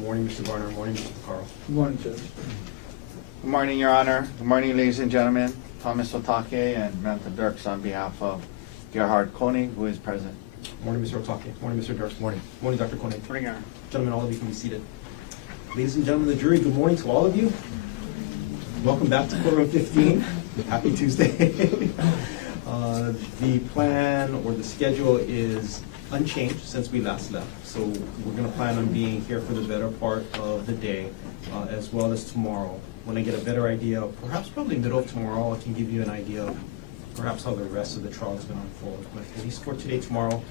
Morning, Mr. Garner. Morning, Mr. Carl. Good morning, Judge. Good morning, Your Honor. Good morning, ladies and gentlemen. Thomas Otake and Manta Dirks on behalf of Gerhardt Konig, who is present. Morning, Mr. Otake. Morning, Mr. Dirks. Morning. Morning, Dr. Konig. Morning, Your Honor. Gentlemen, all of you can be seated. Ladies and gentlemen of the jury, good morning to all of you. Welcome back to courtroom 15. Happy Tuesday. The plan or the schedule is unchanged since we last left. So we're going to plan on being here for the better part of the day, as well as tomorrow. When I get a better idea, perhaps probably middle of tomorrow, I can give you an idea of perhaps how the rest of the trial is going to unfold. But at least for today, tomorrow,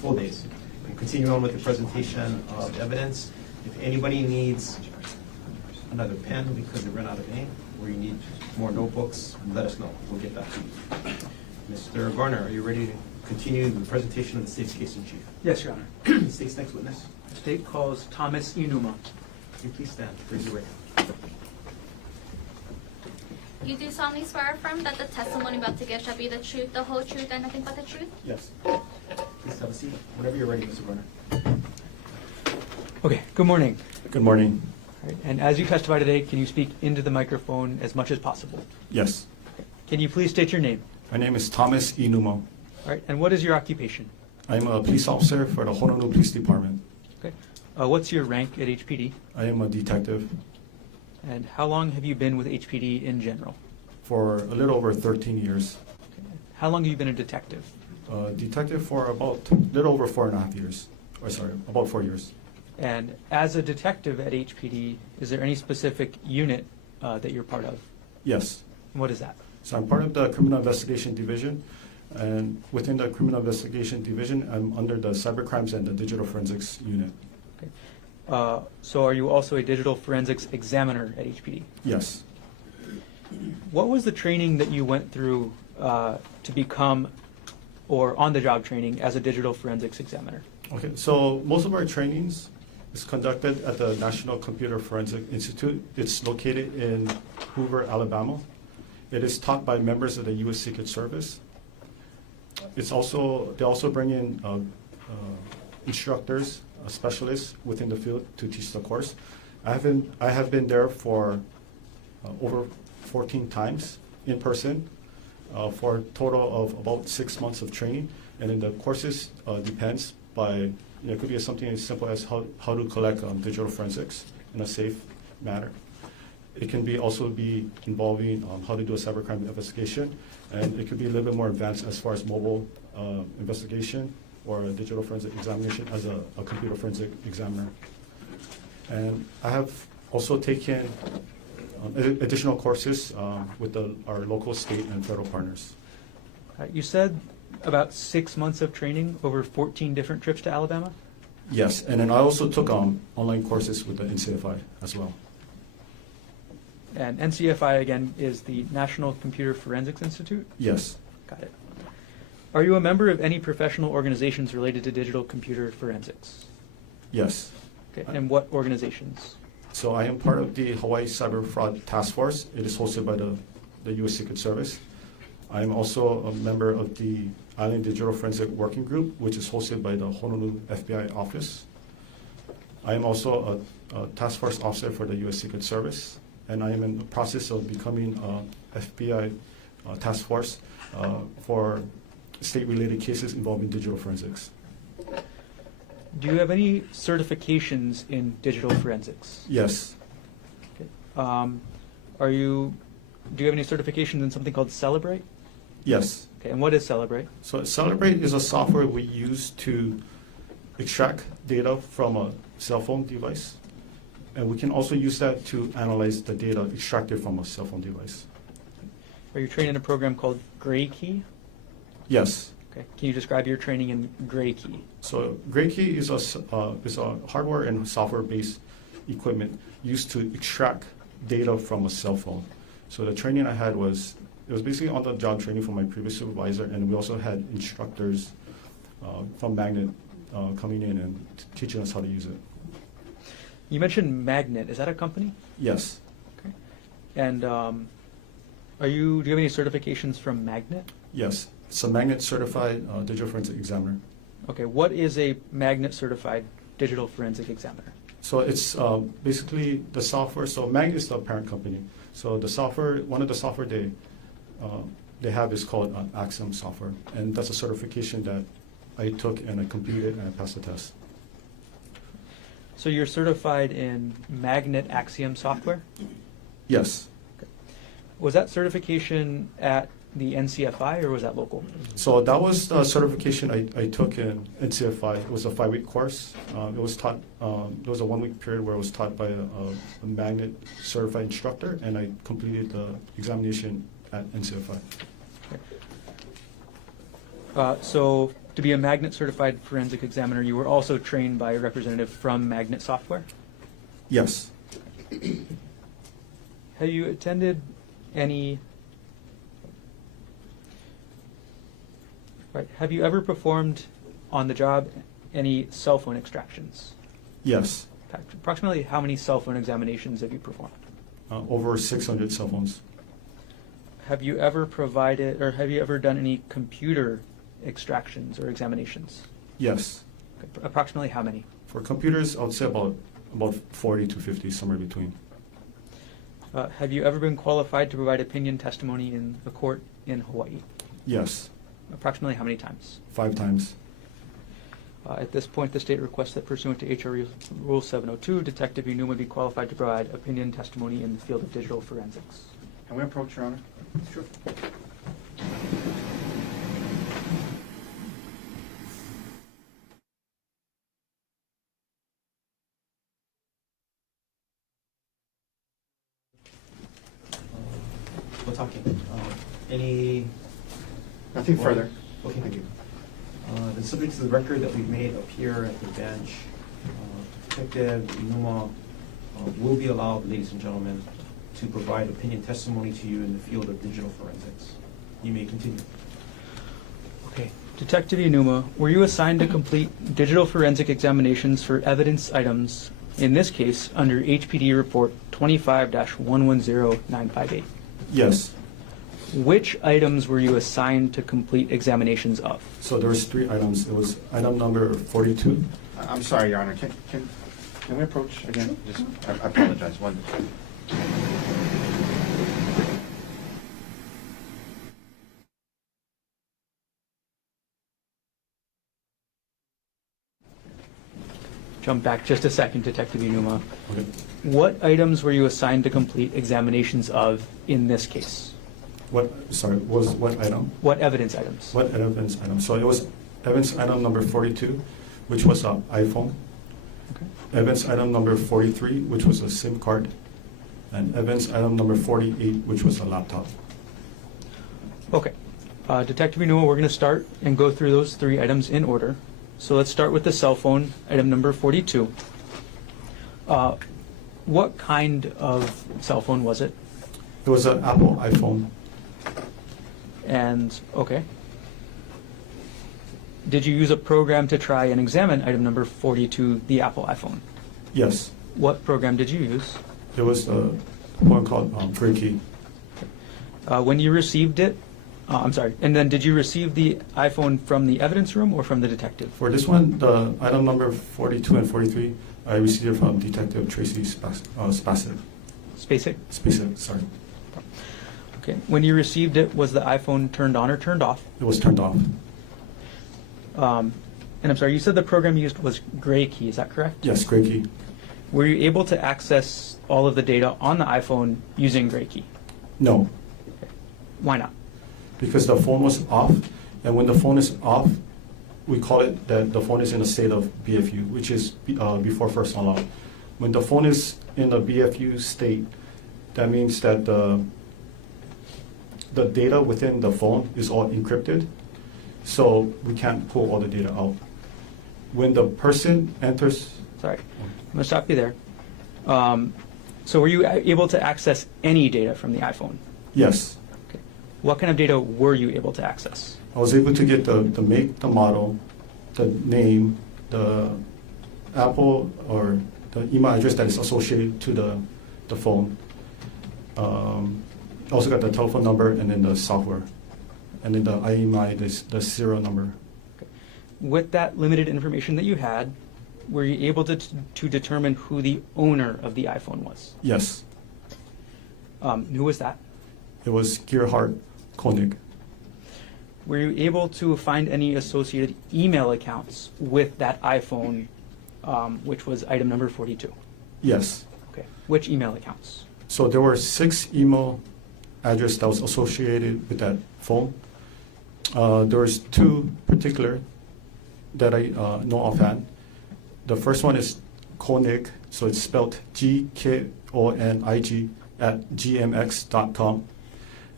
full days. And continue on with the presentation of evidence. If anybody needs another pen because they ran out of ink, or you need more notebooks, let us know. We'll get that to you. Mr. Garner, are you ready to continue the presentation of the state's case in chief? Yes, Your Honor. The state's next witness. The state calls Thomas Inuma. Can you please stand? Raise your right hand. You do solemnly swear or affirm that the testimony about to give shall be the truth, the whole truth, and nothing but the truth? Yes. Please have a seat. Whenever you're ready, Mr. Garner. Okay, good morning. Good morning. All right, and as you testify today, can you speak into the microphone as much as possible? Yes. Can you please state your name? My name is Thomas Inuma. All right, and what is your occupation? I'm a police officer for the Honolulu Police Department. Okay. What's your rank at HPD? I am a detective And how long have you been with HPD in general? for a little over 13 years. Okay. How long have you been a detective? Detective for about a little over 4.5 years. Or sorry, about 4 years. And as a detective at HPD, is there any specific unit that you're part of? Yes. And what is that? So I'm part of the Criminal Investigation Division. And within the Criminal Investigation Division, I'm under the Cybercrimes and the Digital Forensics Unit. Okay. So are you also a digital forensics examiner at HPD? Yes. What was the training that you went through to become, or on-the-job training as a digital forensics examiner? Okay, so most of our trainings is conducted at the National Computer Forensic Institute. It's located in Hoover, Alabama. It is taught by members of the U.S. Secret Service. They also bring in instructors, specialists within the field to teach the course. I have been there for over 14 times in person for a total of about 6 months of training. And then the courses depends by, it could be something as simple as how to collect digital forensics in a safe manner. It can also be involving how to do a cybercrime investigation, and it could be a little bit more advanced as far as mobile investigation or a digital forensic examination as a computer forensic examiner. And I have also taken additional courses with our local, state, and federal partners. You said about 6 months of training over 14 different trips to Alabama? Yes, and then I also took online courses with the NCFI as well. And NCFI, again, is the National Computer Forensics Institute? Yes. Got it. Are you a member of any professional organizations related to digital computer forensics? Yes. Okay. And what organizations? So I am part of the Hawaii Cyber Fraud Task Force. It is hosted by the U.S. Secret Service. I am also a member of the Island Digital Forensic Working Group, which is hosted by the Honolulu FBI office. I am also a task force officer for the U.S. Secret Service, and I am in the process of becoming a FBI task force for state-related cases involving digital forensics. Do you have any certifications in digital forensics? Yes. Okay. Do you have any certifications in something called Celebrate? Yes. Okay, and what is Celebrate? So Celebrate is a software we use to extract data from a cell phone device. And we can also use that to analyze the data extracted from a cell phone device. Are you trained in a program called Gray Key? Yes. Okay. Can you describe your training in Gray Key? So Gray Key is a hardware and software-based equipment used to extract data from a cell phone. So the training I had was basically on-the-job training from my previous supervisor, and we also had instructors from Magnet coming in and teaching us how to use it. You mentioned Magnet. Is that a company? Yes. Okay. And do you have any certifications from Magnet? Yes. It's a Magnet certified digital forensic examiner. Okay. What is a Magnet certified digital forensic examiner? So it's basically the software. So Magnet is the parent company. So the software, one of the software they have is called Axiom software, and that's a certification that I took and I completed and I passed the test. So you're certified in Magnet Axiom software? Yes. Was that certification at the NCFI or was that local? So that was the certification I took in NCFI. It was a 5-week course. It was taught. There was a 1-week period where it was taught by a Magnet certified instructor, and I completed the examination at NCFI. So to be a Magnet certified forensic examiner, you were also trained by a representative from Magnet Software? Yes. Have you attended any... Right. Have you ever performed on the job any cell phone extractions? Yes. Approximately how many cell phone examinations have you performed? Over 600 cell phones. Have you ever provided, or have you ever done any computer extractions or examinations? Yes. Okay. Approximately how many? For computers, I would say about 40 to 50, somewhere between. Have you ever been qualified to provide opinion testimony in a court in Hawaii? Yes. Approximately how many times? 5 times. At this point, the state requests that pursuant to HR Rule 702, Detective Inuma be qualified to provide opinion testimony in the field of digital forensics. Can we approach, Your Honor? Sure. Otake, any? Nothing further. Okay. Thank you. The subject to the record that we've made up here at the bench, Detective Inuma will be allowed, ladies and gentlemen, to provide opinion testimony to you in the field of digital forensics. You may continue. Okay. Detective Inuma, were you assigned to complete digital forensic examinations for evidence items, in this case, under HPD Report 25-110958? Yes. Which items were you assigned to complete examinations of? So there was 3 items. It was item number 42. I'm sorry, Your Honor. Can we approach again? Just, I apologize. One. Jump back just a second, Detective Inuma. Okay. What items were you assigned to complete examinations of in this case? What item? What evidence items? What evidence item? So it was evidence item number 42, which was an iPhone. Okay. Evidence item number 43, which was a SIM card. And evidence item number 48, which was a laptop. Okay. Detective Inuma, we're going to start and go through those 3 items in order. So let's start with the cell phone, item number 42. What kind of cell phone was it? It was an Apple iPhone. And, okay. Did you use a program to try and examine item number 42, the Apple iPhone? Yes. What program did you use? It was one called Freaky. When you received it, I'm sorry, and then did you receive the iPhone from the evidence room or from the detective? For this one, the item number 42 and 43, I received it from Detective Tracy Spacek. Spacek? Sorry. Okay. When you received it, was the iPhone turned on or turned off? It was turned off. And I'm sorry, you said the program used was Gray Key, is that correct? Yes, Gray Key. Were you able to access all of the data on the iPhone using Gray Key? No, Okay. Why not? because the phone was off, and when the phone is off, we call it that the phone is in a state of BFU, which is before first unlock. When the phone is in a BFU state, that means that the data within the phone is all encrypted, so we can't pull all the data out. When the person enters... Sorry, I'm going to stop you there. So were you able to access any data from the iPhone? Yes. Okay. What kind of data were you able to access? I was able to get the make, the model, the name, the Apple or the email address that is associated to the phone. I also got the telephone number and then the software. And then the IMEI, the serial number. Okay. With that limited information that you had, were you able to determine who the owner of the iPhone was? Yes, Who was that? it was Gerhardt Konig. Were you able to find any associated email accounts with that iPhone, which was item number 42? Yes. Okay. Which email accounts? So there were 6 email addresses that was associated with that phone. There was 2 particular that I know offhand. The first one is Konig, so it's spelled Gkonig @gmx.com.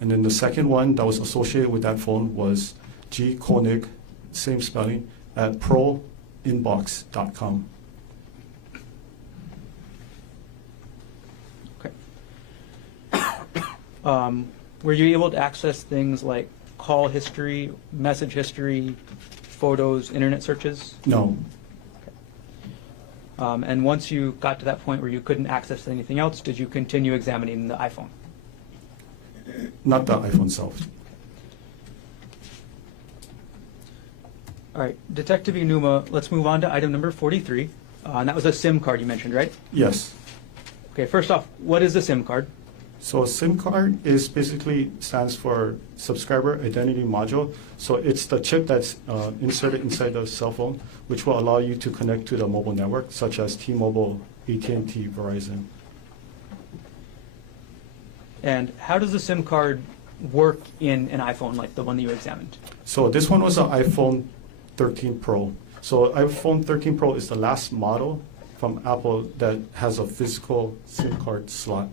And then the second one that was associated with that phone was G Konig, same spelling, @proinbox.com. Okay. Were you able to access things like call history, message history, photos, internet searches? No, And once you got to that point where you couldn't access anything else, did you continue examining the iPhone? not the iPhone itself. All right, Detective Inuma, let's move on to item number 43. And that was a SIM card you mentioned, right? Yes. Okay, first off, what is a SIM card? So a SIM card is basically stands for subscriber identity module. So it's the chip that's inserted inside the cell phone, which will allow you to connect to the mobile network, such as T-Mobile, AT&T, Verizon. And how does a SIM card work in an iPhone like the one that you examined? So this one was an iPhone 13 Pro. So iPhone 13 Pro is the last model from Apple that has a physical SIM card slot.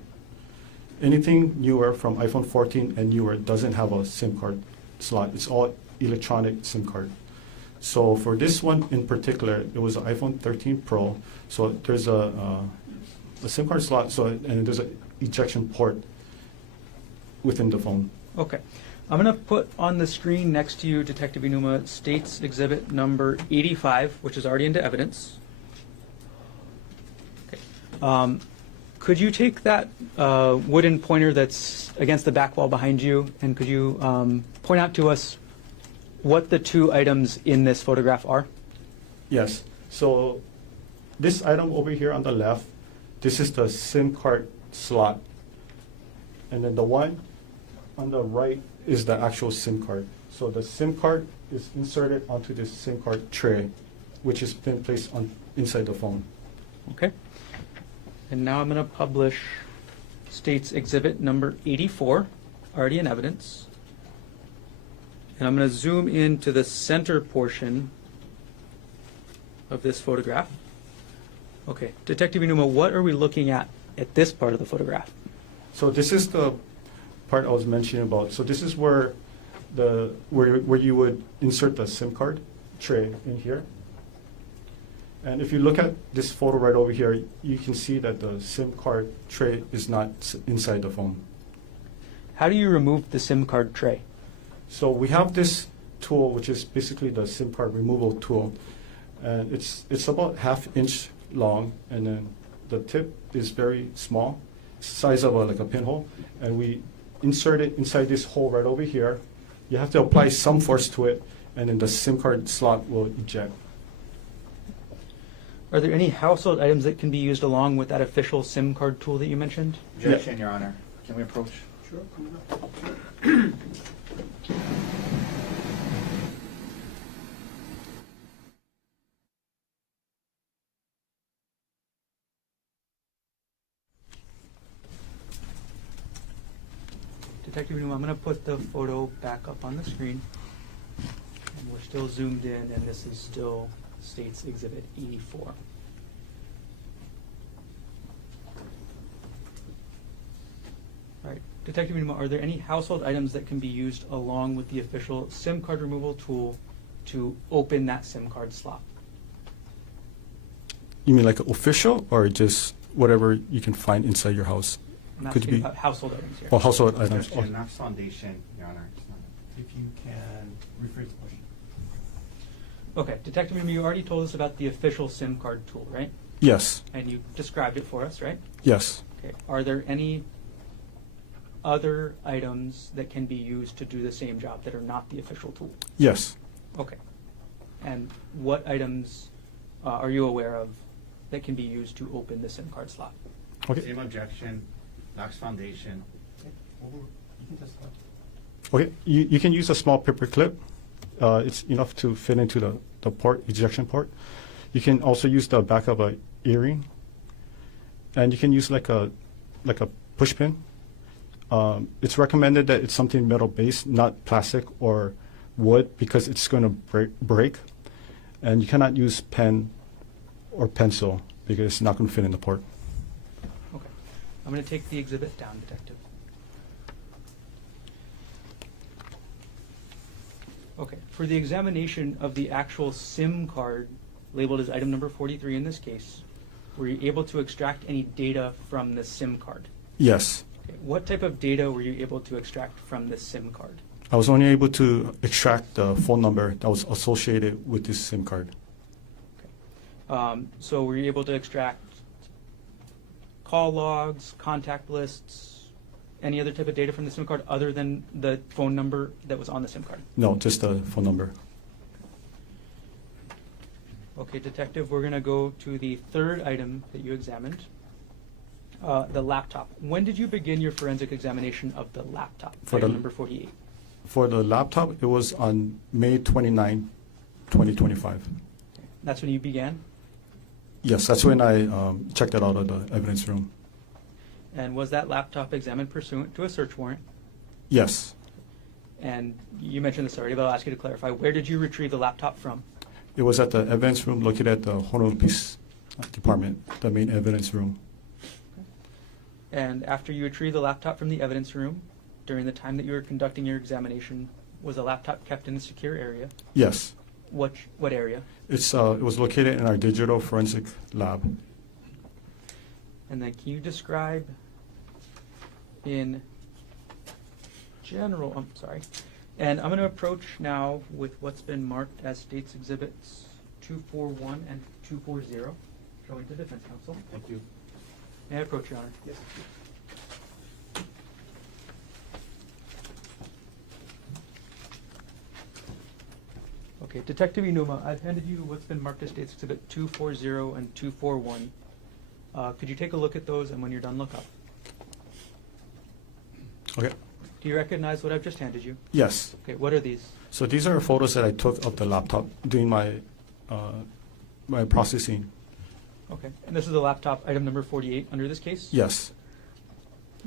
Anything newer from iPhone 14 and newer doesn't have a SIM card slot. It's all electronic SIM card. So for this one in particular, it was an iPhone 13 Pro. So there's a SIM card slot, and there's an ejection port within the phone. Okay. I'm going to put on the screen next to you, Detective Inuma, State's Exhibit number 85, which is already into evidence. Okay. Could you take that wooden pointer that's against the back wall behind you, and could you point out to us what the 2 items in this photograph are? Yes. So this item over here on the left, this is the SIM card slot. And then the one on the right is the actual SIM card. So the SIM card is inserted onto this SIM card tray, which is then placed inside the phone. Okay. And now I'm going to publish State's Exhibit number 84, already in evidence. And I'm going to zoom into the center portion of this photograph. Okay, Detective Inuma, what are we looking at this part of the photograph? So this is the part I was mentioning about. So this is where where you would insert the SIM card tray in here. And if you look at this photo right over here, you can see that the SIM card tray is not inside the phone. How do you remove the SIM card tray? So we have this tool, which is basically the SIM card removal tool. And it's about 1/2 inch long, and then the tip is very small, size of like a pinhole. And we insert it inside this hole right over here. You have to apply some force to it, and then the SIM card slot will eject. Are there any household items that can be used along with that official SIM card tool that you mentioned? Objection, Your Honor. Can we approach? Sure. Detective Inuma, I'm going to put the photo back up on the screen. And we're still zoomed in, and this is still State's Exhibit 84. All right, Detective Inuma, are there any household items that can be used along with the official SIM card removal tool to open that SIM card slot? You mean like official, or just whatever you can find inside your house? I'm Could asking be about household items here. or household items. Objection, not foundation, Your Honor. It's not. If you can rephrase the question. Okay, Detective Inuma, you already told us about the official SIM card tool, right? Yes. And you described it for us, right? Yes. Okay. Are there any other items that can be used to do the same job that are not the official tool? Yes. Okay. And what items are you aware of that can be used to open the SIM card slot? Okay. Same objection, lacks foundation. Okay, you can use a small paper clip. It's enough to fit into the port, ejection port. You can also use the back of a earring, and you can use like a push pin. It's recommended that it's something metal based, not plastic or wood, because it's going to break. And you cannot use pen or pencil because it's not going to fit in the port. Okay. I'm going to take the exhibit down, Detective. Okay. For the examination of the actual SIM card labeled as item number 43 in this case, were you able to extract any data from the SIM card? Yes. Okay. What type of data were you able to extract from the SIM card? I was only able to extract the phone number that was associated with this SIM card. So were you able to extract call logs, contact lists, any other type of data from the SIM card other than the phone number that was on the SIM card? No, just the phone number. Okay, Detective, we're going to go to the third item that you examined, the laptop. When did you begin your forensic examination of the laptop, For item the- number 48? For the laptop, it was on May 29, 2025. That's when you began? Yes, that's when I checked it out of the evidence room. And was that laptop examined pursuant to a search warrant? Yes. And you mentioned this already, but I'll ask you to clarify. Where did you retrieve the laptop from? It was at the evidence room located at the Honolulu Police Department, the main evidence room. And after you retrieved the laptop from the evidence room, during the time that you were conducting your examination, was the laptop kept in a secure area? Yes. What area? It was located in our digital forensic lab. And then can you describe in general, I'm sorry, and I'm going to approach now with what's been marked as States Exhibits 241 and 240, showing to Defense Counsel. Thank you. May I approach, Your Honor? Yes. Okay, Detective Inuma, I've handed you what's been marked as States Exhibit 240 and 241. Could you take a look at those, and when you're done, look up? Okay. Do you recognize what I've just handed you? Yes. Okay, what are these? So these are photos that I took of the laptop during my processing. Okay, and this is the laptop, item number 48 under this case? Yes.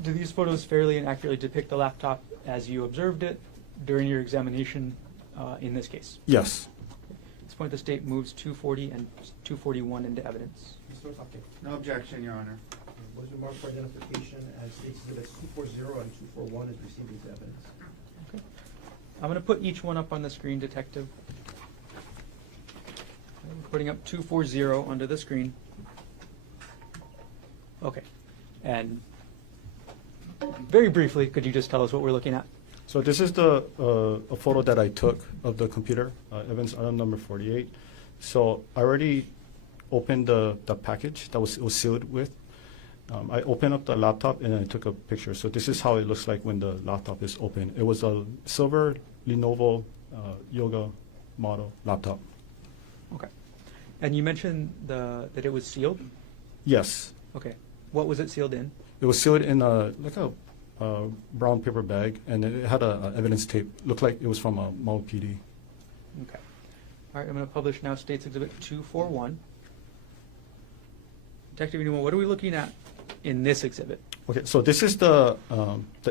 Do these photos fairly and accurately depict the laptop as you observed it during your examination in this case? Yes. At this point, the state moves 240 and 241 into evidence. Mr. Otake, No objection, Your Honor. what is your mark for identification as States Exhibits 240 and 241 is received as evidence? Okay. I'm going to put each one up on the screen, Detective. I'm putting up 240 onto the screen. Okay. And very briefly, could you just tell us what we're looking at? So this is the a photo that I took of the computer, evidence item number 48. So I already opened the package that was sealed with. I opened up the laptop and I took a picture. So this is how it looks like when the laptop is open. It was a silver Lenovo Yoga model laptop. Okay. And you mentioned that it was sealed? Yes. Okay. What was it sealed in? It was sealed in a brown paper bag, and it had a evidence tape. Looked like it was from a Maui PD. Okay. All right, I'm going to publish now States Exhibit 241. Detective Inuma, what are we looking at in this exhibit? Okay, so this is the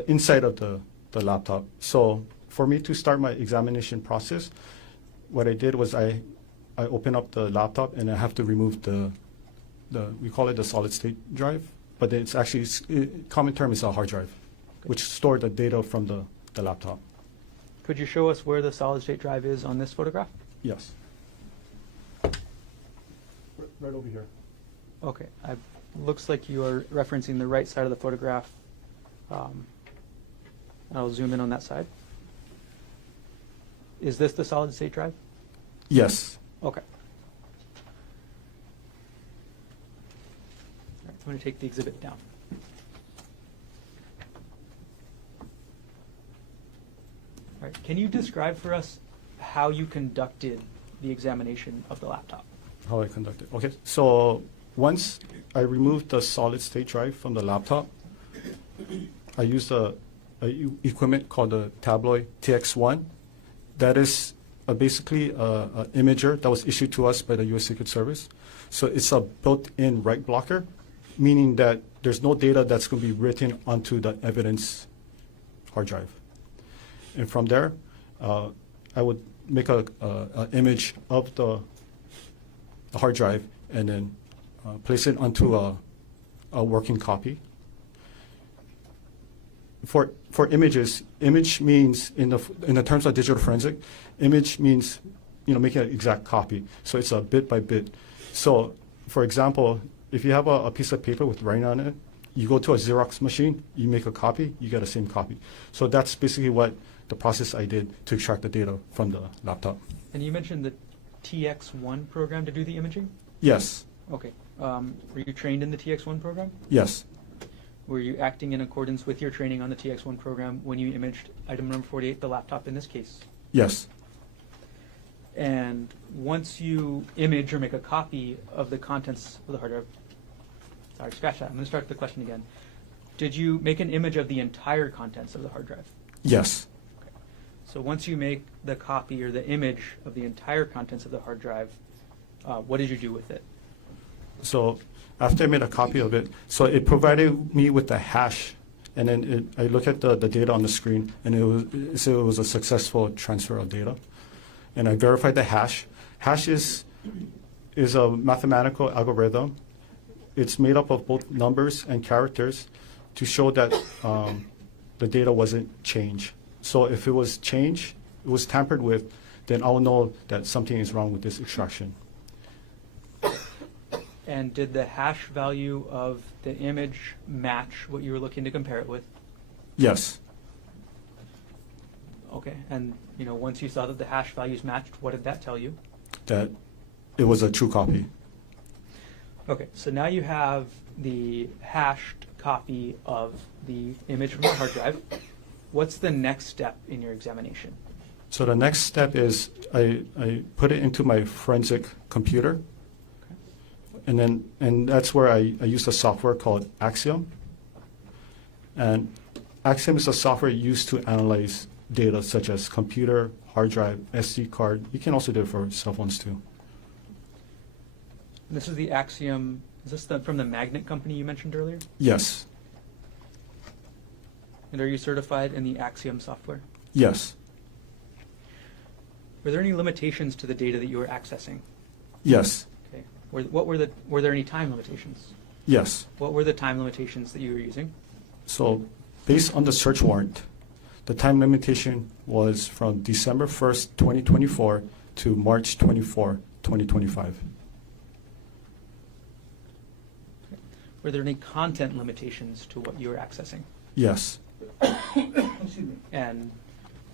inside of the laptop. So for me to start my examination process, what I did was I opened up the laptop and I have to remove the we call it the solid state drive, but it's actually, common term is a hard drive, which stored the data from the laptop. Could you show us where the solid state drive is on this photograph? Yes. Right over here. Okay. Looks like you are referencing the right side of the photograph. I'll zoom in on that side. Is this the solid state drive? Yes. Okay. All right, I'm going to take the exhibit down. All right, can you describe for us how you conducted the examination of the laptop? how I conduct it. Okay, so once I removed the solid state drive from the laptop, I used a equipment called the Tabloid TX1. That is basically a imager that was issued to us by the U.S. Secret Service. So it's a built-in write blocker, meaning that there's no data that's going to be written onto the evidence hard drive. And from there, I would make a image of the hard drive and then place it onto a working copy. For images, image means in the terms of digital forensic, image means making an exact copy. So it's a bit by bit. So for example, if you have a piece of paper with writing on it, you go to a Xerox machine, you make a copy, you get the same copy. So that's basically what the process I did to extract the data from the laptop. And you mentioned the TX1 program to do the imaging? Yes. Okay. Were you trained in the TX1 program? Yes. Were you acting in accordance with your training on the TX1 program when you imaged item number 48, the laptop in this case? Yes. And once you image or make a copy of the contents of the hard drive, sorry, scratch that. I'm going to start the question again. Did you make an image of the entire contents of the hard drive? Yes. Okay. So once you make the copy or the image of the entire contents of the hard drive, what did you do with it? So after I made a copy of it, so it provided me with the hash, and then I look at the data on the screen, and it was a successful transfer of data. And I verified the hash. Hash is a mathematical algorithm. It's made up of both numbers and characters to show that the data wasn't changed. So if it was changed, it was tampered with, then I'll know that something is wrong with this extraction. And did the hash value of the image match what you were looking to compare it with? Yes. Okay. And once you saw that the hash values matched, what did that tell you? That it was a true copy. Okay. So now you have the hashed copy of the image from the hard drive. What's the next step in your examination? So the next step is I put it into my forensic computer. And that's where I use a software called Axiom. And Axiom is a software used to analyze data such as computer, hard drive, SD card. You can also do it for cell phones too. This is the Axiom. Is this from the magnet company you mentioned earlier? Yes. And are you certified in the Axiom software? Yes. Were there any limitations to the data that you were accessing? Yes. Okay. Were there any time limitations? Yes. What were the time limitations that you were using? So based on the search warrant, the time limitation was from December 1st, 2024 to March 24, 2025. Okay. Were there any content limitations to what you were accessing? Yes. And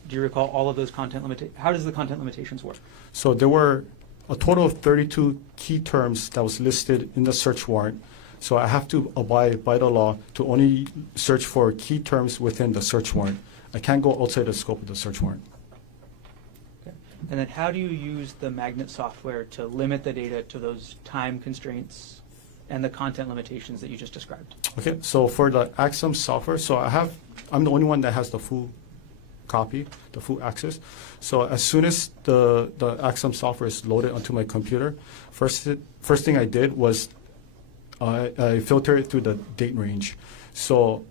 do you recall all of those content limitations? How does the content limitations work? So there were a total of 32 key terms that was listed in the search warrant. So I have to abide by the law to only search for key terms within the search warrant. I can't go outside the scope of the search warrant. Okay. And then how do you use the magnet software to limit the data to those time constraints and the content limitations that you just described? Okay, so for the Axiom software, so I'm the only one that has the full copy, the full access. So as soon as the Axiom software is loaded onto my computer, first thing I did was I filtered it through the date range. So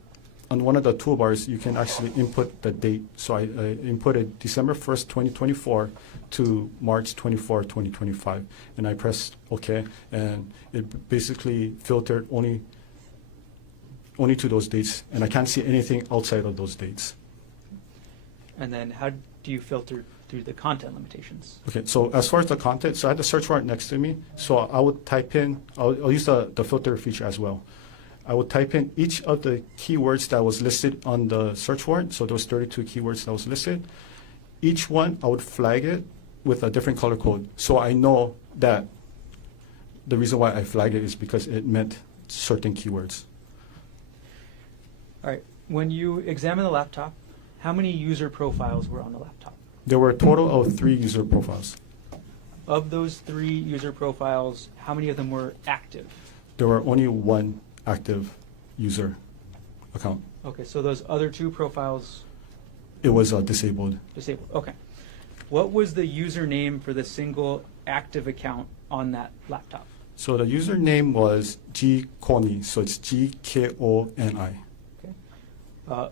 on one of the toolbars, you can actually input the date. So I inputted December 1st, 2024 to March 24, 2025. And I pressed OK, and it basically filtered only to those dates. And I can't see anything outside of those dates. And then how do you filter through the content limitations? Okay, so as far as the content, so I had the search warrant next to me. So I would type in, I'll use the filter feature as well. I would type in each of the keywords that was listed on the search warrant. So those 32 keywords that was listed. Each one, I would flag it with a different color code. So I know that the reason why I flagged it is because it meant certain keywords. All right. When you examine the laptop, how many user profiles were on the laptop? There were a total of 3 user profiles. of those 3 user profiles, how many of them were active? There were only one active user account. Okay, so those other 2 profiles It was disabled. disabled. Okay. What was the username for the single active account on that laptop? So the username was G Konig, so it's Gkoni. Okay.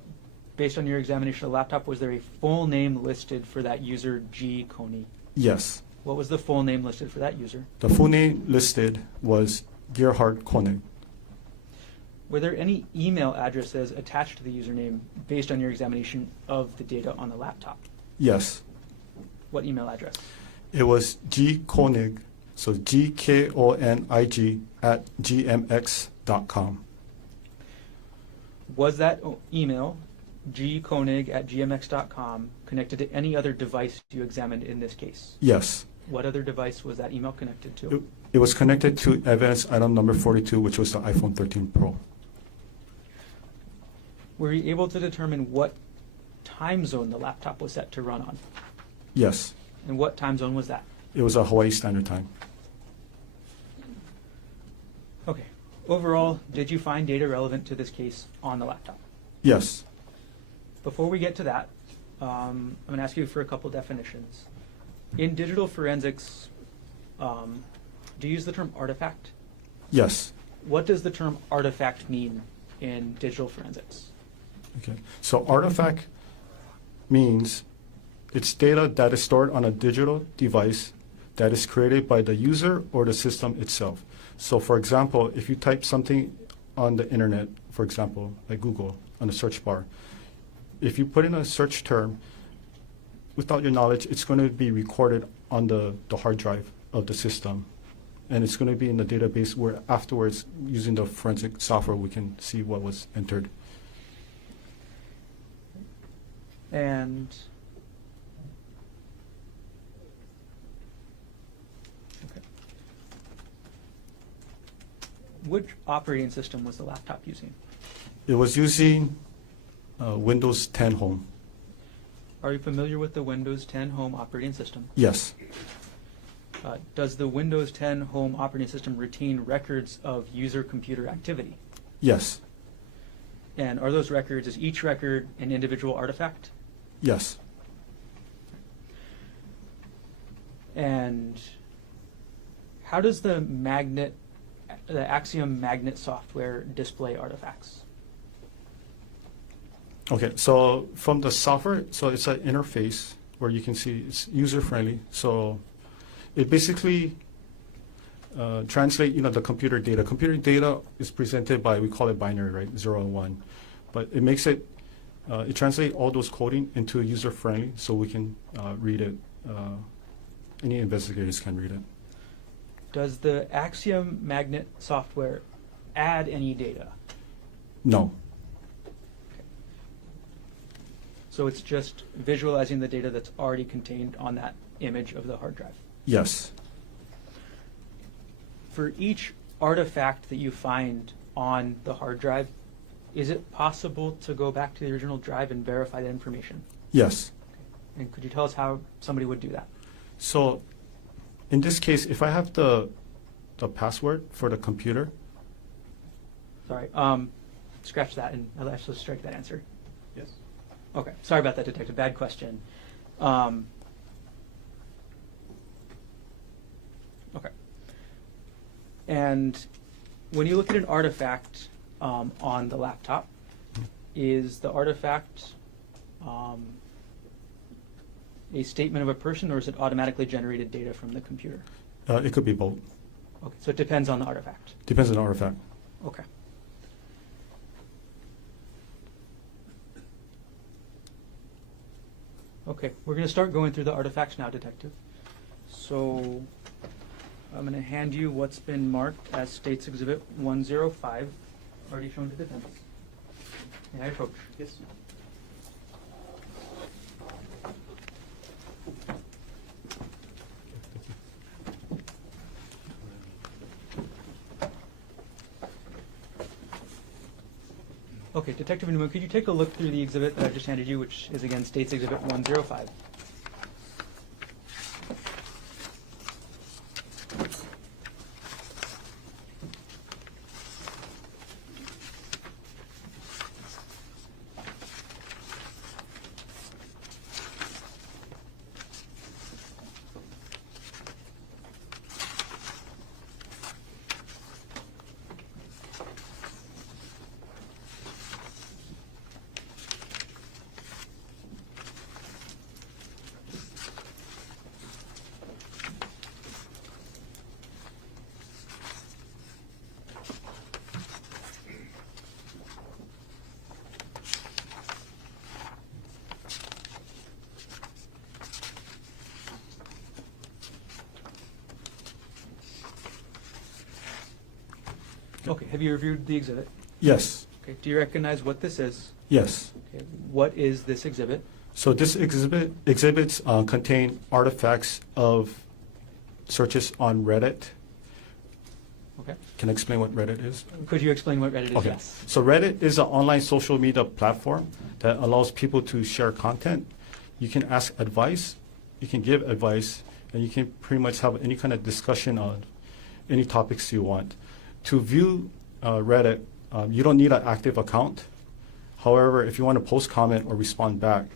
Based on your examination of the laptop, was there a full name listed for that user, G Konig? Yes. What was the full name listed for that user? The full name listed was Gerhardt Konig. Were there any email addresses attached to the username based on your examination of the data on the laptop? Yes. What email address? It was G Konig, so Gkonig at gmx.com. Was that email, gkonig at gmx.com, connected to any other device you examined in this case? Yes. What other device was that email connected to? It was connected to evidence item number 42, which was the iPhone 13 Pro. Were you able to determine what time zone the laptop was set to run on? Yes. And what time zone was that? It was a Hawaii Standard Time. Okay. Overall, did you find data relevant to this case on the laptop? Yes. Before we get to that, I'm going to ask you for a couple definitions. In digital forensics, do you use the term artifact? Yes. What does the term artifact mean in digital forensics? Okay. So artifact means it's data that is stored on a digital device that is created by the user or the system itself. So for example, if you type something on the internet, for example, like Google on the search bar, if you put in a search term, without your knowledge, it's going to be recorded on the hard drive of the system. And it's going to be in the database where afterwards, using the forensic software, we can see what was entered. And okay. Which operating system was the laptop using? It was using Windows 10 Home. Are you familiar with the Windows 10 Home operating system? Yes. Does the Windows 10 Home operating system retain records of user computer activity? Yes. And are those records, is each record an individual artifact? Yes. And how does the Axiom magnet software display artifacts? Okay, so from the software, so it's an interface where you can see it's user-friendly. So it basically translates, the computer data. Computer data is presented by, we call it binary, right, 0 and 1. But it makes it, it translates all those coding into user-friendly so we can read it. Any investigators can read it. Does the Axiom magnet software add any data? No. So it's just visualizing the data that's already contained on that image of the hard drive. Yes. For each artifact that you find on the hard drive, is it possible to go back to the original drive and verify that information? Yes. And could you tell us how somebody would do that? So in this case, if I have the password for the computer. Sorry, scratch that and I'll actually strike that answer. Yes. Okay, sorry about that, Detective. Bad question. Okay. And when you look at an artifact on the laptop, is the artifact a statement of a person, or is it automatically generated data from the computer? It could be both. Okay, so it depends on the artifact. Depends on the artifact. Okay. Okay, we're going to start going through the artifacts now, Detective. So I'm going to hand you what's been marked as State's Exhibit 105, already shown to defense. May I approach? Yes. Okay, Detective Newman, could you take a look through the exhibit that I just handed you, which is again State's Exhibit 105? Okay, have you reviewed the exhibit? Yes, Okay, do you recognize what this is? yes. Okay, what is this exhibit? So this exhibits contain artifacts of searches on Reddit. Okay. Can I explain what Reddit is? Could you explain what Reddit is? Okay. Yes. So Reddit is an online social media platform that allows people to share content. You can ask advice, you can give advice, and you can pretty much have any kind of discussion on any topics you want. To view Reddit, you don't need an active account. However, if you want to post comment or respond back,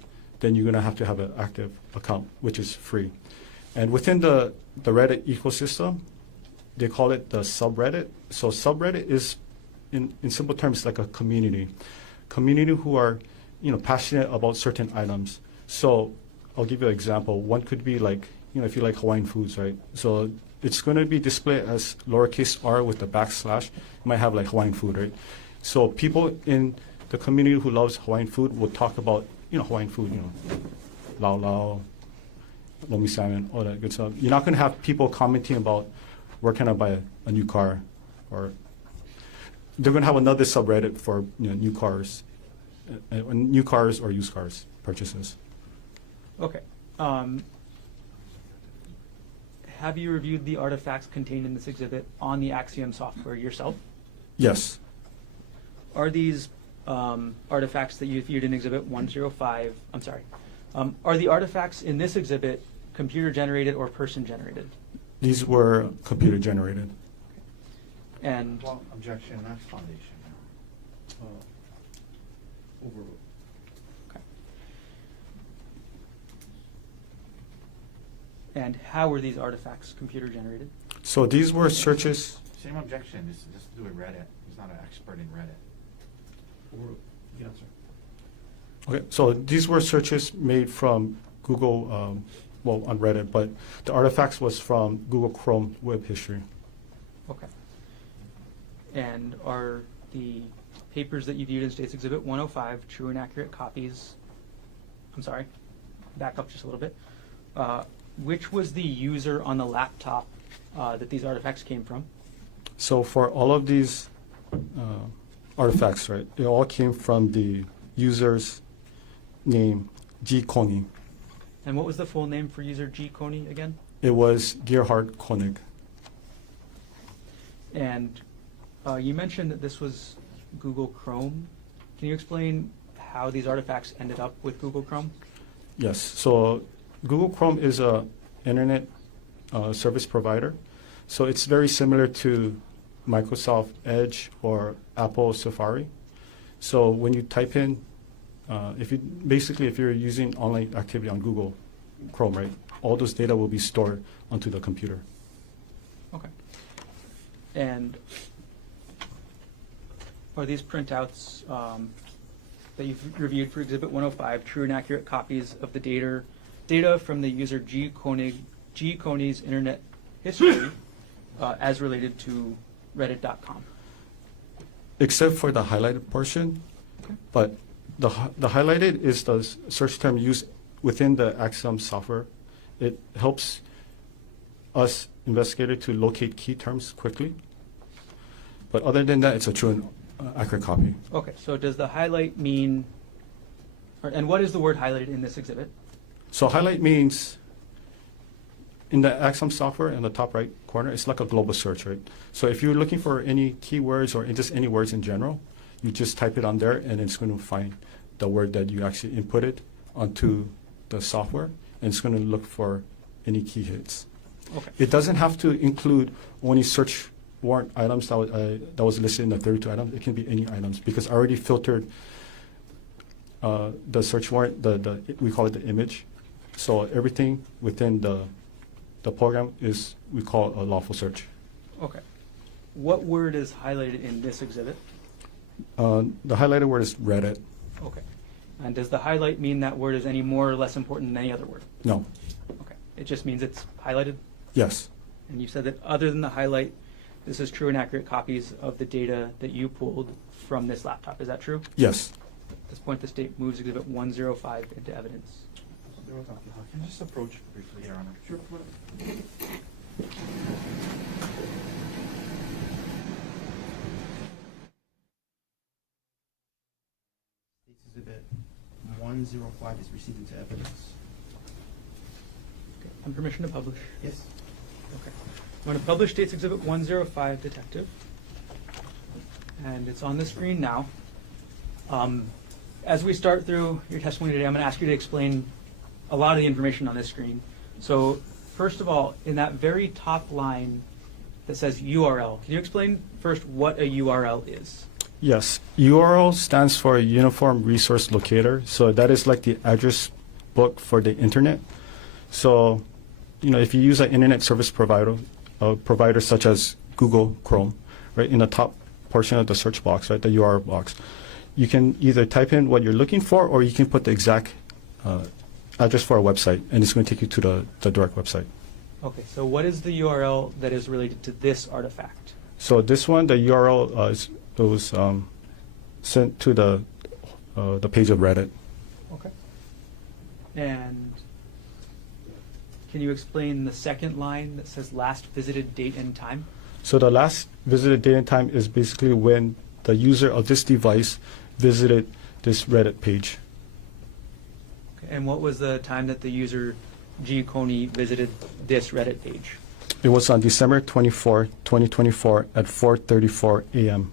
then you're going to have an active account, which is free. And within the Reddit ecosystem, they call it the subreddit. So subreddit is, in simple terms, like a community who are, passionate about certain items. So I'll give you an example. One could be like, if you like Hawaiian foods, right? So it's going to be displayed as lowercase r with the backslash. You might have like Hawaiian food, right? So people in the community who loves Hawaiian food will talk about, Hawaiian food, lau lau, lomi salmon, all that good stuff. You're not going to have people commenting about where can I buy a new car, or they're going to have another subreddit for new cars or used cars purchases. Okay. Have you reviewed the artifacts contained in this exhibit on the Axiom software yourself? Yes. Are these artifacts that you viewed in Exhibit 105, are the artifacts in this exhibit computer generated or person generated? These were computer generated. And Well, objection, that's foundation. okay. And how were these artifacts computer generated? So these were searches. Same objection, just do it Reddit. He's not an expert in Reddit. Okay, so these were searches made from Google, on Reddit, but the artifacts was from Google Chrome web history. Okay. And are the papers that you viewed in States Exhibit 105 true and accurate copies? I'm sorry, back up just a little bit. Which was the user on the laptop that these artifacts came from? So for all of these artifacts, right, they all came from the user's name, G. Konig. And what was the full name for user G. Konig again? It was Gerhardt Konig. And you mentioned that this was Google Chrome. Can you explain how these artifacts ended up with Google Chrome? Yes, so Google Chrome is a internet service provider. So it's very similar to Microsoft Edge or Apple Safari. So when you type in, if you're using online activity on Google Chrome, right, all those data will be stored onto the computer. Okay. And are these printouts that you've reviewed for Exhibit 105 true and accurate copies of the data from the user G. Konig's internet history as related to Reddit.com? Except for the highlighted portion, Okay. but the highlighted is the search term used within the Axiom software. It helps us investigator to locate key terms quickly. But other than that, it's a true and accurate copy. Okay, so does the highlight mean, and what is the word highlighted in this exhibit? So highlight means in the Axiom software in the top right corner, it's like a global search, right? So if you're looking for any keywords or just any words in general, you just type it on there and it's going to find the word that you actually inputted onto the software, and it's going to look for any key hits. Okay. It doesn't have to include only search warrant items that was listed in the 32 items. It can be any items because I already filtered the search warrant, we call it the image. So everything within the program is, we call a lawful search. Okay. What word is highlighted in this exhibit? The highlighted word is Reddit. Okay. And does the highlight mean that word is any more or less important than any other word? No. Okay. It just means it's highlighted? Yes. And you said that other than the highlight, this is true and accurate copies of the data that you pulled from this laptop. Is that true? Yes. At this point, the state moves Exhibit 105 into evidence. Can I just approach briefly, Your Honor? Sure. 105 is received into evidence. Okay. And permission to publish. Yes. Okay. I'm going to publish State's Exhibit 105, Detective. And it's on the screen now. As we start through your testimony today, I'm going to ask you to explain a lot of the information on this screen. So, first of all, in that very top line that says URL, can you explain first what a URL is? Yes, URL stands for Uniform Resource Locator. So that is like the address book for the internet. So, if you use an internet service provider such as Google Chrome, right, in the top portion of the search box, right, the URL box, you can either type in what you're looking for, or you can put the exact address for a website, and it's going to take you to the direct website. Okay, so what is the URL that is related to this artifact? So this one, the URL was sent to the page of Reddit. Okay. And can you explain the second line that says last visited date and time? So the last visited date and time is basically when the user of this device visited this Reddit page. Okay. And what was the time that the user G. Konig visited this Reddit page? It was on December 24, 2024 at 4:34 a.m.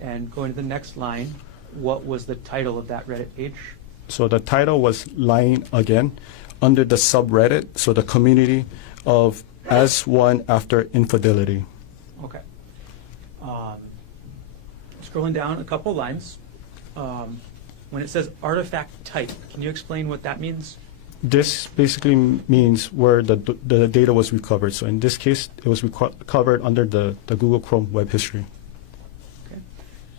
And going to the next line, what was the title of that Reddit page? So the title was Lying Again, under the subreddit, so the community of As One After Infidelity. Okay. Scrolling down a couple lines, when it says artifact type, can you explain what that means? This basically means where the data was recovered. So in this case, it was recovered under the Google Chrome web history. Okay.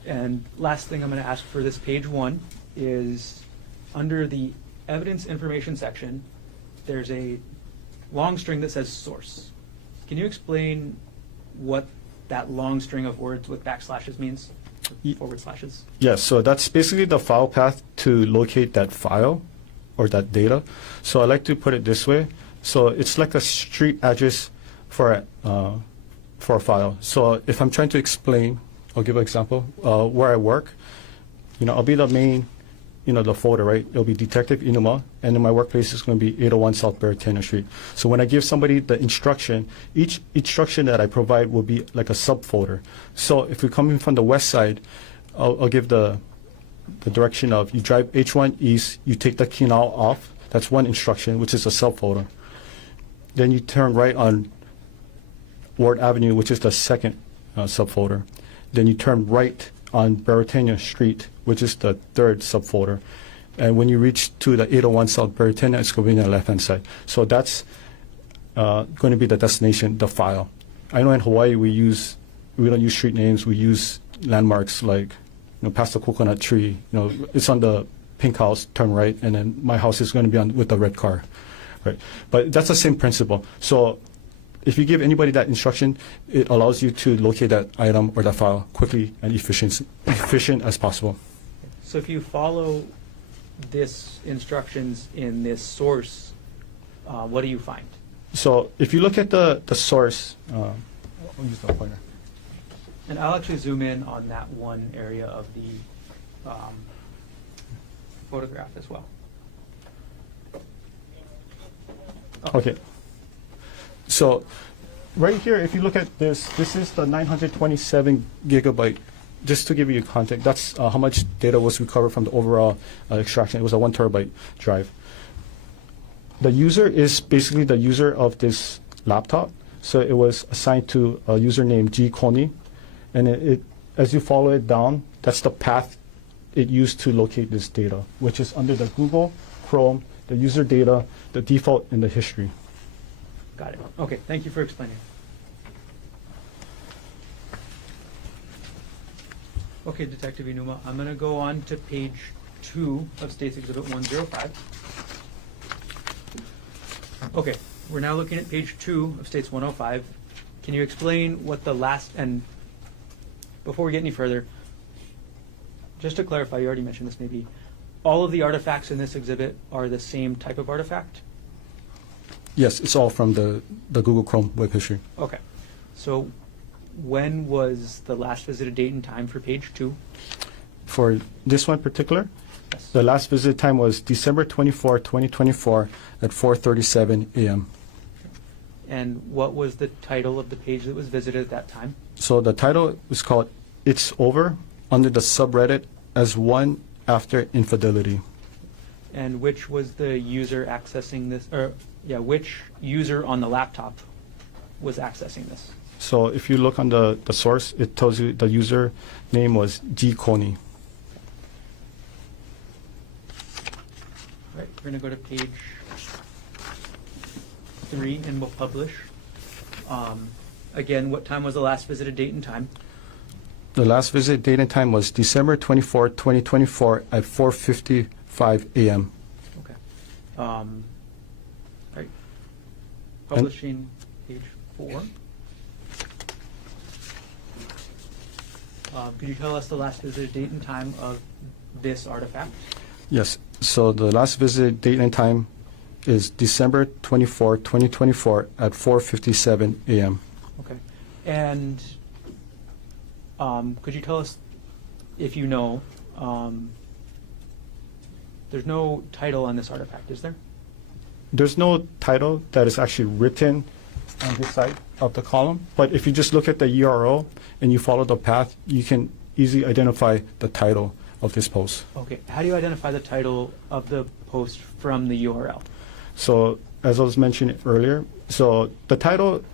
And last thing I'm going to ask for this page 1 is under the evidence information section, there's a long string that says source. Can you explain what that long string of words with backslashes means? Forward slashes? Yes, so that's basically the file path to locate that file or that data. So I like to put it this way. So it's like a street address for a file. So if I'm trying to explain, I'll give an example, where I work, I'll be the main, the folder, right? It'll be Detective Inuma, and then my workplace is going to be 801 South Baratena Street. So when I give somebody the instruction, each instruction that I provide will be like a subfolder. So if you're coming from the west side, I'll give the direction of you drive H1 east, you take the canal off. That's one instruction, which is a subfolder. Then you turn right on Ward Avenue, which is the second subfolder. Then you turn right on Baratena Street, which is the third subfolder. And when you reach to the 801 South Baratena, it's going to be on the left-hand side. So that's going to be the destination, the file. I know in Hawaii we don't use street names, we use landmarks like past the coconut tree, it's on the pink house, turn right, and then my house is going to be on with the red car, right? But that's the same principle. So if you give anybody that instruction, it allows you to locate that item or that file quickly and efficient as possible. So if you follow this instructions in this source, what do you find? So if you look at the source, I'll use the pointer. And I'll actually zoom in on that one area of the photograph as well. Okay. So right here, if you look at this is the 927 gigabyte. Just to give you context, that's how much data was recovered from the overall extraction. It was a 1 terabyte drive. The user is basically the user of this laptop. So it was assigned to a user named G. Konig. And it as you follow it down, that's the path it used to locate this data, which is under the Google Chrome, the user data, the default, and the history. Got it. Okay, thank you for explaining. Okay, Detective Inuma, I'm going to go on to page 2 of State's Exhibit 105. Okay, we're now looking at page 2 of State's 105. Can you explain what the last, and before we get any further, just to clarify, you already mentioned this maybe, all of the artifacts in this exhibit are the same type of artifact? Yes, it's all from the Google Chrome web history. Okay, so when was the last visited date and time for page 2? For this one particular, Yes. The last visit time was December 24, 2024 at 4:37 a.m. And what was the title of the page that was visited at that time? So the title was called It's Over under the subreddit as one after infidelity. And which was the user accessing this, or which user on the laptop was accessing this? So if you look on the source, it tells you the user name was G. Konig. Right, we're going to go to page 3 and we'll publish. Again, what time was the last visited date and time? The last visit date and time was December 24, 2024 at 4:55 a.m. Okay. Right. Publishing page 4. Could you tell us the last visited date and time of this artifact? Yes. So the last visit date and time is December 24, 2024 at 4:57 a.m. Okay. And could you tell us, if you know, there's no title on this artifact, is there? There's no title that is actually written on this side of the column, but if you just look at the URL and you follow the path, you can easily identify the title of this post. Okay. How do you identify the title of the post from the URL? So as I was mentioning earlier, so the title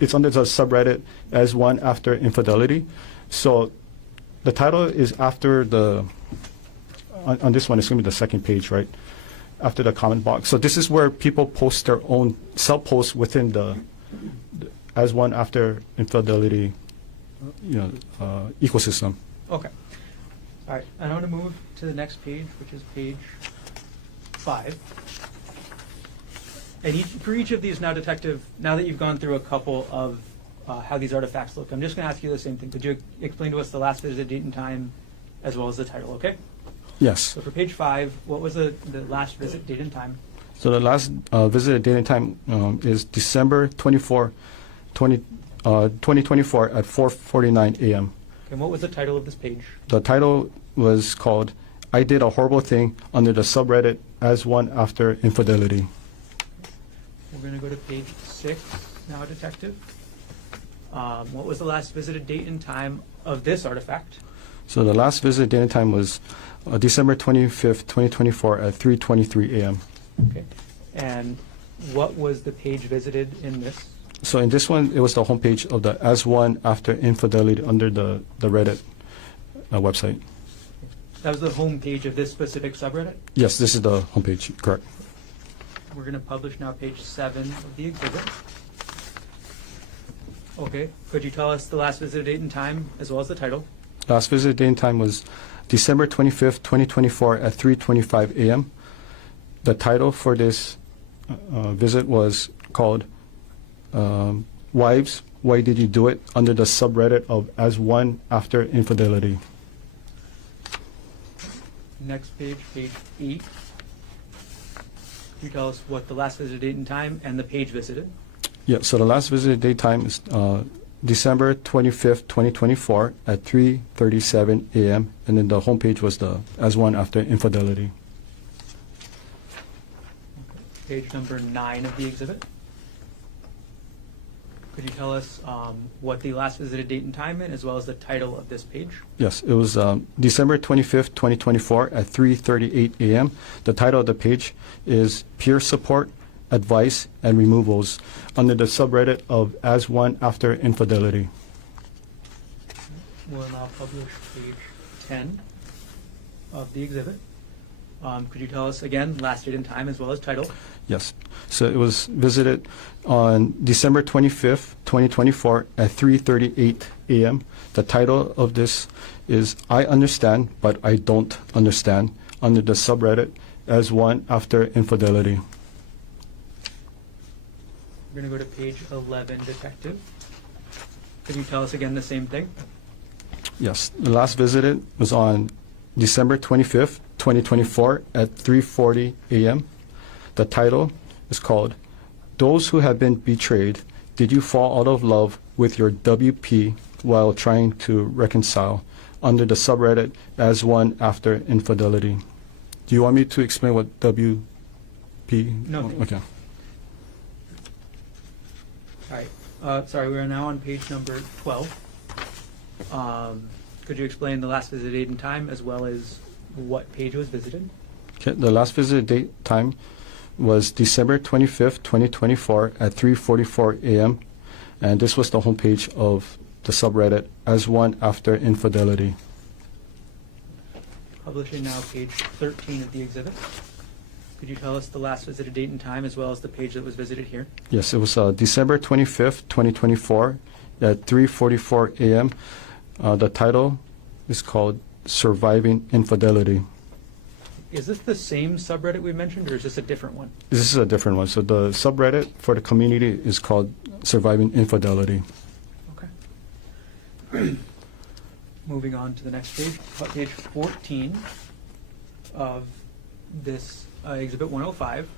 is under the subreddit as one after infidelity. So the title is after the, on this one, it's going to be the second page, right? After the comment box. So this is where people post their own self-posts within the as one after infidelity, ecosystem. Okay. All right. And I want to move to the next page, which is page 5. And for each of these now, Detective, now that you've gone through a couple of how these artifacts look, I'm just going to ask you the same thing. Could you explain to us the last visit date and time as well as the title, okay? Yes. So for page 5, what was the last visit date and time? So the last visited date and time is December 24, 2024 at 4:49 a.m. And what was the title of this page? The title was called I Did a Horrible Thing under the subreddit as one after infidelity. We're going to go to page 6 now, Detective. What was the last visited date and time of this artifact? So the last visit date and time was December 25th, 2024 at 3:23 a.m. Okay. And what was the page visited in this? So in this one, it was the homepage of the as one after infidelity under the Reddit website. That was the home page of this specific subreddit? Yes, this is the homepage, correct. We're going to publish now page 7 of the exhibit. Okay. Could you tell us the last visit date and time as well as the title? Last visit date and time was December 25th, 2024 at 3:25 a.m. The title for this visit was called Wives, Why Did You Do It? Under the subreddit of As One After Infidelity. Next page, page 8. Can you tell us what the last visit date and time and the page visited? Yeah, so the last visit date time is December 25th, 2024 at 3:37 a.m. And then the homepage was the As One After Infidelity. Page number 9 of the exhibit. Could you tell us what the last visited date and time is, as well as the title of this page? Yes, it was December 25th, 2024 at 3:38 a.m. The title of the page is Peer Support, Advice, and Removals under the subreddit of As One After Infidelity. We'll now publish page 10 of the exhibit. Could you tell us again last date and time as well as title? Yes. So it was visited on December 25th, 2024 at 3:38 a.m. The title of this is I Understand, But I Don't Understand under the subreddit As One After Infidelity. We're going to go to page 11, Detective. Could you tell us again the same thing? Yes. The last visited was on December 25th, 2024 at 3:40 a.m. The title is called Those Who Have Been Betrayed. Did You Fall Out of Love with Your WP While Trying to Reconcile under the subreddit As One After Infidelity. Do you want me to explain what WP? No, thank you. Okay. All right. Sorry, we are now on page number 12. Could you explain the last visit date and time as well as what page was visited? Okay. The last visit date time was December 25th, 2024 at 3:44 a.m. And this was the homepage of the subreddit as one after infidelity. Publishing now page 13 of the exhibit. Could you tell us the last visited date and time as well as the page that was visited here? Yes, it was December 25th, 2024 at 3:44 a.m. The title is called Surviving Infidelity. Is this the same subreddit we mentioned, or is this a different one? This is a different one. So the subreddit for the community is called Surviving Infidelity. Okay. Moving on to the next page, page 14 of this exhibit 105.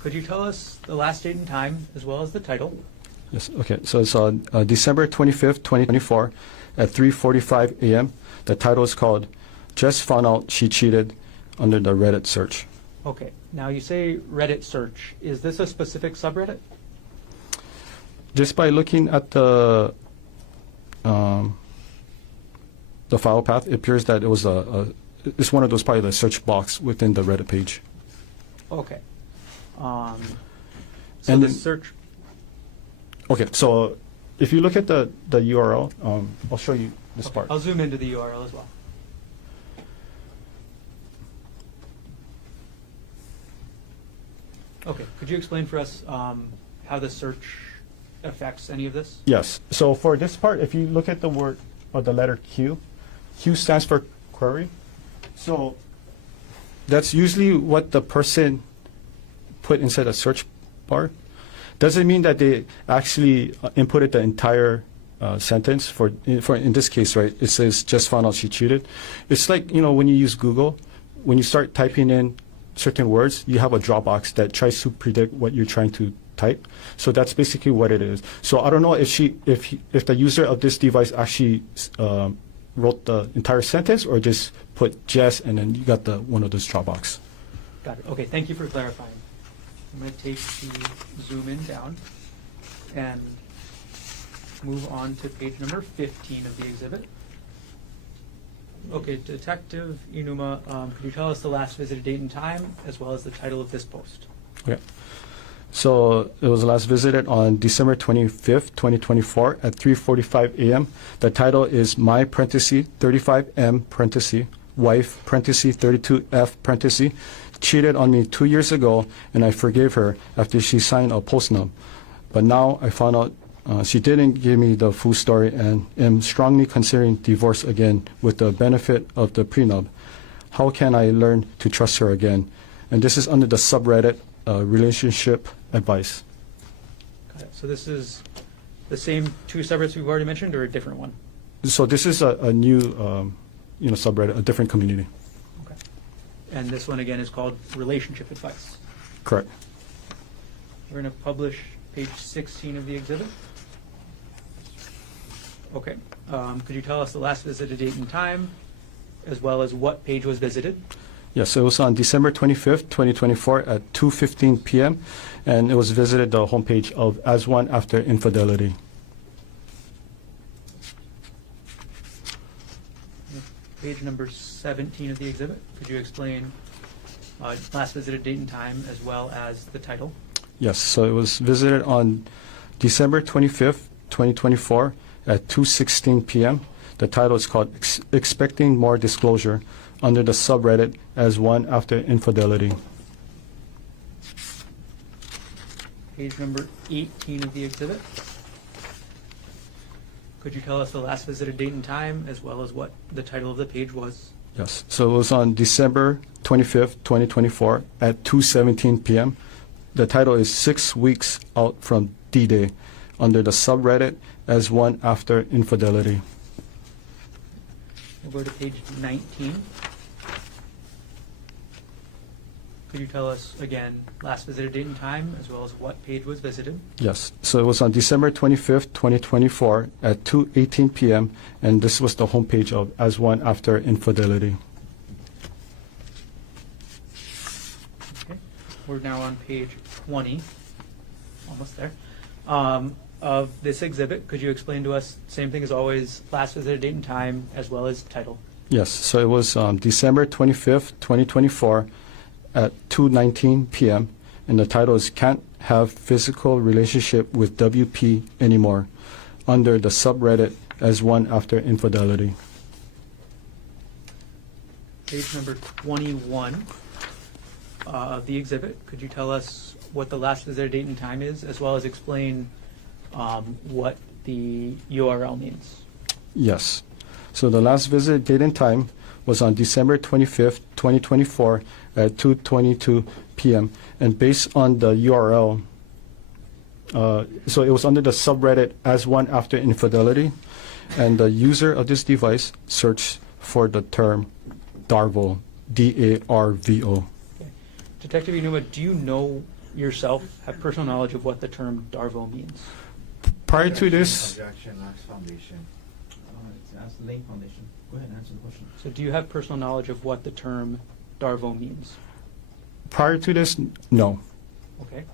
Could you tell us the last date and time as well as the title? Yes. Okay. So it's December 25th, 2024 at 3:45 a.m. The title is called Just Found Out She Cheated under the Reddit search. Okay. Now you say Reddit search. Is this a specific subreddit? Just by looking at the file path, it appears that it was it's one of those, probably the search box within the Reddit page. Okay. So And the then- search. Okay, so if you look at the URL, I'll show you this Okay, part. I'll zoom into the URL as well. Okay. Could you explain for us how the search affects any of this? Yes. So for this part, if you look at the word or the letter Q, Q stands for query. So that's usually what the person put inside a search bar. Doesn't mean that they actually inputted the entire sentence. For in this case, right? It says just found out she cheated. It's like, when you use Google, when you start typing in certain words, you have a drop box that tries to predict what you're trying to type. So that's basically what it is. So I don't know if the user of this device actually wrote the entire sentence or just put just and then you got one of those drop box. Got it. Okay. Thank you for clarifying. I'm going to take the zoom in down and move on to page number 15 of the exhibit. Okay, Detective Inuma, could you tell us the last visited date and time as well as the title of this post? Okay. So it was last visited on December 25th, 2024 at 3:45 a.m. The title is My parenthesis 35M parenthesis wife parenthesis 32F cheated on me 2 years ago and I forgave her after she signed a postnum. But now I found out she didn't give me the full story and am strongly considering divorce again with the benefit of the prenup. How can I learn to trust her again? And this is under the subreddit relationship advice. Got it. So this is the same two subreddits we've already mentioned or a different one? So this is a new subreddit, a different community. Okay. And this one again is called Relationship Advice. Correct. We're going to publish page 16 of the exhibit. Okay. Could you tell us the last visited date and time as well as what page was visited? Yes, it was on December 25th, 2024 at 2:15 p.m. and it was visited the homepage of As One After Infidelity. Page number 17 of the exhibit. Could you explain last visited date and time as well as the title? Yes, so it was visited on December 25th, 2024 at 2:16 p.m. The title is called Expecting More Disclosure under the subreddit As One After Infidelity. Page number 18 of the exhibit. Could you tell us the last visited date and time as well as what the title of the page was? Yes, so it was on December 25th, 2024 at 2:17 p.m. The title is 6 Weeks Out from D-Day under the subreddit As One After Infidelity. We'll go to page 19. Could you tell us again last visited date and time as well as what page was visited? Yes, so it was on December 25th, 2024 at 2:18 p.m. and this was the homepage of As One After Infidelity. we're now on page 20, almost there, of this exhibit. Could you explain to us, same thing as always, last visited date and time, as well as title? Yes, so it was December 25th, 2024 at 2:19 p.m. and the title is Can't Have Physical Relationship with WP Anymore, under the subreddit as one after infidelity. Page number 21 of the exhibit. Could you tell us what the last visited date and time is, as well as explain what the URL means? Yes. So the last visit date and time was on December 25th, 2024 at 2:22 p.m. And based on the URL, so it was under the subreddit as one after infidelity, and the user of this device searched for the term DARVO, D-A-R-V-O. Okay. Detective Inuma, do you know yourself, have personal knowledge of what the term DARVO means? Prior to this, Objection, Max Foundation. Ask the Lane Foundation. Go ahead and answer the question. So do you have personal knowledge of what the term DARVO means? no. Okay.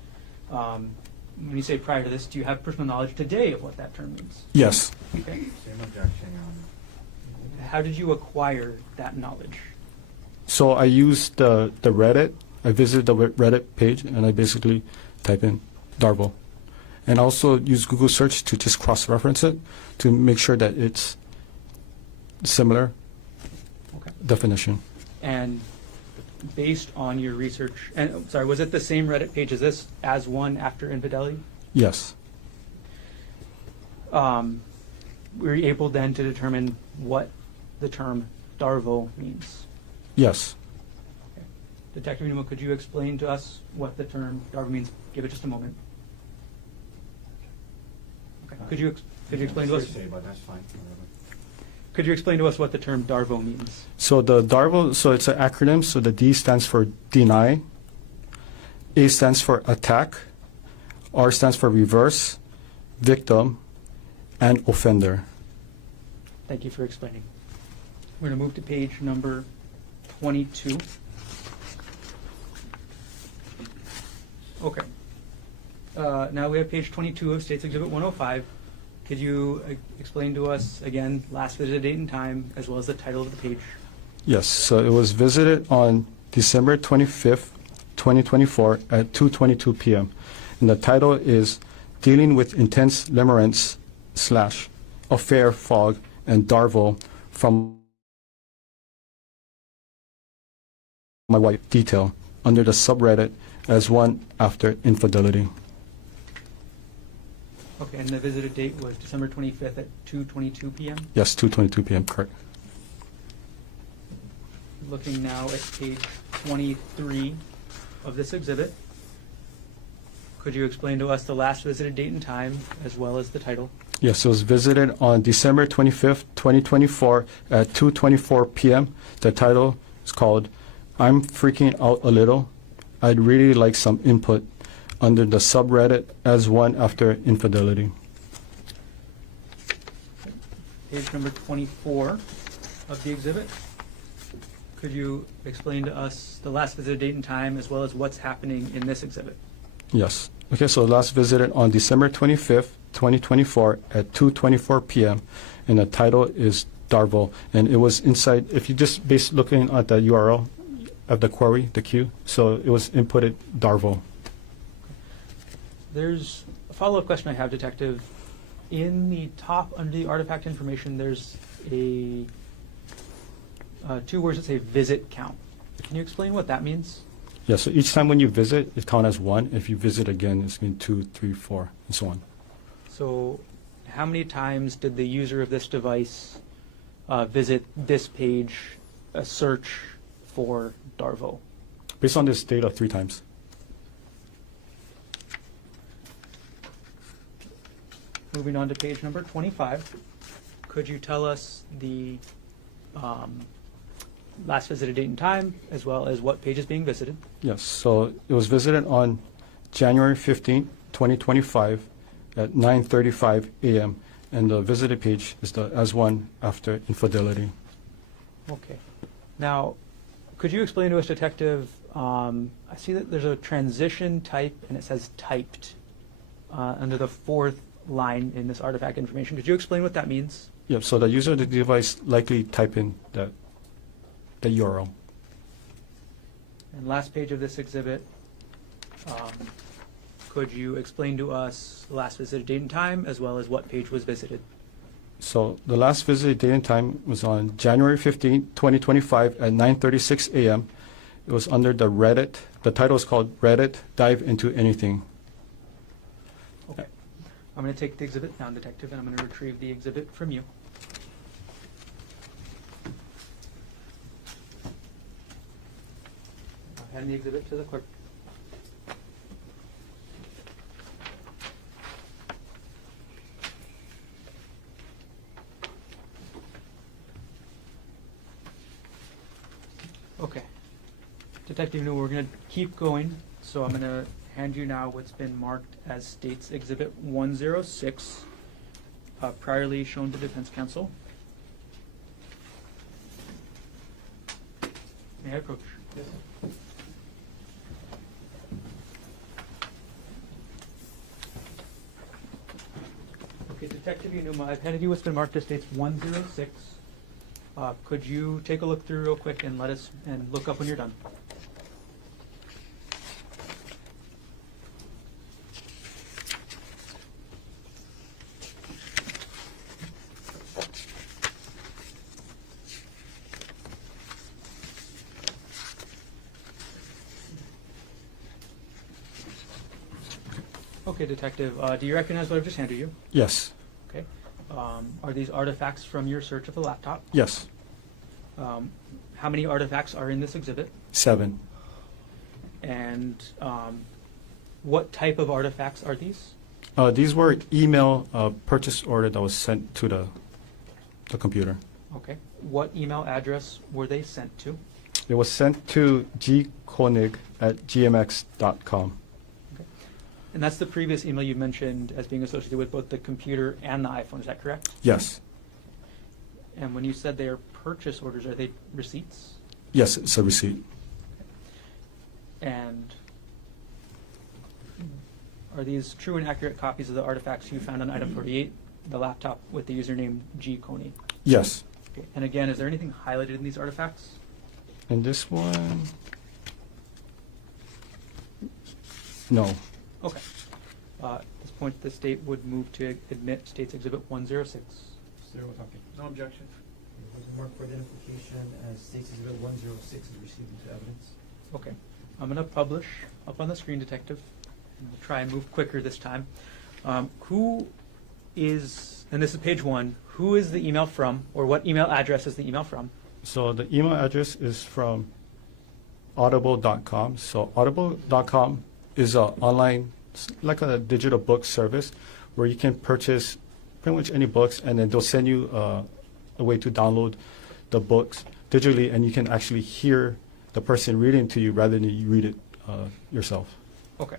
When you say prior to this, do you have personal knowledge today of what that term means? Yes. Okay. Same objection, Your Honor. How did you acquire that knowledge? So I used the Reddit. I visited the Reddit page and I basically type in DARVO. And also use Google search to just cross-reference it to make sure that it's similar Okay. definition. And based on your research, and sorry, was it the same Reddit page as this, as one after infidelity? Yes. Were you able then to determine what the term DARVO means? Yes. Okay. Detective Inuma, could you explain to us what the term DARVO means? Give it just a moment. Okay. Could you explain to us? Hearsay, but that's fine. Whatever. Could you explain to us what the term DARVO means? So the DARVO, so it's an acronym. So the D stands for deny, A stands for attack, R stands for reverse, victim, and offender. Thank you for explaining. We're going to move to page number 22. Okay. Now we have page 22 of State's Exhibit 105. Could you explain to us, again, last visited date and time, as well as the title of the page? Yes, so it was visited on December 25th, 2024 at 2:22 p.m. And the title is Dealing with Intense Limerence / Affair Fog and DARVO from my wife detail under the subreddit as one after infidelity. Okay, and the visited date was December 25th at 2:22 p.m.? Yes, 2:22 p.m., correct. Looking now at page 23 of this exhibit. Could you explain to us the last visited date and time, as well as the title? Yes, it was visited on December 25th, 2024 at 2:24 p.m. The title is called I'm Freaking Out a Little. I'd really like some input, under the subreddit as one after infidelity. Page number 24 of the exhibit. Could you explain to us the last visited date and time, as well as what's happening in this exhibit? Yes. Okay, so last visited on December 25th, 2024 at 2:24 p.m. and the title is DARVO, and it was inside, if you just looking at the URL of the query, the queue, so it was inputted DARVO. There's a follow-up question I have, Detective. In the top, under the artifact information, there's a two words that say visit count. Can you explain what that means? Yeah, so each time when you visit, it counts as one. If you visit again, it's going to be 2, 3, 4, and so on. So how many times did the user of this device visit this page, search for DARVO? Based on this data, 3 times. Moving on to page number 25, could you tell us the last visited date and time, as well as what page is being visited? Yes, so it was visited on January 15th, 2025 at 9:35 a.m. and the visited page is the as one after infidelity. Okay. Now, could you explain to us, Detective, I see that there's a transition type and it says typed under the fourth line in this artifact information. Could you explain what that means? Yep, so the user of the device likely type in the URL. And last page of this exhibit, could you explain to us the last visited date and time as well as what page was visited? So the last visited date and time was on January 15, 2025 at 9:36 a.m. It was under the Reddit. The title is called Reddit Dive Into Anything. Okay. I'm going to take the exhibit down, Detective, and I'm going to retrieve the exhibit from you. I'll hand the exhibit to the clerk. Okay. Detective New, we're going to keep going, so I'm going to hand you now what's been marked as State's Exhibit 106, priorly shown to Defense Counsel. May I approach? Yes. Okay, Detective Unuma, I've handed you what's been marked as State's 106. Could you take a look through real quick and look up when you're done? Okay, Detective, do you recognize what I've just handed you? Yes. Okay. Are these artifacts from your search of the laptop? Yes. How many artifacts are in this exhibit? 7. And what type of artifacts are these? These were email purchase order that was sent to the computer. Okay. What email address were they sent to? It was sent to gkonig@gmx.com. Okay. And that's the previous email you mentioned as being associated with both the computer and the iPhone, is that correct? Yes. And when you said they are purchase orders, are they receipts? Yes, it's a receipt. And are these true and accurate copies of the artifacts you found on item 48, the laptop with the username Konig? Yes. Okay. And again, is there anything highlighted in these artifacts? And this one, no. Okay. At this point, the state would move to admit State's Exhibit 106. Mr. Otake. No objection. It was marked for identification as State's Exhibit 106 is received into evidence. Okay. I'm going to publish up on the screen, Detective. And we'll try and move quicker this time. Who is, and this is page 1, who is the email from, or what email address is the email from? So the email address is from audible.com. So audible.com is an online, like a digital book service where you can purchase pretty much any books, and then they'll send you a way to download the books digitally, and you can actually hear the person reading to you rather than you read it yourself. Okay.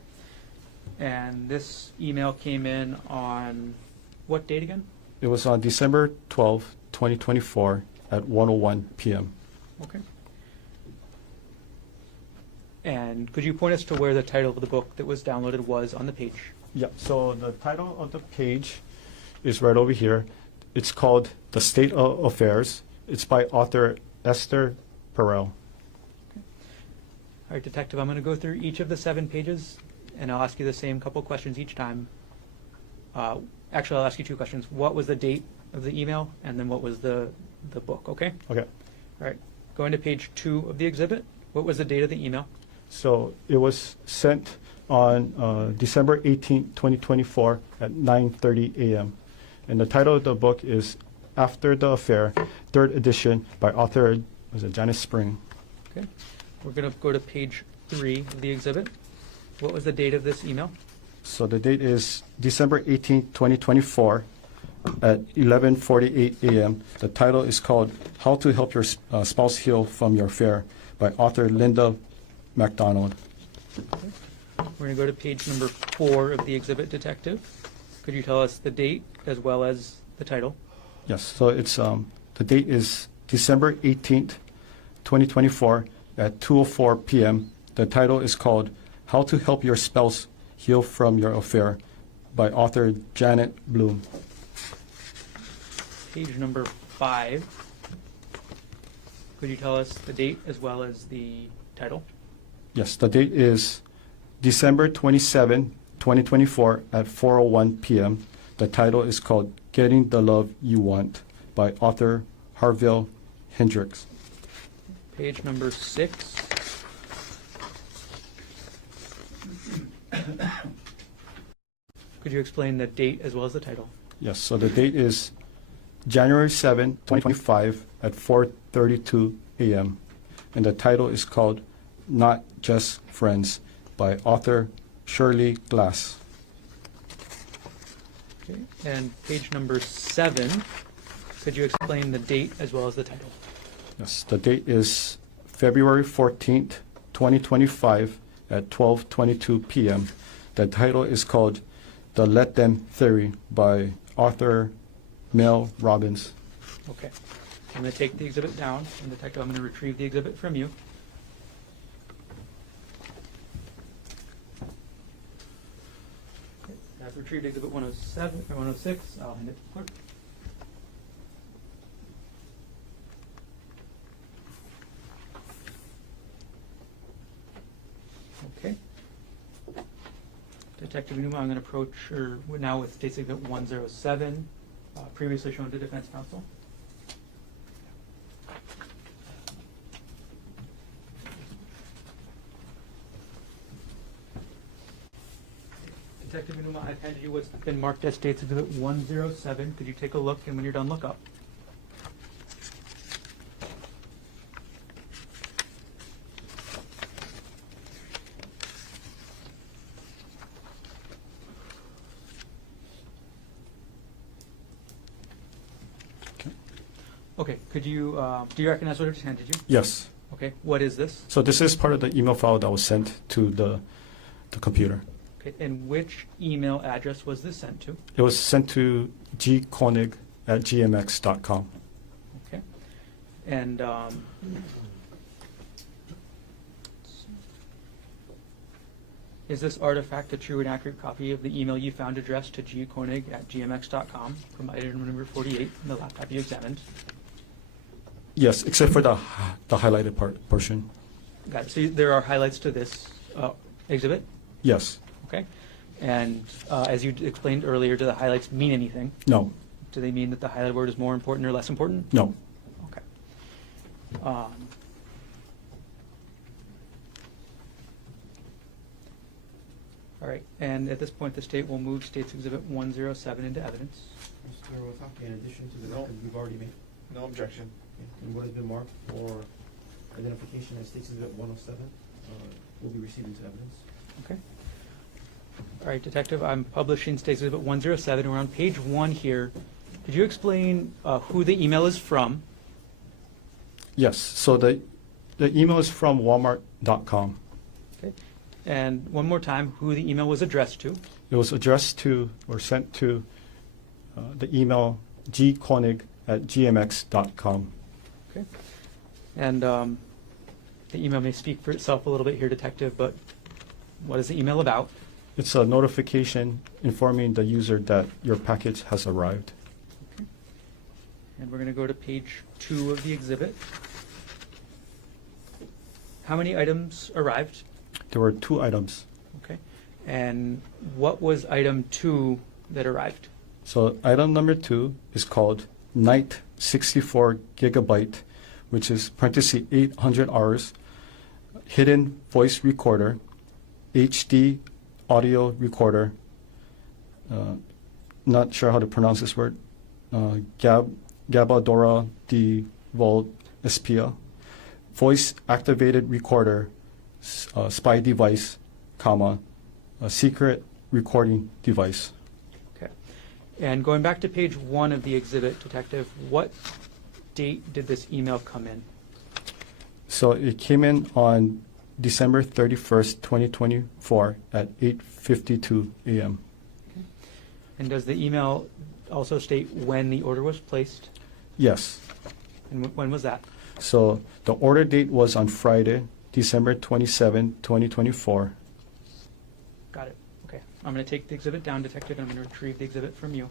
And this email came in on what date again? It was on December 12, 2024 at 1:01 p.m. Okay. And could you point us to where the title of the book that was downloaded was on the page? Yeah, so the title of the page is right over here. It's called The State of Affairs. It's by author Esther Perel. All right, Detective, I'm going to go through each of the 7 pages, and I'll ask you the same couple questions each time. Actually, I'll ask you 2 questions. What was the date of the email, and then what was the book, okay? Okay. All right, going to page 2 of the exhibit. What was the date of the email? So it was sent on December 18, 2024 at 9:30 a.m. And the title of the book is After the Affair, 3rd edition by author, was it Janice Spring? Okay. We're going to go to page 3 of the exhibit. What was the date of this email? So the date is December 18, 2024 at 11:48 a.m. The title is called How to Help Your Spouse Heal from Your Affair by author Linda MacDonald. Okay. We're going to go to page number 4 of the exhibit, Detective. Could you tell us the date as well as the title? Yes, so it's the date is December 18th, 2024 at 2:04 p.m. The title is called How to Help Your Spouse Heal from Your Affair by author Janet Bloom. Page number 5. Could you tell us the date as well as the title? Yes, the date is December 27, 2024 at 4:01 p.m. The title is called Getting the Love You Want by author Harville Hendricks. Page number 6. Could you explain the date as well as the title? Yes, so the date is January 7, 2025 at 4:32 a.m. And the title is called Not Just Friends by author Shirley Glass. Okay. And page number 7. Could you explain the date as well as the title? Yes, the date is February 14th, 2025 at 12:22 p.m. The title is called The Let Them Theory by author Mel Robbins. Okay. I'm going to take the exhibit down, and Detective, I'm going to retrieve the exhibit from you. Okay. I've retrieved exhibit 107 or 106. I'll hand it to the clerk. Okay. Detective Numa, I'm going to approach her now with State's Exhibit 107, previously shown to defense counsel. Detective Numa, I've handed you what's been marked as State's Exhibit 107. Could you take a look, and when you're done, look up? Okay, could you, do you recognize what I just handed you? Yes. Okay, what is this? So this is part of the email file that was sent to the computer. Okay, and which email address was this sent to? It was sent to gkonig@gmx.com. Okay, and is this artifact a true and accurate copy of the email you found addressed to gkonig@gmx.com, provided in number 48 in the laptop you examined? Yes, except for the highlighted portion. Got it. So there are highlights to this exhibit? Yes. Okay. And as you explained earlier, do the highlights mean anything? No. Do they mean that the highlighted word is more important or less important? No. Okay. All right. And at this point, the state will move State's Exhibit 107 into evidence. Mr. Otake, in addition to the No. record we've already made, No objection. and what has been marked for identification as State's Exhibit 107 will be received into evidence. Okay. All right, Detective, I'm publishing State's Exhibit 107. We're on page 1 here. Could you explain who the email is from? Yes. So the email is from Walmart.com. Okay. And one more time, who the email was addressed to? It was addressed to or sent to the email gkonig@gmx.com. Okay. And the email may speak for itself a little bit here, Detective, but what is the email about? It's a notification informing the user that your package has arrived. Okay. And we're going to go to page 2 of the exhibit. How many items arrived? There were 2 items. Okay. And what was item 2 that arrived? So item number 2 is called Night 64 gigabyte, which is parenthesis 800 hours, hidden voice recorder, HD audio recorder, not sure how to pronounce this word, Gabadora de Vol Espia, voice activated recorder, spy device, comma, a secret recording device. Okay. And going back to page 1 of the exhibit, Detective, what date did this email come in? So it came in on December 31st, 2024 at 8:52 a.m. Okay. And does the email also state when the order was placed? Yes. And when was that? So the order date was on Friday, December 27, 2024. Got it. Okay. I'm going to take the exhibit down, Detective, and I'm going to retrieve the exhibit from you.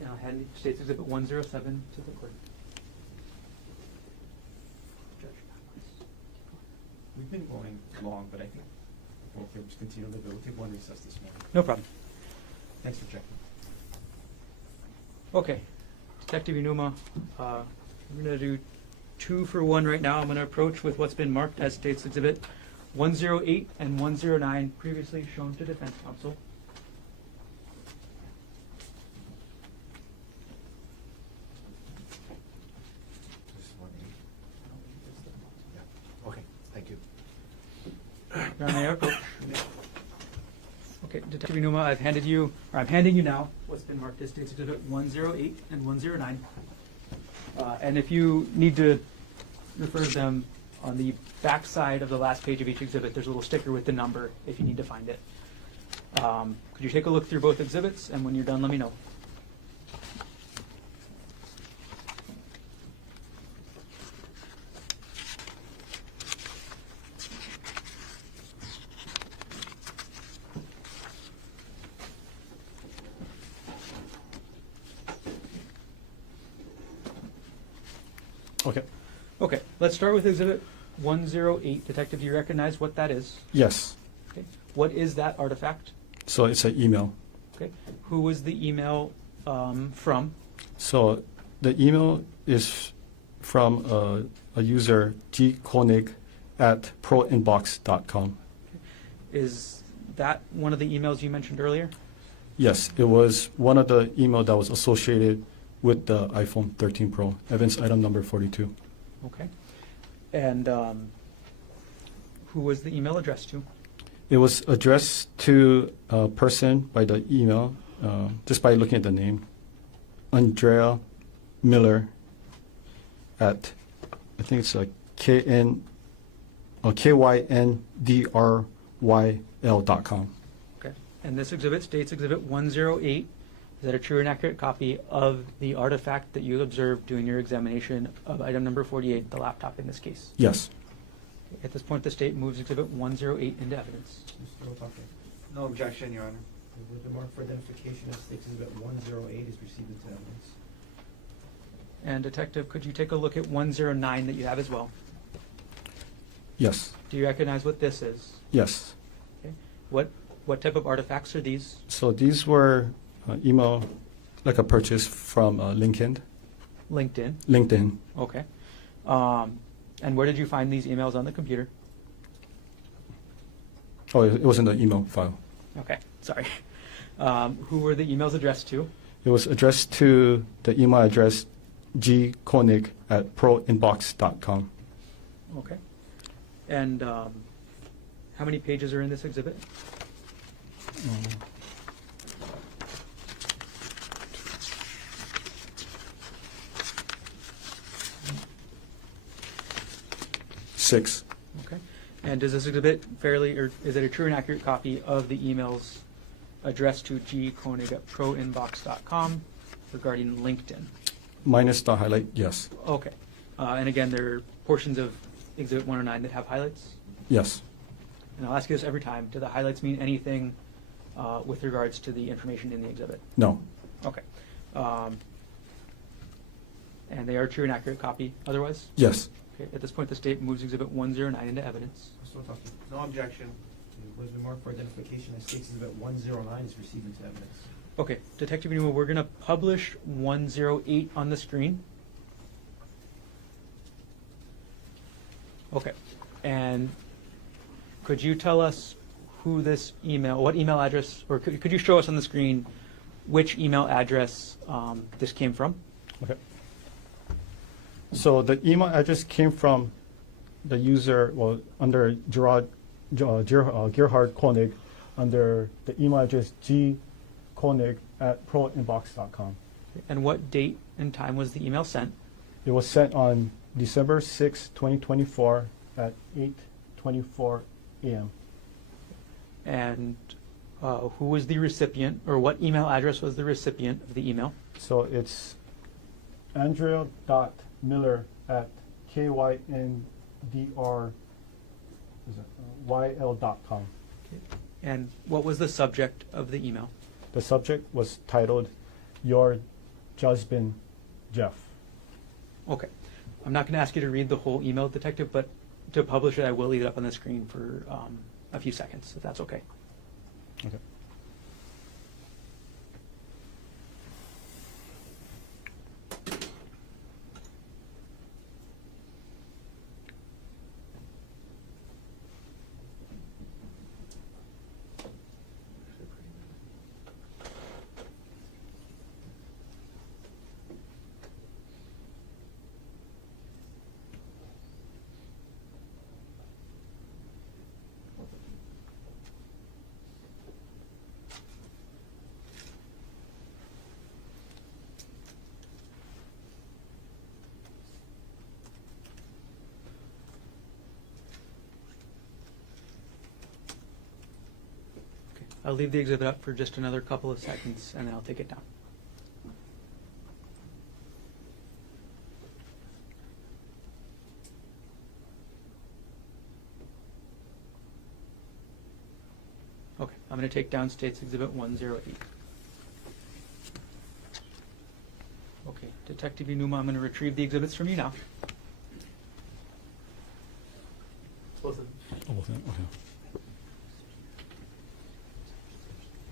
And I'll hand State's Exhibit 107 to the clerk. Judge. We've been going long, but I think we'll just continue a little bit. We'll take one recess this morning. No problem. Thanks for checking. Okay. Detective Inuma, I'm going to do 2 for 1 right now. I'm going to approach with what's been marked as State's Exhibit 108 and 109, previously shown to defense counsel. Okay, thank you. Your Honor, may I approach? Okay, Detective Inuma, I'm handing you now what's been marked as State's Exhibit 108 and 109. And if you need to refer to them on the back side of the last page of each exhibit, there's a little sticker with the number if you need to find it. Could you take a look through both exhibits, and when you're done, let me know. Okay. Okay, let's start with Exhibit 108. Detective, do you recognize what that is? Yes. Okay. What is that artifact? So it's an email. Okay. Who was the email from? So the email is from a user, Konig at proinbox.com. Is that one of the emails you mentioned earlier? Yes, it was one of the email that was associated with the iPhone 13 Pro, evidence item number 42. Okay. And who was the email addressed to? It was addressed to a person by the email, just by looking at the name, Andrea Miller at, I think it's like KYNDRYL.com. Okay. And this exhibit, State's Exhibit 108, is that a true and accurate copy of the artifact that you observed during your examination of item number 48, the laptop in this case? Yes. At this point, the State moves Exhibit 108 into evidence. Mr. Otake, No objection, Your Honor. with the mark for identification as State's Exhibit 108 is received into evidence. And Detective, could you take a look at 109 that you have as well? Yes. Do you recognize what this is? Yes. Okay. What type of artifacts are these? So these were email, like a purchase from LinkedIn. LinkedIn. Okay. And where did you find these emails on the computer? Oh, it was in the email file. Okay, sorry. Who were the emails addressed to? It was addressed to the email address gkonig at proinbox.com. Okay. And how many pages are in this exhibit? Six. Okay. And does this exhibit or is it a true and accurate copy of the emails addressed to gkonig at proinbox.com regarding LinkedIn? Minus the highlight, yes. Okay. And again, there are portions of Exhibit 109 that have highlights? Yes. And I'll ask you this every time. Do the highlights mean anything with regards to the information in the exhibit? No. Okay. And they are a true and accurate copy otherwise? Yes. Okay. At this point, the State moves Exhibit 109 into evidence. Mr. Otake, No objection. with the mark for identification as State's Exhibit 109 is received into evidence. Okay. Detective Inuma, we're going to publish 108 on the screen. Okay. And could you tell us who this email, what email address, or could you show us on the screen which email address this came from? Okay. So the email address came from the user, well, under Gerhardt Konig, under the email address gkonig at proinbox.com. And what date and time was the email sent? It was sent on December 6, 2024 at 8:24 a.m. And who was the recipient, or what email address was the recipient of the email? So it's andrea.miller@kyndryl.com. And what was the subject of the email? The subject was titled, "Your Husband, Jeff." Okay. I'm not going to ask you to read the whole email, Detective, but to publish it, I will leave it up on the screen for a few seconds, if that's okay. Okay. I'll leave the exhibit up for just another couple of seconds, and then I'll take it down. Okay, I'm going to take down State's Exhibit 108. Okay, Detective Inuma, I'm going to retrieve the exhibits from you now. Both of them. Okay.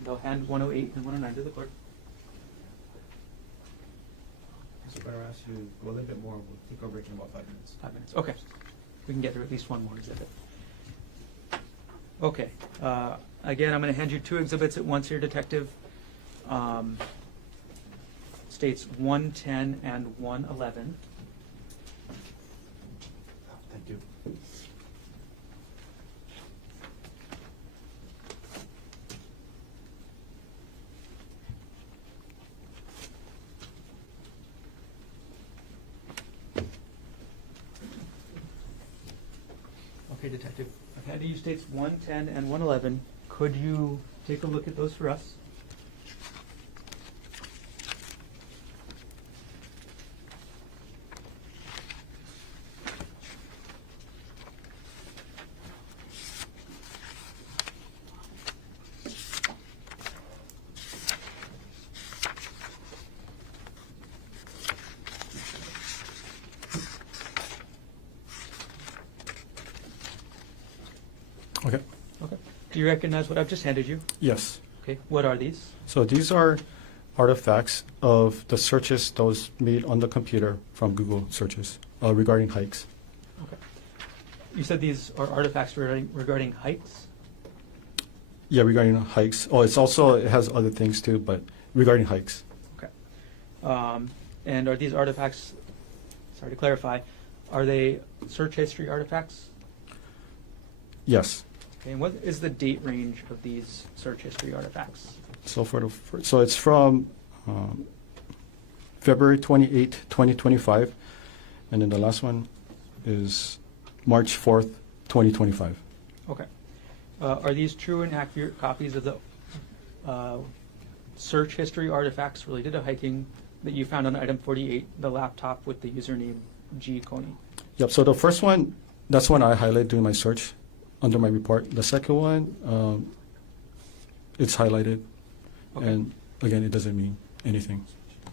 They'll hand 108 and 109 to the clerk. So if I ask you to go a little bit more, we'll take our break in about 5 minutes. 5 minutes. Okay. We can get through at least one more exhibit. Okay. Again, I'm going to hand you two exhibits at once here, Detective. States 110 and 111. Thank you. Okay, Detective. I've handed you States 110 and 111. Could you take a look at those for us? Okay. Okay. Do you recognize what I've just handed you? Yes. Okay. What are these? So these are artifacts of the searches that was made on the computer from Google searches regarding hikes. Okay. You said these are artifacts regarding hikes? Yeah, regarding hikes. Oh, it has other things too, but regarding hikes. Okay. And are these artifacts, sorry to clarify, are they search history artifacts? Yes. Okay, and what is the date range of these search history artifacts? So so it's from February 28, 2025, and then the last one is March 4th, 2025. Okay. Are these true and accurate copies of the search history artifacts related to hiking that you found on item 48, the laptop with the username G. Konig? Yep, so the first one, that's one I highlighted during my search under my report. The second one, it's highlighted, Okay. and again, it doesn't mean anything.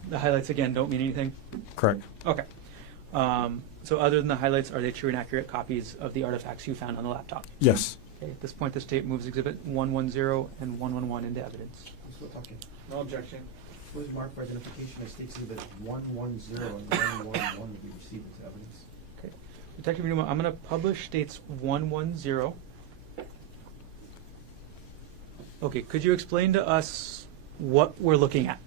The highlights, again, don't mean anything? Correct. Okay. So other than the highlights, are they true and accurate copies of the artifacts you found on the laptop? Yes. Okay, at this point, the state moves exhibit 110 and 111 into evidence. Let's go talking. No objection. Please mark for identification as states that 110 and 111 will be received into evidence. Okay. Detective Numa, I'm going to publish states 110. Okay, could you explain to us what we're looking at?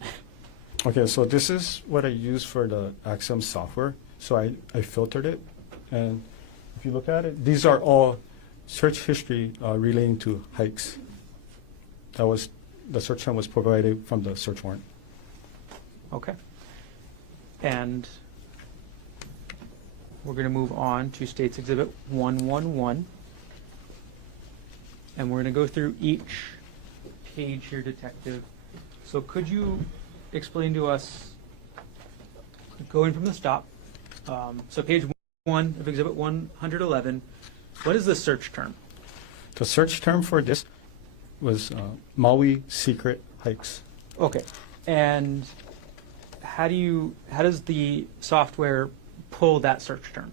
Okay, so this is what I use for the Axiom software. So I filtered it, and if you look at it, these are all search history relating to hikes. That was, the search term was provided from the search warrant. Okay. And we're going to move on to States Exhibit 111. And we're going to go through each page here, Detective. So could you explain to us, going from the stop, so page 1 of Exhibit 111, what is the search term? The search term for this was Maui secret hikes. Okay, and how does the software pull that search term?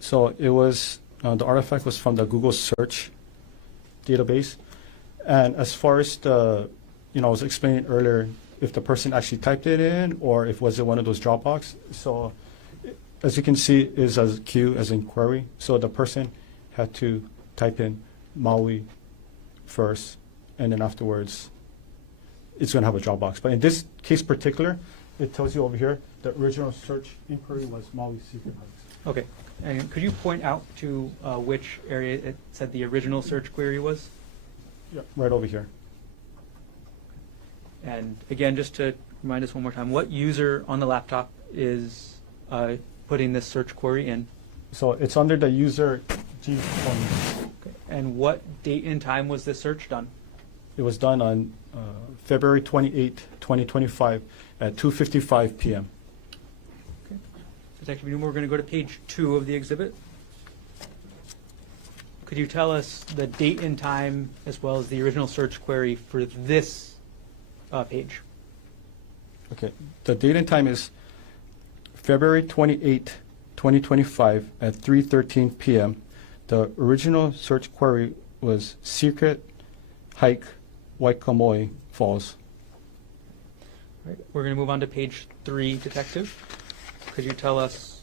So it was, the artifact was from the Google search database. And as far as I was explaining earlier, if the person actually typed it in or if was it one of those Dropbox. So as you can see, is as Q as in query. So the person had to type in Maui first, and then afterwards it's going to have a Dropbox. But in this case particular, it tells you over here, the original search inquiry was Maui secret hikes. Okay, and could you point out to which area it said the original search query was? Yeah, right over here. And again, just to remind us one more time, what user on the laptop is putting this search query in? So it's under the user G20. Okay. And what date and time was this search done? It was done on February 28, 2025 at 2:55 p.m. Okay. Detective Newman, we're going to go to page 2 of the exhibit. Could you tell us the date and time as well as the original search query for this page? Okay. The date and time is February 28, 2025 at 3:13 p.m. The original search query was secret hike Waikamoi Falls. All right. We're going to move on to page 3, Detective. Could you tell us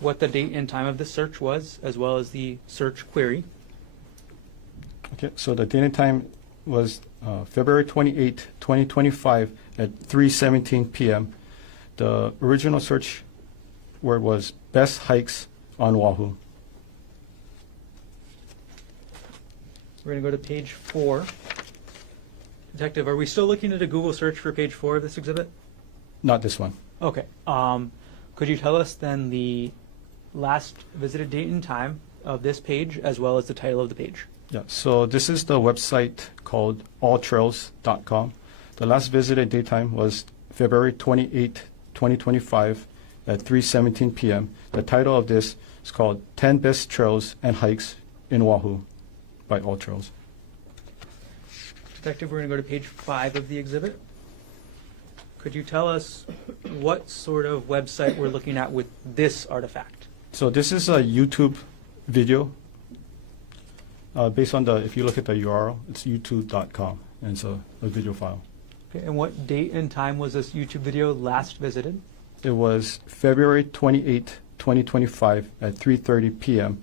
what the date and time of the search was as well as the search query? Okay, so the date and time was February 28, 2025 at 3:17 p.m. The original search word was best hikes on Oahu. We're going to go to page 4. Detective, are we still looking at a Google search for page 4 of this exhibit? Not this one. Okay. Could you tell us then the last visited date and time of this page as well as the title of the page? Yeah, so this is the website called alltrails.com. The last visited daytime was February 28, 2025 at 3:17 p.m. The title of this is called 10 Best Trails and Hikes in Oahu by All Trails. Detective, we're going to go to page 5 of the exhibit. Could you tell us what sort of website we're looking at with this artifact? So this is a YouTube video based on if you look at the URL, it's youtube.com, and it's a video file. Okay, and what date and time was this YouTube video last visited? It was February 28, 2025 at 3:30 p.m.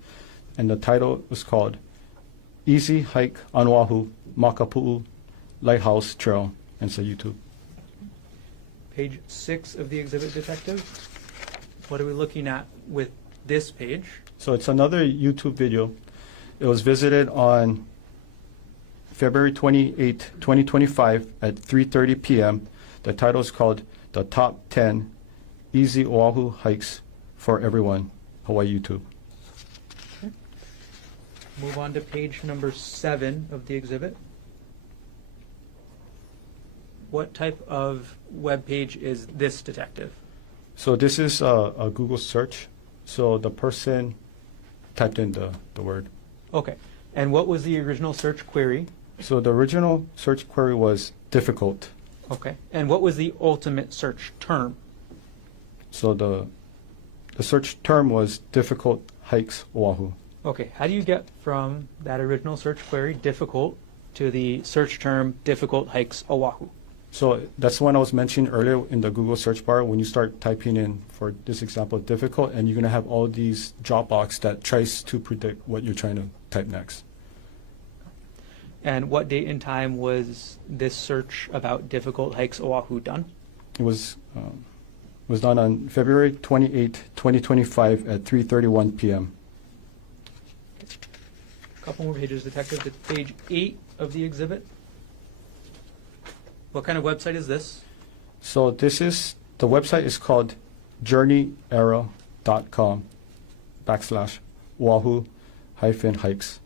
and the title was called Easy Hike on Oahu, Makapu'u Lighthouse Trail, and it's a YouTube. Page 6 of the exhibit, Detective. What are we looking at with this page? So it's another YouTube video. It was visited on February 28, 2025 at 3:30 p.m. The title is called The Top 10 Easy Oahu Hikes for Everyone, Hawaii YouTube. Okay. Move on to page number 7 of the exhibit. What type of web page is this, Detective? So this is a Google search. So the person typed in the word. Okay. And what was the original search query? So the original search query was difficult. Okay. And what was the ultimate search term? So the search term was difficult hikes Oahu. Okay. How do you get from that original search query, difficult, to the search term, difficult hikes Oahu? So that's one I was mentioning earlier in the Google search bar. When you start typing in, for this example, difficult, and you're going to have all these drop box that tries to predict what you're trying to type next. And what date and time was this search about difficult hikes Oahu done? It was done on February 28, 2025 at 3:31 p.m. A couple more pages, Detective. To page 8 of the exhibit. What kind of website is this? So the website is called journeyarrow.com/Oahu-hikes.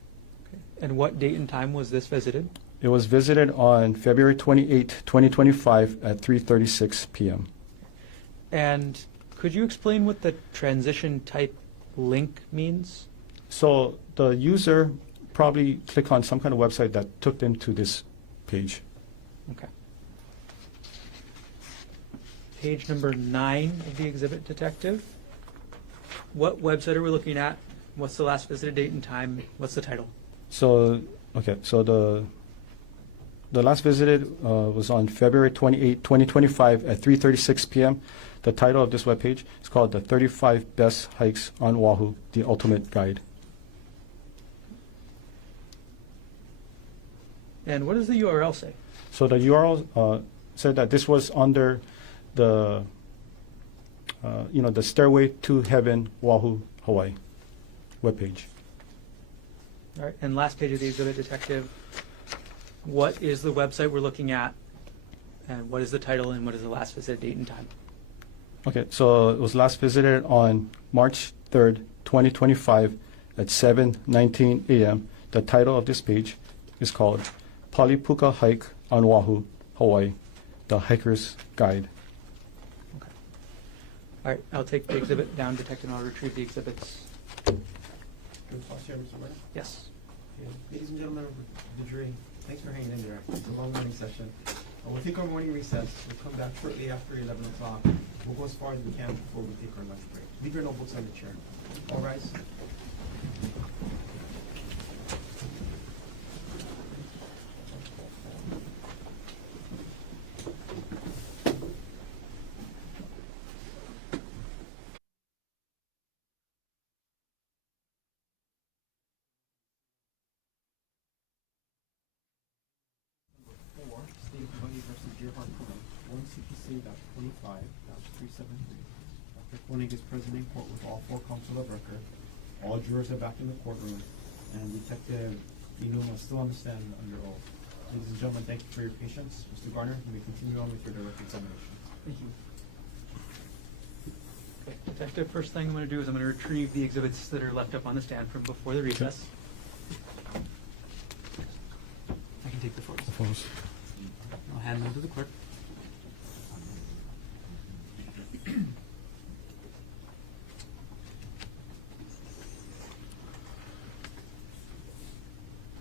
Okay. And what date and time was this visited? It was visited on February 28, 2025 at 3:36 p.m. And could you explain what the transition type link means? So the user probably clicked on some kind of website that took them to this page. Okay. Page number 9 of the exhibit, Detective. What website are we looking at? What's the last visited date and time? What's the title? So, okay, so the last visited was on February 28, 2025 at 3:36 p.m. The title of this webpage is called The 35 Best Hikes on Oahu, The Ultimate Guide. And what does the URL say? So the URL said that this was under the, the Stairway to Heaven, Oahu, Hawaii webpage. All right, and last page of the exhibit, Detective. What is the website we're looking at? And what is the title and what is the last visit date and time? Okay, so it was last visited on March 3rd, 2025 at 7:19 a.m. The title of this page is called Palipuka Hike on Oahu, Hawaii, The Hiker's Guide. Okay. All right, I'll take the exhibit down, Detective, and I'll retrieve the exhibits. Can we pause here, Mr. Murray? Yes. Okay. Ladies and gentlemen of the jury, thanks for hanging in there. It's a long morning session. We'll take our morning recess. We'll come back shortly after 11 o'clock. We'll go as far as we can before we take our lunch break. Leave your notebooks on the chair. All rise. State of Hawaii versus Gerhardt Konig, 1 CPC.25-373. Dr. Konig is present in court with all 4 counsel of record. All jurors are back in the courtroom, and Detective Inuma is still on the stand under oath. Ladies and gentlemen, thank you for your patience. Mr. Garner, you may continue on with your direct examination. Thank you. Okay, Detective, first thing I'm going to do is I'm going to retrieve the exhibits that are left up on the stand from before the recess. I can take the photos. I'll hand them to the clerk.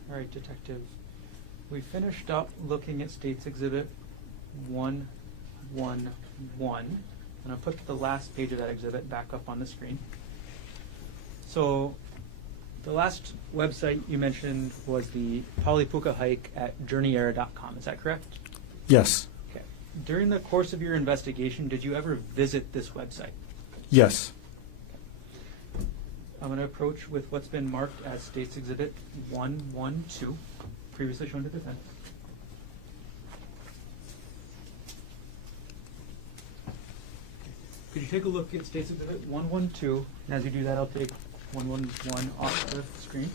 All right, Detective. We finished up looking at State's Exhibit 111, and I'll put the last page of that exhibit back up on the screen. So, the last website you mentioned was the Palipuka hike at journeyera.com. Is that correct? Yes. Okay. During the course of your investigation, did you ever visit this website? Yes. I'm going to approach with what's been marked as State's Exhibit 112, previously shown to defense. Could you take a look at State's Exhibit 112? And as you do that, I'll take 111 off the screen.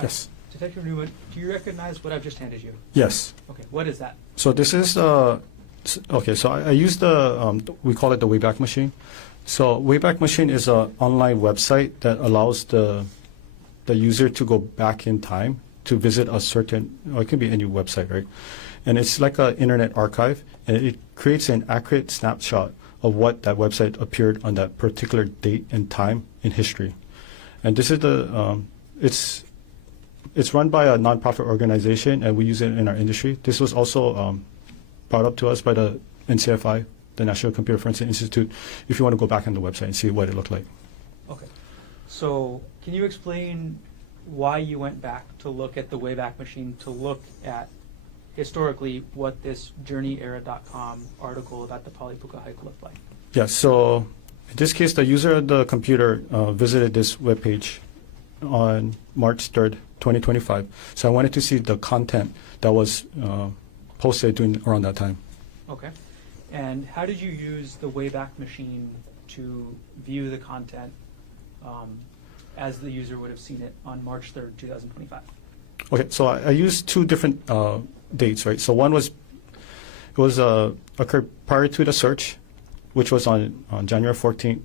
Yes. Detective Newman, do you recognize what I've just handed you? Yes. Okay, what is that? So this is okay. So I use the we call it the Wayback Machine. So Wayback Machine is an online website that allows the user to go back in time to visit a certain, or it can be any website, right? And it's like an internet archive, and it creates an accurate snapshot of what that website appeared on that particular date and time in history. And this is the it's run by a nonprofit organization, and we use it in our industry. This was also brought up to us by the NCFI, the National Computer Forensic Institute, if you want to go back on the website and see what it looked like. Okay. So can you explain why you went back to look at the Wayback Machine, to look at historically what this journeyera.com article about the Palipuka hike looked like? Yeah, so in this case, the user of the computer visited this webpage on March 3rd, 2025. So I wanted to see the content that was posted around that time. Okay. And how did you use the Wayback Machine to view the content as the user would have seen it on March 3rd, 2025? Okay, so I used two different dates, right? So one was, it was occurred prior to the search, which was on January 14th,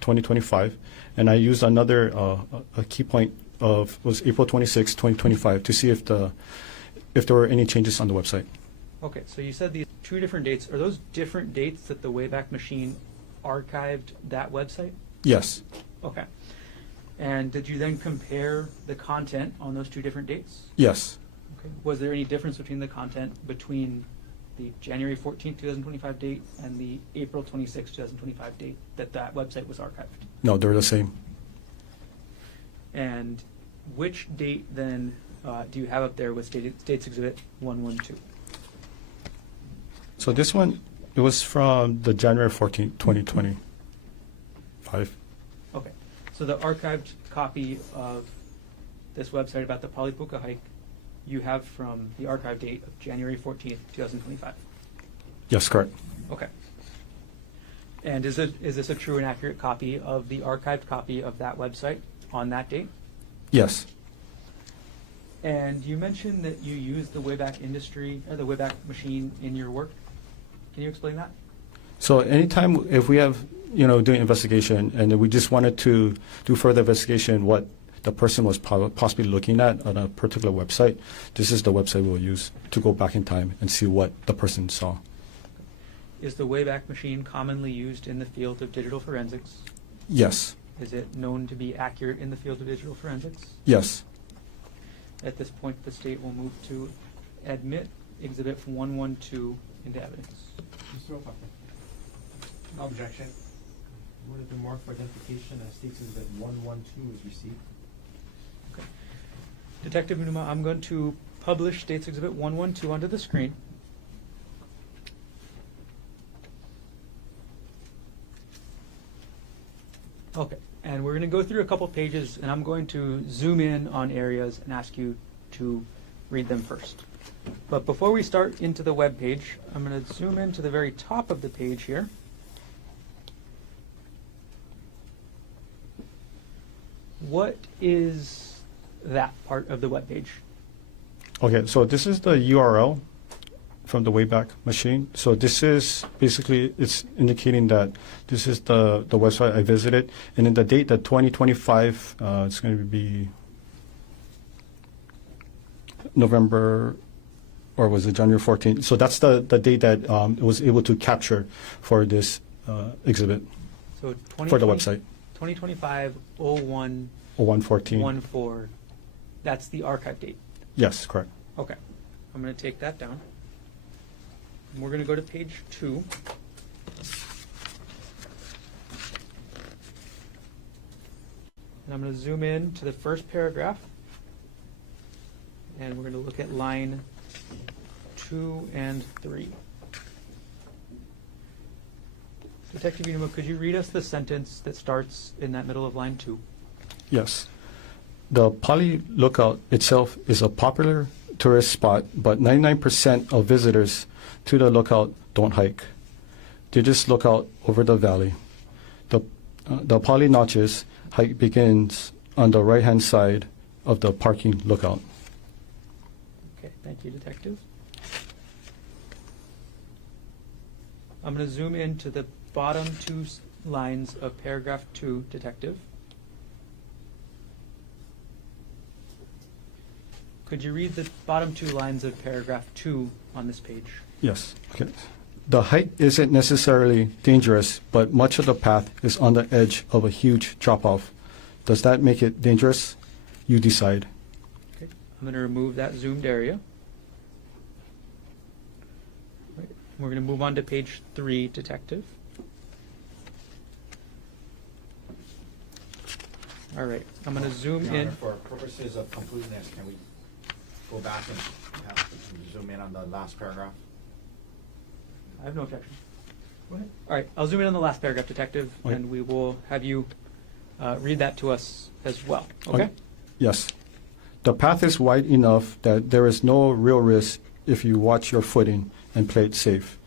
2025. And I used another a key point of, was April 26th, 2025, to see if there were any changes on the website. Okay, so you said these two different dates. Are those different dates that the Wayback Machine archived that website? Yes. Okay. And did you then compare the content on those two different dates? Yes. Okay. Was there any difference between the content between the January 14th, 2025 date and the April 26th, 2025 date that website was archived? No, they're the same. And which date then do you have up there with States Exhibit 112? So this one, it was from the January 14th, 2025. Okay. So the archived copy of this website about the Palipuka hike you have from the archive date of January 14th, 2025. Yes, correct. Okay. And is this a true and accurate copy of the archived copy of that website on that date? Yes. And you mentioned that you use the Wayback Machine in your work. Can you explain that? So anytime if we have, doing investigation and we just wanted to do further investigation what the person was possibly looking at on a particular website, this is the website we'll use to go back in time and see what the person saw. Is the Wayback Machine commonly used in the field of digital forensics? Yes. Is it known to be accurate in the field of digital forensics? Yes. At this point, the state will move to admit Exhibit 112 into evidence. Mr. Otake. No objection. Would have been marked for identification as States Exhibit 112 is received. Okay. Detective Numa, I'm going to publish States Exhibit 112 onto the screen. Okay, and we're going to go through a couple pages, and I'm going to zoom in on areas and ask you to read them first. But before we start into the web page, I'm going to zoom in to the very top of the page here. What is that part of the web page? Okay, so this is the URL from the Wayback Machine. So this is basically, it's indicating that this is the website I visited. And in the date, the 2025, it's going to be November, or was it January 14th? So that's the date that it was able to capture for this exhibit So for the website. 2025 0114. 14. That's the archive date. Yes, correct. Okay. I'm going to take that down. And we're going to go to page 2. And I'm going to zoom in to the first paragraph. And we're going to look at line 2 and 3. Detective Unuma, could you read us the sentence that starts in that middle of line 2? Yes. The Pali Lookout itself is a popular tourist spot, but 99% of visitors to the lookout don't hike. They just look out over the valley. The Pali Notches hike begins on the right-hand side of the parking lookout. Okay, thank you, Detective. I'm going to zoom into the bottom 2 lines of paragraph 2, Detective. Could you read the bottom 2 lines of paragraph 2 on this page? Yes. Okay. The hike isn't necessarily dangerous, but much of the path is on the edge of a huge drop-off. Does that make it dangerous? You decide. Okay. I'm going to remove that zoomed area. Right. We're going to move on to page 3, Detective. All right. I'm going to zoom Your in. Honor, for purposes of completeness, can we go back and zoom in on the last paragraph? I have no objection. Go ahead. All right, I'll zoom in on the last paragraph, Detective, Okay. and we will have you read that to us as well. Okay? Yes. The path is wide enough that there is no real risk if you watch your footing and play it safe.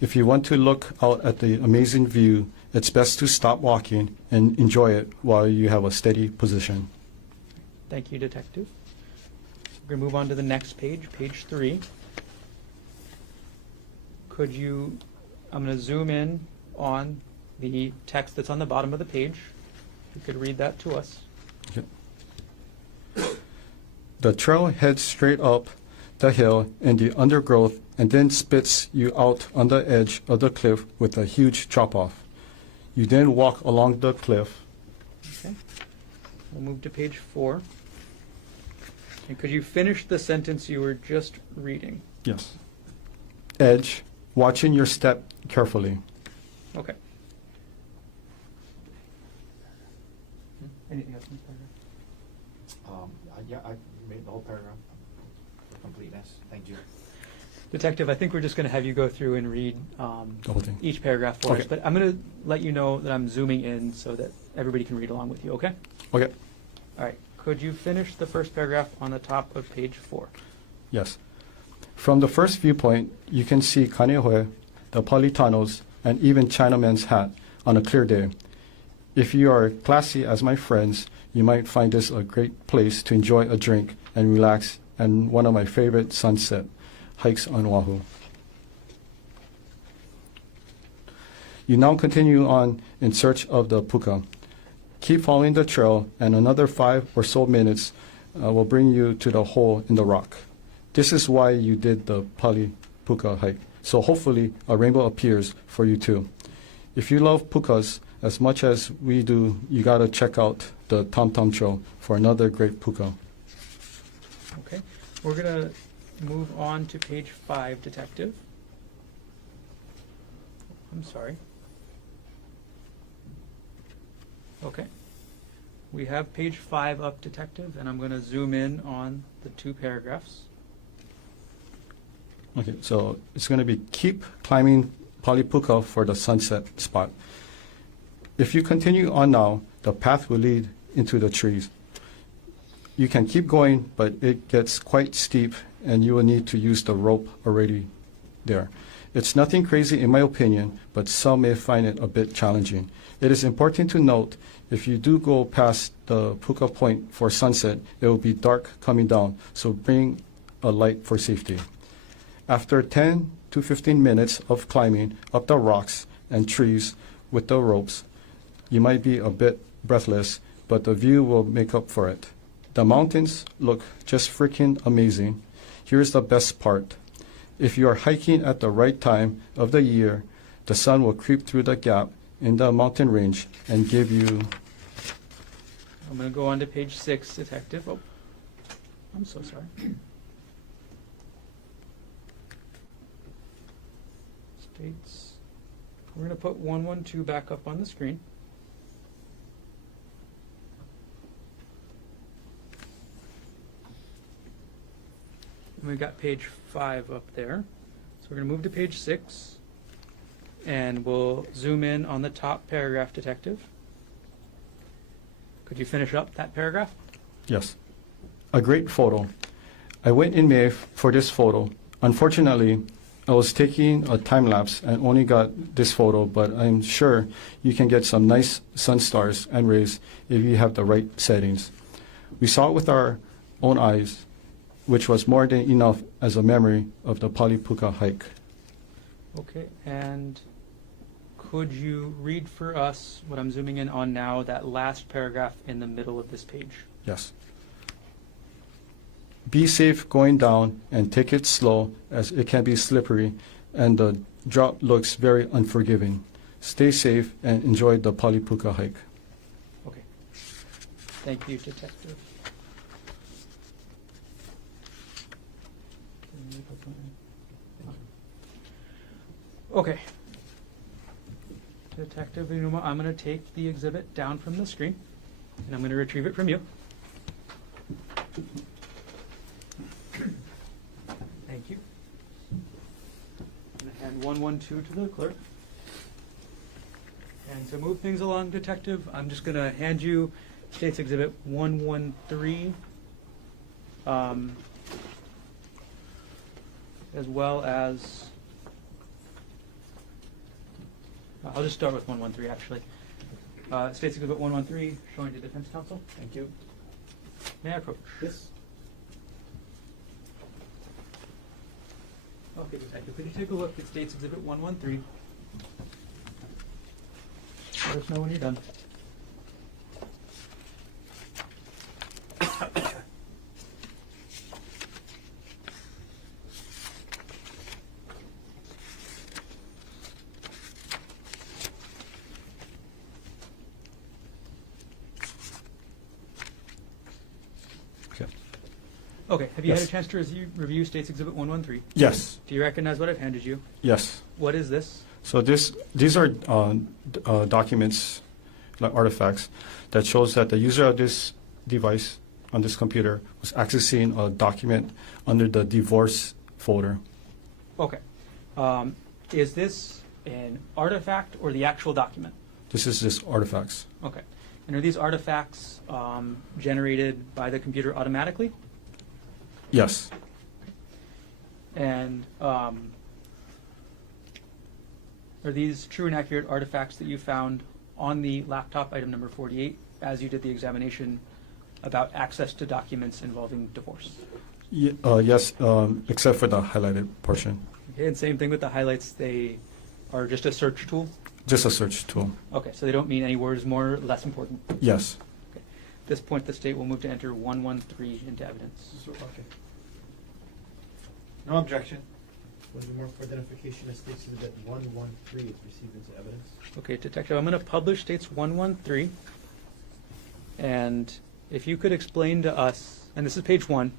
If you want to look out at the amazing view, it's best to stop walking and enjoy it while you have a steady position. Thank you, Detective. We're going to move on to the next page, page 3. Could you, I'm going to zoom in on the text that's on the bottom of the page. If you could read that to us. Okay. The trail heads straight up the hill in the undergrowth and then spits you out on the edge of the cliff with a huge drop-off. You then walk along the cliff. Okay. We'll move to page 4. And could you finish the sentence you were just reading? Yes. Edge, watching your step carefully. Okay. Anything else in this paragraph? Yeah, I made the whole paragraph for completeness. Thank you. Detective, I think we're just going to have you go through and read The whole thing. each paragraph for us, Okay. but I'm going to let you know that I'm zooming in so that everybody can read along with you, okay? Okay. All right. Could you finish the first paragraph on the top of page 4? Yes. From the first viewpoint, you can see Kaneohe, the Politanos, and even Chinaman's hat on a clear day. If you are classy as my friends, you might find this a great place to enjoy a drink and relax, and one of my favorite sunset hikes on Oahu. You now continue on in search of the puka. Keep following the trail, and another 5 or so minutes will bring you to the hole in the rock. This is why you did the Pali Puka hike, so hopefully a rainbow appears for you too. If you love pukas as much as we do, you gotta check out the Tom Tom Trail for another great puka. Okay. We're going to move on to page 5, Detective. I'm sorry. Okay. We have page 5 up, Detective, and I'm going to zoom in on the 2 paragraphs. Okay, so it's going to be keep climbing Pali Puka for the sunset spot. If you continue on now, the path will lead into the trees. You can keep going, but it gets quite steep, and you will need to use the rope already there. It's nothing crazy in my opinion, but some may find it a bit challenging. It is important to note, if you do go past the Puka Point for sunset, it will be dark coming down, so bring a light for safety. After 10 to 15 minutes of climbing up the rocks and trees with the ropes, you might be a bit breathless, but the view will make up for it. The mountains look just freaking amazing. Here's the best part. If you are hiking at the right time of the year, the sun will creep through the gap in the mountain range and give you... I'm going to go on to page 6, Detective. Oh, I'm so sorry. States. We're going to put 112 back up on the screen. And we've got page 5 up there. So we're going to move to page 6, and we'll zoom in on the top paragraph, Detective. Could you finish up that paragraph? Yes. A great photo. I went in May for this photo. Unfortunately, I was taking a time lapse and only got this photo, but I'm sure you can get some nice sun stars and rays if you have the right settings. We saw it with our own eyes, which was more than enough as a memory of the Pali Puka hike. Okay, and could you read for us what I'm zooming in on now, that last paragraph in the middle of this page? Yes. Be safe going down and take it slow, as it can be slippery and the drop looks very unforgiving. Stay safe and enjoy the Pali Puka hike. Okay. Thank you, Detective. Okay. Detective Inuma, I'm going to take the exhibit down from the screen, and I'm going to retrieve it from you. Thank you. I'm going to hand 112 to the clerk. And to move things along, Detective, I'm just going to hand you State's Exhibit 113, as well as I'll just start with 113, actually. States Exhibit 113, showing to Defense Counsel. Thank you. May I approach? Yes. Okay, Detective, could you take a look at States Exhibit 113? Let us know when you're done. Okay. Okay, have you had a Yes. chance to review States Exhibit 113? Yes. Do you recognize what I've handed you? Yes. What is this? So these are documents, like artifacts, that shows that the user of this device on this computer was accessing a document under the divorce folder. Okay. Is this an artifact or the actual document? This is just artifacts. Okay. And are these artifacts generated by the computer automatically? Yes. And are these true and accurate artifacts that you found on the laptop, item number 48, as you did the examination about access to documents involving divorce? Yes, except for the highlighted portion. Okay, and same thing with the highlights, they are just a search tool? Just a search tool. Okay, so they don't mean any words more or less important? Yes. Okay. At this point, the state will move to enter 113 into evidence. Okay. No objection. When the mark for identification as States Exhibit 113 is received into evidence. Okay, Detective, I'm going to publish States 113. And if you could explain to us, and this is page 1,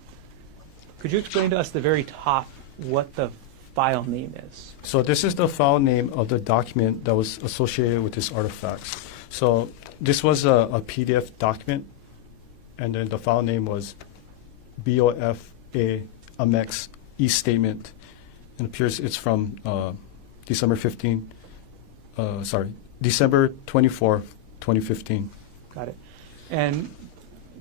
could you explain to us the very top what the file name is? So this is the file name of the document that was associated with these artifacts. So this was a PDF document, and then the file name was BOFA Amex e-statement. It appears it's from December 24, 2015. Got it. And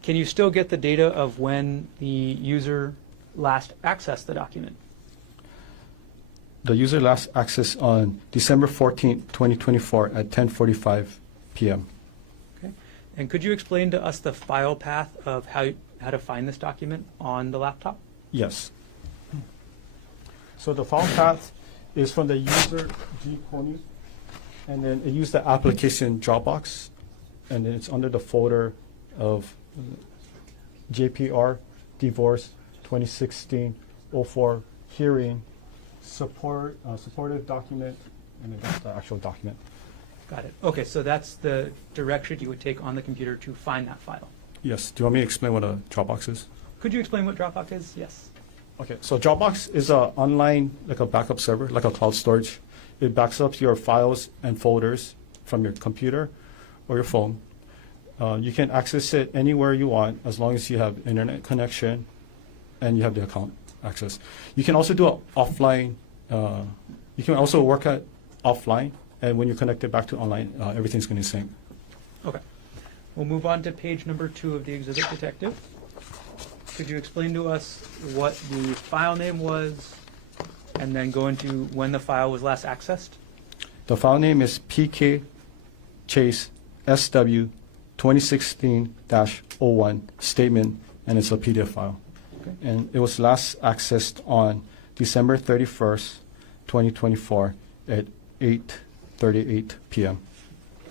can you still get the data of when the user last accessed the document? The user last accessed on December 14, 2024 at 10:45 p.m. Okay. And could you explain to us the file path of how to find this document on the laptop? Yes. So the file path is from the user G Konig, and then it used the application Dropbox, and then it's under the folder of JPR Divorce 2016-04 Hearing Supportive Document, and then that's the actual document. Got it. Okay, so that's the direction you would take on the computer to find that file. Yes. Do you want me to explain what a Dropbox is? Could you explain what Dropbox is? Yes. Okay, so Dropbox is a online, like a backup server, like a cloud storage. It backs up your files and folders from your computer or your phone. You can access it anywhere you want as long as you have internet connection and you have the account access. You can also do it offline. You can also work at offline, and when you connect it back to online, everything's going to sync. Okay. We'll move on to page number 2 of the exhibit, Detective. Could you explain to us what the file name was, and then go into when the file was last accessed? The file name is PK Chase SW 2016-01 statement, and it's a PDF file. Okay. And it was last accessed on December 31st, 2024 at 8:38 p.m.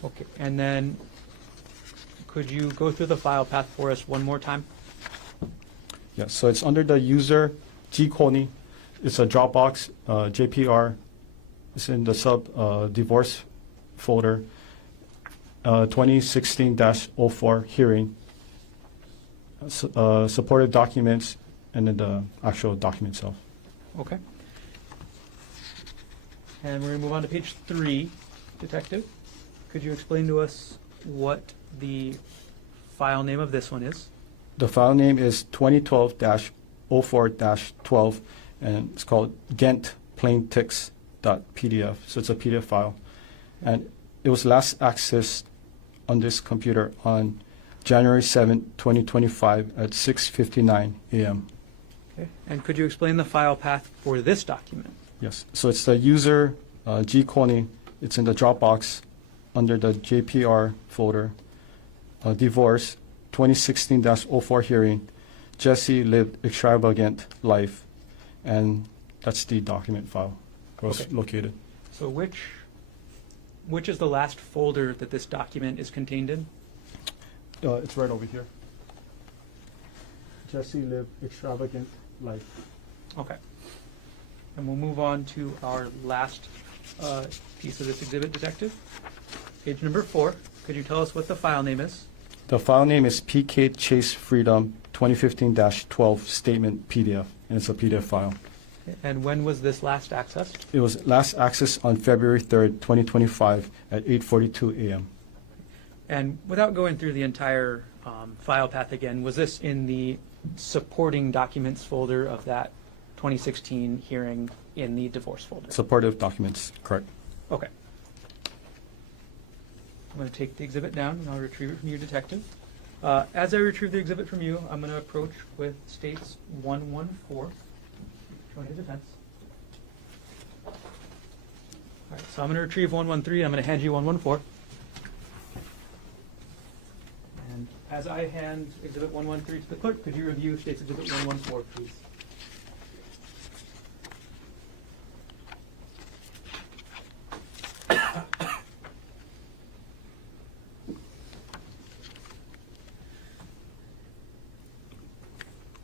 Okay. And then could you go through the file path for us one more time? Yeah, so it's under the user G Konig. It's a Dropbox JPR. It's in the divorce folder. 2016-04 hearing. Supported documents, and then the actual document itself. Okay. And we're going to move on to page 3, Detective. Could you explain to us what the file name of this one is? The file name is 2012-04-12, and it's called gentplaintext.pdf. So it's a PDF file. And it was last accessed on this computer on January 7, 2025 at 6:59 a.m. Okay. And could you explain the file path for this document? Yes. So it's the user G Konig It's in the Dropbox under the JPR folder. Divorce 2016-04 hearing. Jesse lived extravagant life, and that's the document file was Okay. located. So which is the last folder that this document is contained in? It's right over here. Jesse lived extravagant life. Okay. And we'll move on to our last piece of this exhibit, Detective. Page number 4. Could you tell us what the file name is? The file name is PK Chase Freedom 2015-12 Statement PDF, and it's a PDF file. And when was this last accessed? It was last accessed on February 3rd, 2025 at 8:42 a.m. And without going through the entire file path again, was this in the supporting documents folder of that 2016 hearing in the divorce folder? Supportive documents, correct. Okay. I'm going to take the exhibit down and I'll retrieve it from you, Detective. As I retrieve the exhibit from you, I'm going to approach with states 114, showing the defense. All right, so I'm going to retrieve 113. I'm going to hand you 114. And as I hand exhibit 113 to the clerk, could you review states exhibit 114, please?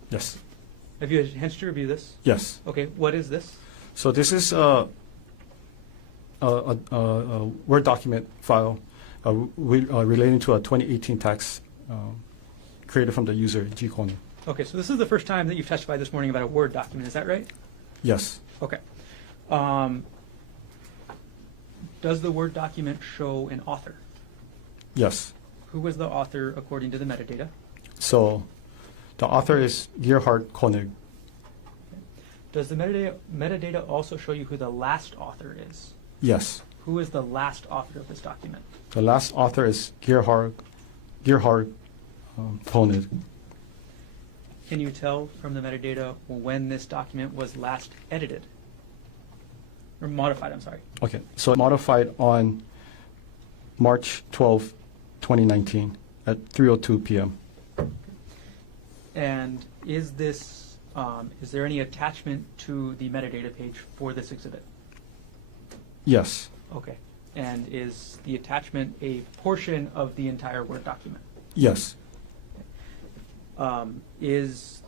Yes. Have you had a chance to review this? Yes. Okay, what is this? So this is a Word document file relating to a 2018 tax created from the user G. Konig. Okay, so this is the first time that you've testified this morning about a Word document, is that right? Yes. Okay. Does the Word document show an author? Yes. Who was the author according to the metadata? So the author is Gerhardt Konig. Does the metadata also show you who the last author is? Yes. Who is the last author of this document? The last author is Gerhardt Konig. Can you tell from the metadata when this document was last edited? Or modified, I'm sorry. Okay. So modified on March 12, 2019 at 3:02 p.m. And is this, is there any attachment to the metadata page for this exhibit? Yes. Okay. And is the attachment a portion of the entire Word document? Yes. Is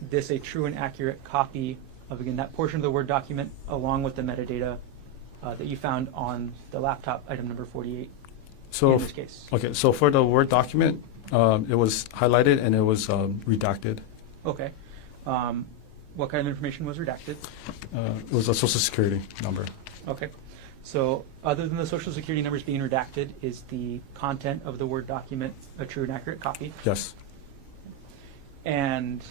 this a true and accurate copy of, again, that portion of the Word document along with the metadata that you found on the laptop, item number 48 So in this case? okay. So for the Word document, it was highlighted and it was redacted. Okay. What kind of information was redacted? It was a Social Security number. Okay. So other than the Social Security numbers being redacted, is the content of the Word document a true and accurate copy? Yes. And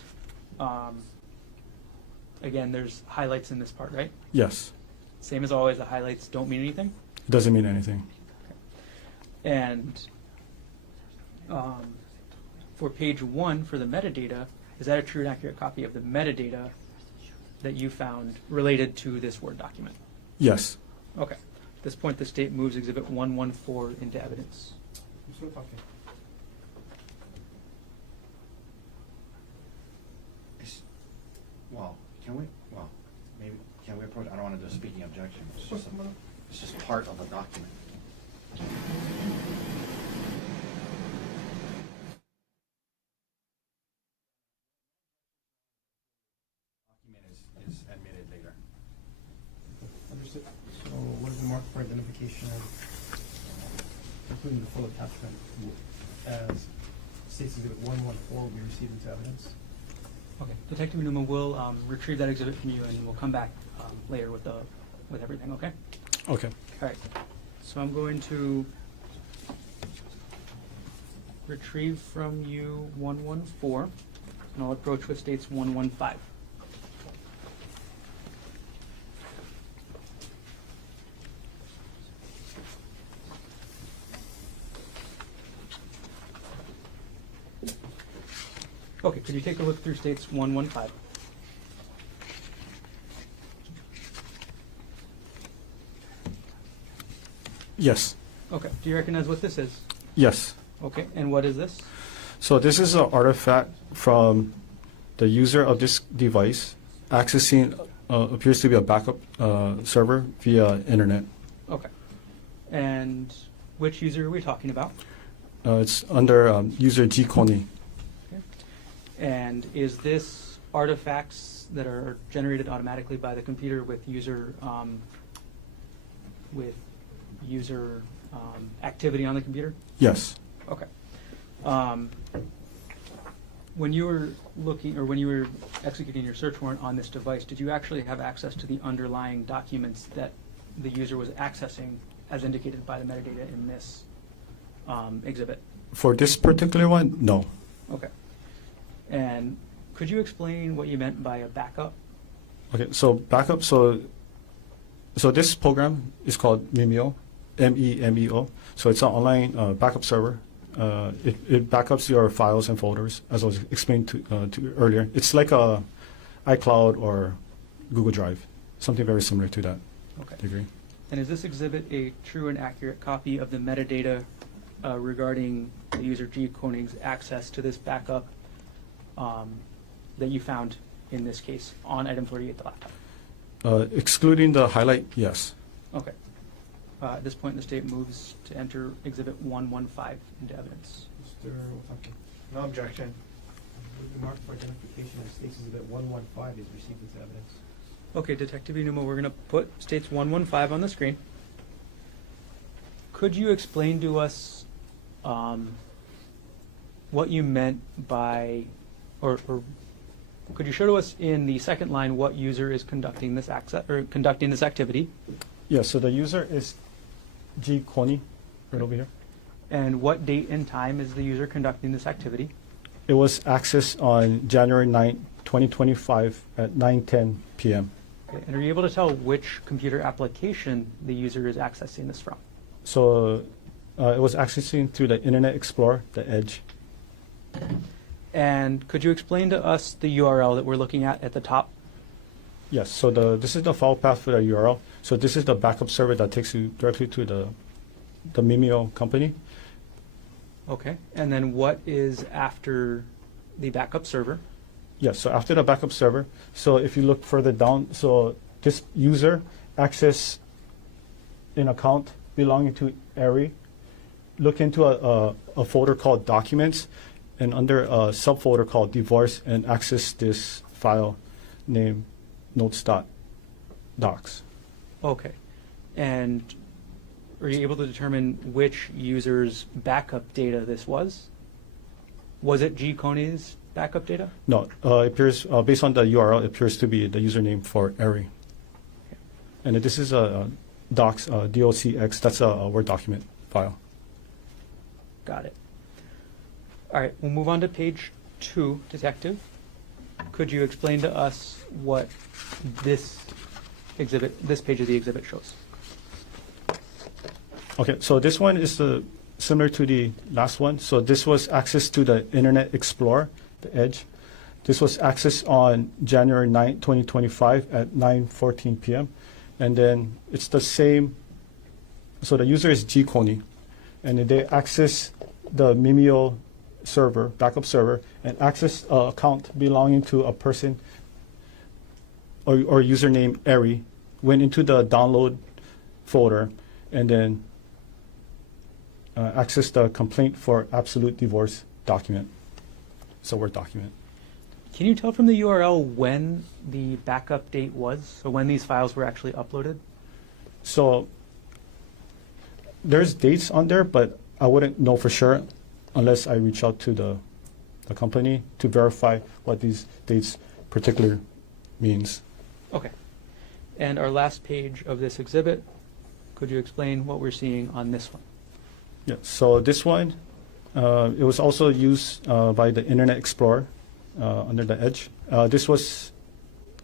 again, there's highlights in this part, right? Yes. Same as always, the highlights don't mean anything. It doesn't mean anything. And for page 1 for the metadata, is that a true and accurate copy of the metadata that you found related to this Word document? Yes. Okay. At this point, the state moves exhibit 114 into evidence. Mr. Otake. Well, maybe, can we approach, I don't want to do a speaking objection. It's just part of a document. Document is admitted later. Understood. So what is the mark for identification of, including the full attachment, as states exhibit 114 will be received into evidence? Okay. Detective Numa will retrieve that exhibit from you, and we'll come back later with everything. Okay. Okay. All right. So I'm going to retrieve from you 114, and I'll approach with states 115. Okay, could you take a look through states 115? Yes. Okay. Do you recognize what this is? Yes. Okay. And what is this? So this is an artifact from the user of this device accessing appears to be a backup server via internet. Okay. And which user are we talking about? It's under user G Konig. Okay. And is this artifacts that are generated automatically by the computer with user activity on the computer? Yes. Okay. When you were looking, or when you were executing your search warrant on this device, did you actually have access to the underlying documents that the user was accessing, as indicated by the metadata in this exhibit? For this particular one, no. Okay. And could you explain what you meant by a backup? Okay, so backup. So this program is called Mimeo, MEMEO. So it's an online backup server. It backups your files and folders, as I was explained to you earlier. It's like a iCloud or Google Drive, something very similar to that Okay. degree. And is this exhibit a true and accurate copy of the metadata regarding the user G Konig's access to this backup that you found in this case on item 48, the laptop? Excluding the highlight, yes. Okay. At this point, the state moves to enter Exhibit 115 into evidence. Mr. Otake. No objection. The mark for identification of State's Exhibit 115 is received into evidence. Okay, Detective Inuma, we're going to put States 115 on the screen. Could you explain to us what you meant by, or could you show to us in the second line what user is conducting this conducting this activity? Yeah, so the user is G Konig, right over here. And what date and time is the user conducting this activity? It was accessed on January 9th, 2025 at 9:10 p.m. Okay, and are you able to tell which computer application the user is accessing this from? So it was accessing through the Internet Explorer, the Edge. And could you explain to us the URL that we're looking at the top? Yes, so this is the file path for the URL. So this is the backup server that takes you directly to the Mimeo company. Okay. And then what is after the backup server? Yes, so after the backup server, so if you look further down, so this user access an account belonging to Ari, look into a folder called Documents, and under a subfolder called Divorce, and access this file named notes.docs. Okay. And are you able to determine which user's backup data this was? Was it G Konig's backup data? No, it appears, based on the URL, it appears to be the username for Ari. Okay. And this is a docs, docx, that's a Word document file. Got it. All right, we'll move on to page 2, Detective. Could you explain to us what this page of the exhibit shows? Okay, so this one is similar to the last one. So this was access to the Internet Explorer, the Edge. This was accessed on January 9, 2025 at 9:14 p.m. And then it's the same, so the user is G Konig, and then they access the Mimeo server, backup server, and access an account belonging to a person or username Ari, went into the download folder, and then access the complaint for absolute divorce document. It's a Word document. Can you tell from the URL when the backup date was? So when these files were actually uploaded? So there's dates on there, but I wouldn't know for sure unless I reach out to the company to verify what these dates particular means. Okay. And our last page of this exhibit, could you explain what we're seeing on this one? Yeah, so this one, it was also used by the Internet Explorer under the Edge. This was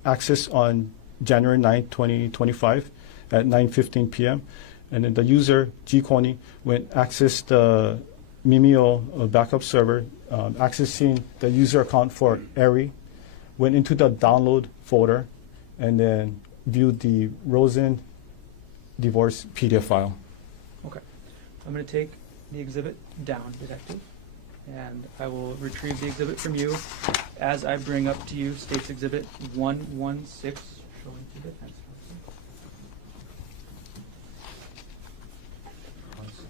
accessed on January 9, 2025 at 9:15 p.m. And then the user, G Konig, went access the Mimeo backup server, accessing the user account for Ari, went into the download folder, and then viewed the Rosen divorce PDF file. Okay. I'm going to take the exhibit down, detective, and I will retrieve the exhibit from you as I bring up to you State's Exhibit 116, showing to defense counsel.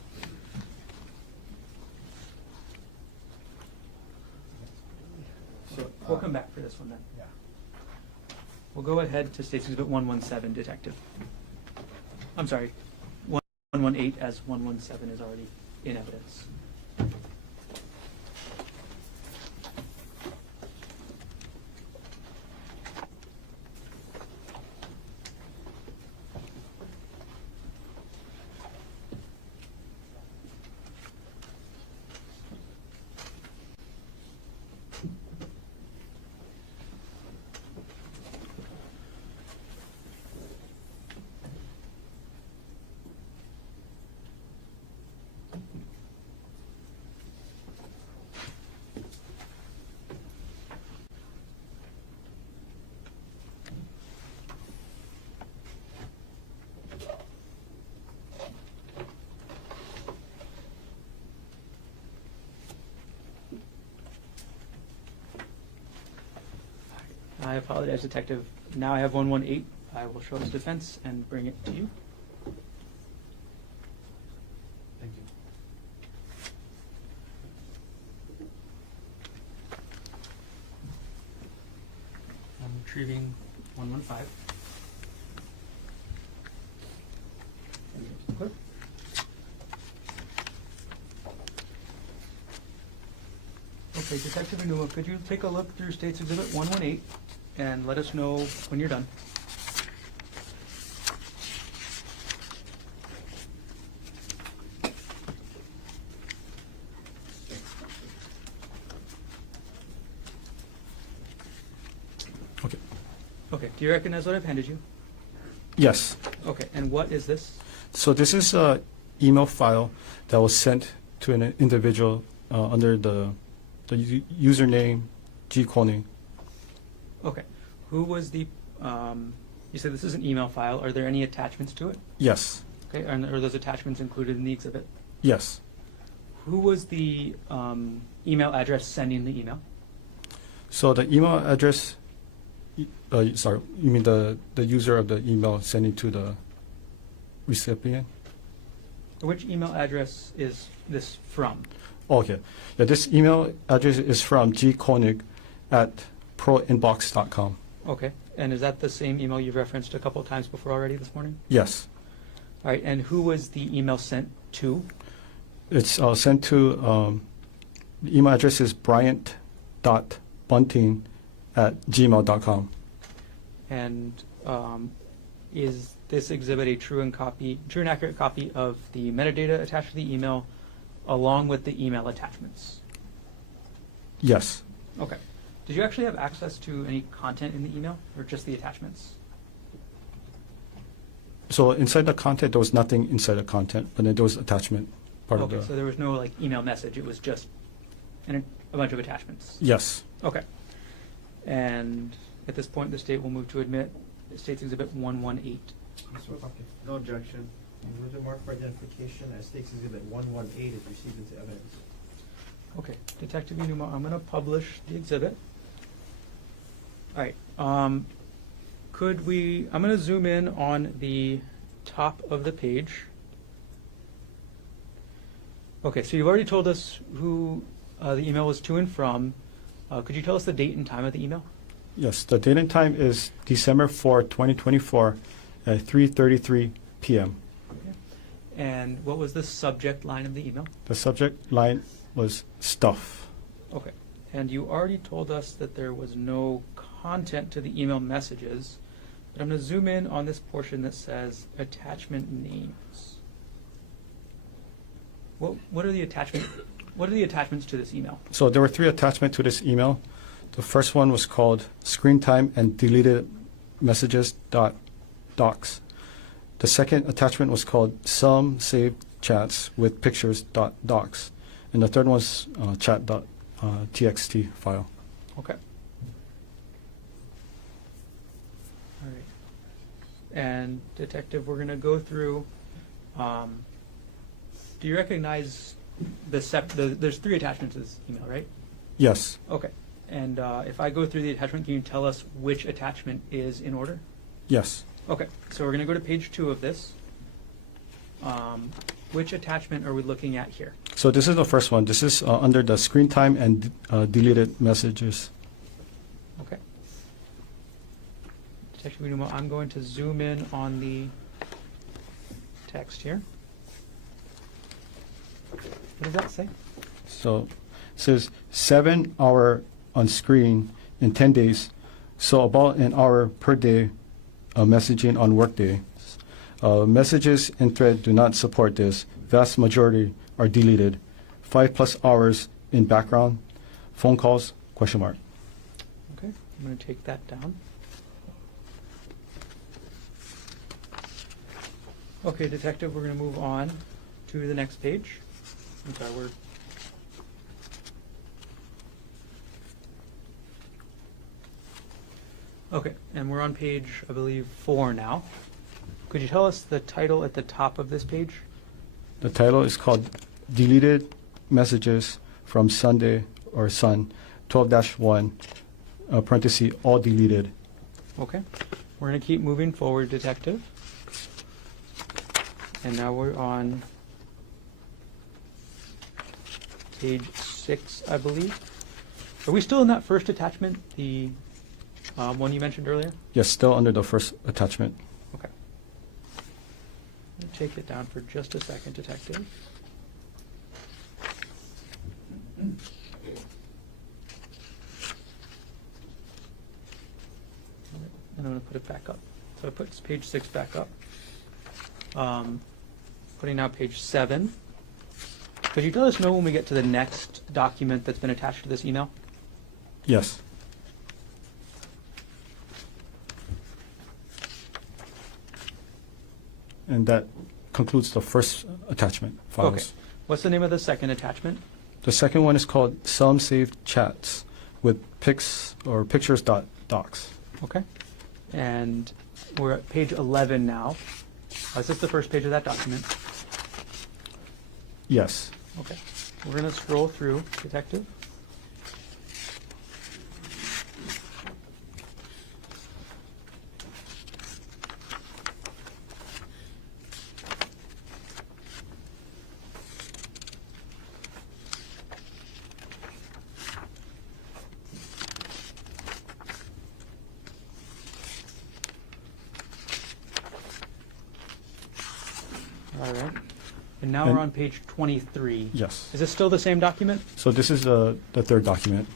So, We'll come back for this one then. Yeah. We'll go ahead to State's Exhibit 117, detective. I'm sorry, 118, as 117 is already in evidence. I apologize, detective. Now I have 118. I will show its defense and bring it to you. Thank you. I'm retrieving 115. And give it to the clerk. Okay, Detective Enuma, could you take a look through State's Exhibit 118 and let us know when you're done? Okay. Okay, do you recognize what I've handed you? Yes. Okay, and what is this? So this is an email file that was sent to an individual under the username G. Konig. Okay, who was the, you said this is an email file. Are there any attachments to it? Yes. Okay, and are those attachments included in the exhibit? Yes. Who was the email address sending the email? So the email address, sorry, you mean the user of the email sending to the recipient? Which email address is this from? Okay. Yeah, this email address is from gkonig@proinbox.com. Okay, and is that the same email you've referenced a couple of times before already this morning? Yes. All right, and who was the email sent to? It's sent to, the email address is bryant.bunting@gmail.com. And is this exhibit a true and accurate copy of the metadata attached to the email along with the email attachments? Yes. Okay. Did you actually have access to any content in the email or just the attachments? So inside the content, there was nothing inside the content, but then there was attachment part Okay, of the. so there was no like email message. It was just a bunch of attachments. Yes. Okay. And at this point, the state will move to admit State's Exhibit 118. Mr. Otake. No objection. Move the mark for identification as State's Exhibit 118 is received into evidence. Okay, Detective Inuma, I'm going to publish the exhibit. All right. I'm going to zoom in on the top of the page. Okay, so you've already told us who the email was to and from. Could you tell us the date and time of the email? Yes. The date and time is December 4, 2024 at 3:33 p.m. Okay. And what was the subject line of the email? The subject line was stuff. Okay. And you already told us that there was no content to the email messages, but I'm going to zoom in on this portion that says attachment names. What are the attachments to this email? So there were 3 attachments to this email. The first one was called screen time and deleted messages.docs. The second attachment was called some saved chats with pictures.docs. And the third one was chat.txt file. Okay. All right. And Detective, we're going to go through Do you recognize there's 3 attachments to this email, right? Yes. Okay. And if I go through the attachment, can you tell us which attachment is in order? Yes. Okay, so we're going to go to page 2 of this. Which attachment are we looking at here? So this is the first one. This is under the screen time and deleted messages. Okay. Detective Unuma, I'm going to zoom in on the text here. What does that say? So it says 7 hour on screen in 10 days. So about an hour per day messaging on workday. Messages in thread do not support this. Vast majority are deleted. 5+ hours in background. Phone calls, question mark. Okay, I'm going to take that down. Okay, detective, we're going to move on to the next page. I'm sorry, we're... Okay, and we're on page, I believe, 4 now. Could you tell us the title at the top of this page? The title is called Deleted Messages from Sunday or Sun 12-1, parenthesis, all deleted. Okay, we're going to keep moving forward, detective. And now we're on page 6, I believe. Are we still in that first attachment, the one you mentioned earlier? Yes, still under the first attachment. Okay. I'm going to take it down for just a second, detective. And I'm going to put it back up. So I put page 6 back up. Putting now page 7. Could you let us know when we get to the next document that's been attached to this email? Yes. And that concludes the first attachment files. Okay. What's the name of the second attachment? The second one is called Some Saved Chats with pics or pictures.docs. Okay. And we're at page 11 now. Is this the first page of that document? Yes. Okay. We're going to scroll through, detective. All right. And now we're on page 23. Yes. Is this still the same document? So this is the third document.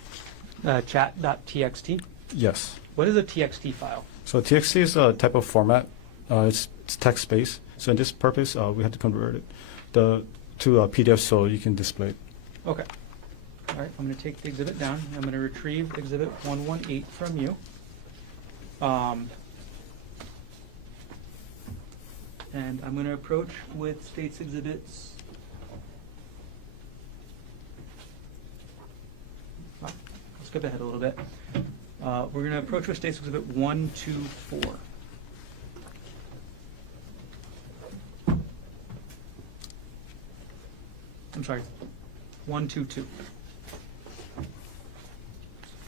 Chat.txt? Yes. What is a TXT file? So TXT is a type of format. It's text-based. So in this purpose, we have to convert it to a PDF so you can display it. Okay. All right, I'm going to take the exhibit down. I'm going to retrieve exhibit 118 from you. And I'm going to approach with states exhibits. I'll skip ahead a little bit. We're going to approach with states exhibit 1, 2, 4. I'm sorry, 1, 2, 2.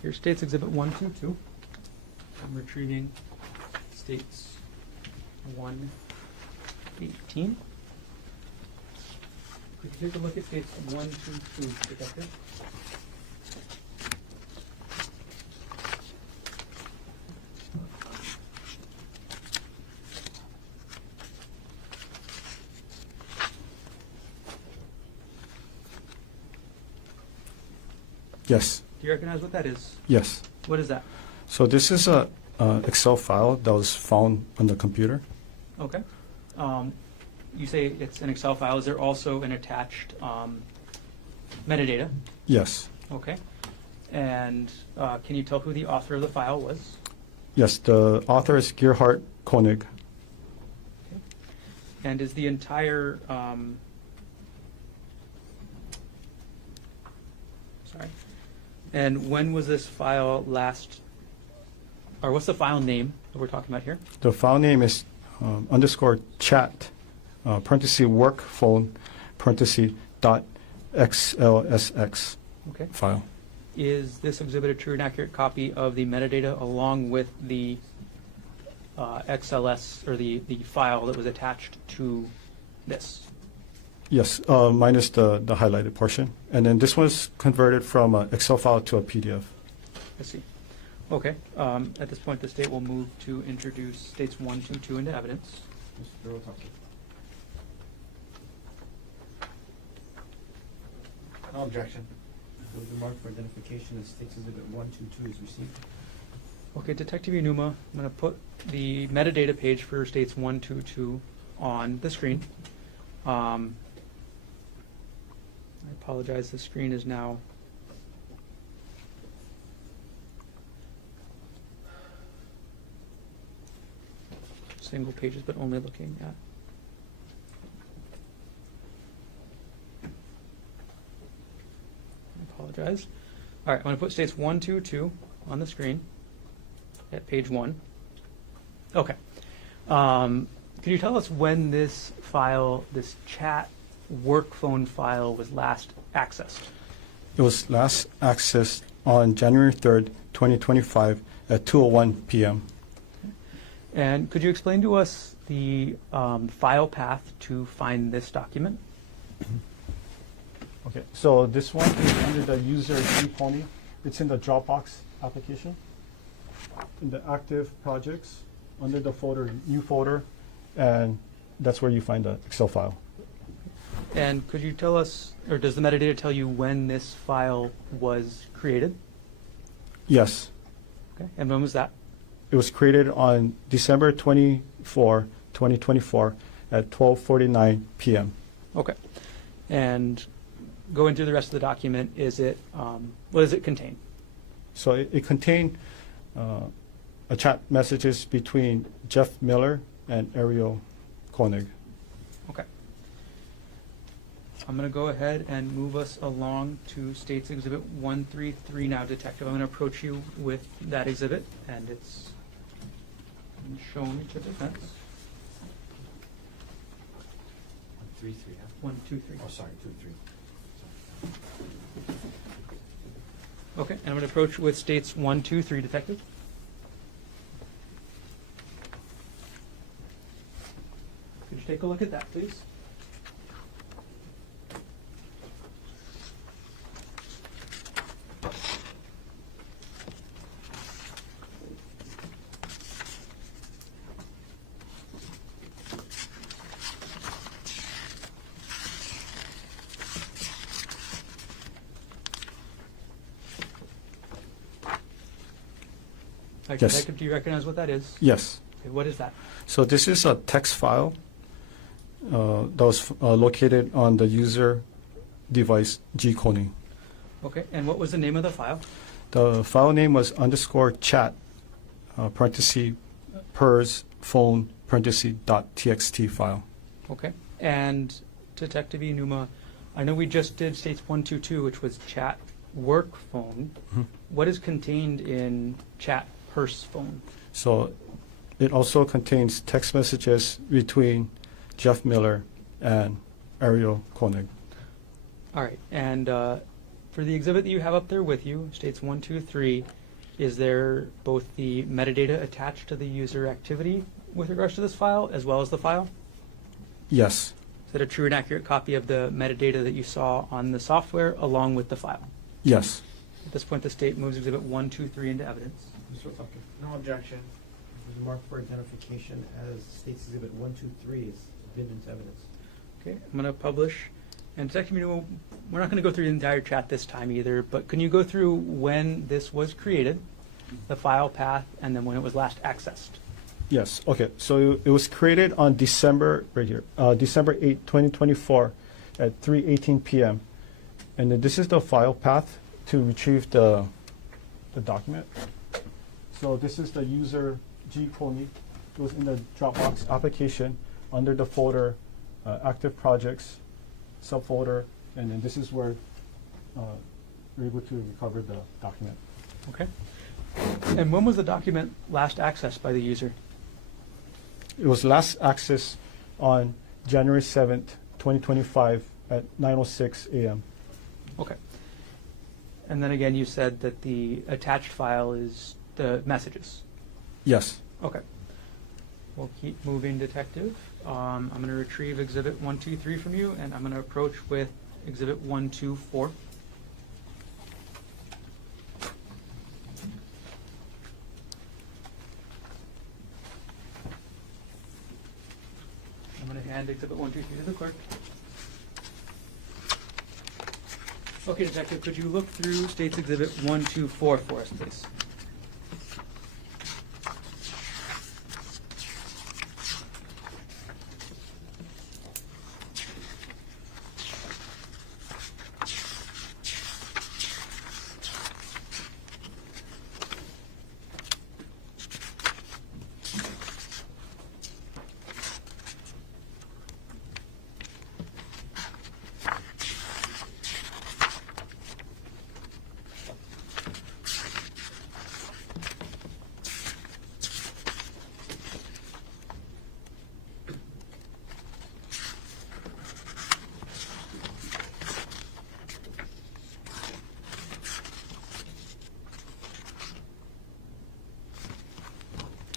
Here's states exhibit 1, 2, 2. I'm retrieving states 118. Could you take a look at states 1, 2, 2, detective? Yes. Do you recognize what that is? Yes. What is that? So this is a Excel file that was found on the computer. Okay. You say it's an Excel file. Is there also an attached metadata? Yes. Okay. And can you tell who the author of the file was? Yes, the author is Gerhardt Konig. Okay. And is the entire sorry. And when was this file last, or what's the file name that we're talking about here? The file name is _chat, parenthesis work phone, parentheses dot XLSX Okay. file. Is this exhibit a true and accurate copy of the metadata along with the XLS or the file that was attached to this? Yes, minus the highlighted portion. And then this was converted from an Excel file to a PDF. I see. Okay. At this point, the state will move to introduce states 1, 2, 2 into evidence. Mr. Otake. No objection. With the mark for identification as States Exhibit 122 is received. Okay, Detective Unuma, I'm going to put the metadata page for states 1, 2, 2 on the screen. I apologize, the screen is now single pages, but only looking at. I apologize. All right, I'm going to put states 1, 2, 2 on the screen at page 1. Okay. Can you tell us when this file, this chat work phone file, was last accessed? It was last accessed on January 3rd, 2025 at 2:01 p.m. And could you explain to us the file path to find this document? Okay, so this one is under the user G Konig. It's in the Dropbox application. In the active projects, under the folder, new folder, and that's where you find the Excel file. And could you tell us, or does the metadata tell you when this file was created? Yes, Okay, and when was that? it was created on December 24, 2024 at 12:49 p.m. Okay. And going through the rest of the document, is it, what does it contain? So it contained a chat messages between Jeff Miller and Arielle Konig. Okay. I'm going to go ahead and move us along to States Exhibit 133 now, Detective. I'm going to approach you with that exhibit, and it's been shown to defense. 1, 3, 3. 1, 2, 3. Oh, sorry, 2, 3. Okay, and I'm going to approach with States 1, 2, 3, Detective. Could you take a look at that, please? All right, Yes. Detective, do you recognize what that is? Yes. Okay, what is that? So this is a text file that was located on the user device G Konig. Okay, and what was the name of the file? The file name was _chat parenthesis pers phone parenthesis .txt file. Okay, and Detective Inuma, I know we just did States 122, which was chat work phone. Mhm. What is contained in chat purse phone? So it also contains text messages between Jeff Miller and Arielle Konig. All right, and for the exhibit that you have up there with you, States 123, is there both the metadata attached to the user activity with regards to this file as well as the file? Yes. Is that a true and accurate copy of the metadata that you saw on the software along with the file? Yes. At this point, the state moves exhibit 123 into evidence. Mr. Otake. No objection. With the mark for identification as States Exhibit 123 is been into evidence. Okay, I'm going to publish. And Detective Munua, we're not going to go through the entire chat this time either, but can you go through when this was created, the file path, and then when it was last accessed? Yes. Okay. So it was created on December, right here, December 8, 2024 at 3:18 p.m. And then this is the file path to retrieve the document. So this is the user G Konig. It was in the Dropbox application under the folder active projects subfolder, and then this is where we're able to recover the document. Okay. And when was the document last accessed by the user? It was last accessed on January 7th, 2025 at 9:06 a.m. Okay. And then again, you said that the attached file is the messages. Yes. Okay. We'll keep moving, Detective. I'm going to retrieve Exhibit 123 from you, and I'm going to approach with Exhibit 124. I'm going to hand Exhibit 123 to the clerk. Okay, Detective, could you look through State's Exhibit 124 for us, please?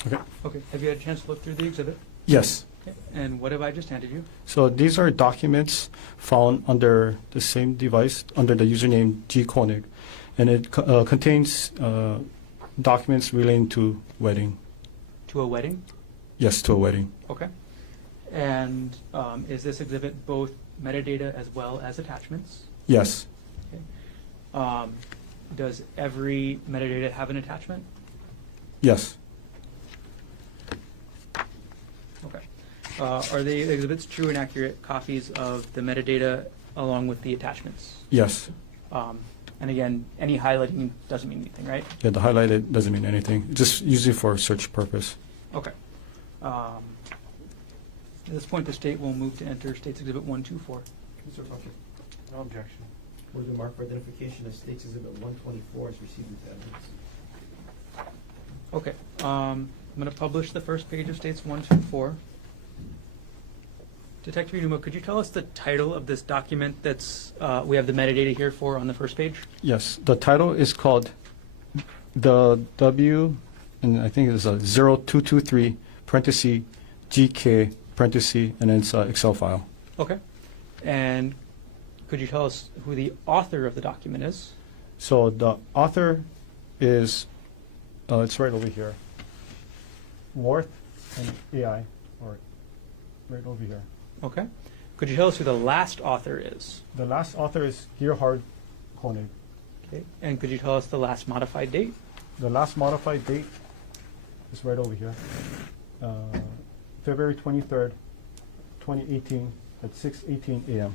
Okay. Okay, have you had a chance to look through the exhibit? Yes. Okay. And what have I just handed you? So these are documents found under the same device under the username G Konig, and it contains documents relating to wedding. To a wedding? Yes, to a wedding. Okay. And is this exhibit both metadata as well as attachments? Yes. Okay. Does every metadata have an attachment? Yes. Okay. Are the exhibits true and accurate copies of the metadata along with the attachments? Yes. And again, any highlighting doesn't mean anything, right? Yeah, the highlighted doesn't mean anything. Just usually for search purpose. Okay. At this point, the state will move to enter State's Exhibit 124. Mr. Bucket, No objection. where the mark for identification of State's Exhibit 124 is received into evidence. Okay. I'm going to publish the first page of State's 124. Detective Inuma, could you tell us the title of this document that's we have the metadata here for on the first page? Yes. The title is called the W, and I think it's a 0223 parenthesis GK parenthesis, and then it's an Excel file. Okay. And could you tell us who the author of the document is? So the author is, it's right over here. Worth and AI, or right over here. Okay. Could you tell us who the last author is? The last author is Gerhardt Konig. Okay. And could you tell us the last modified date? The last modified date is right over here. February 23rd, 2018 at 6:18 a.m.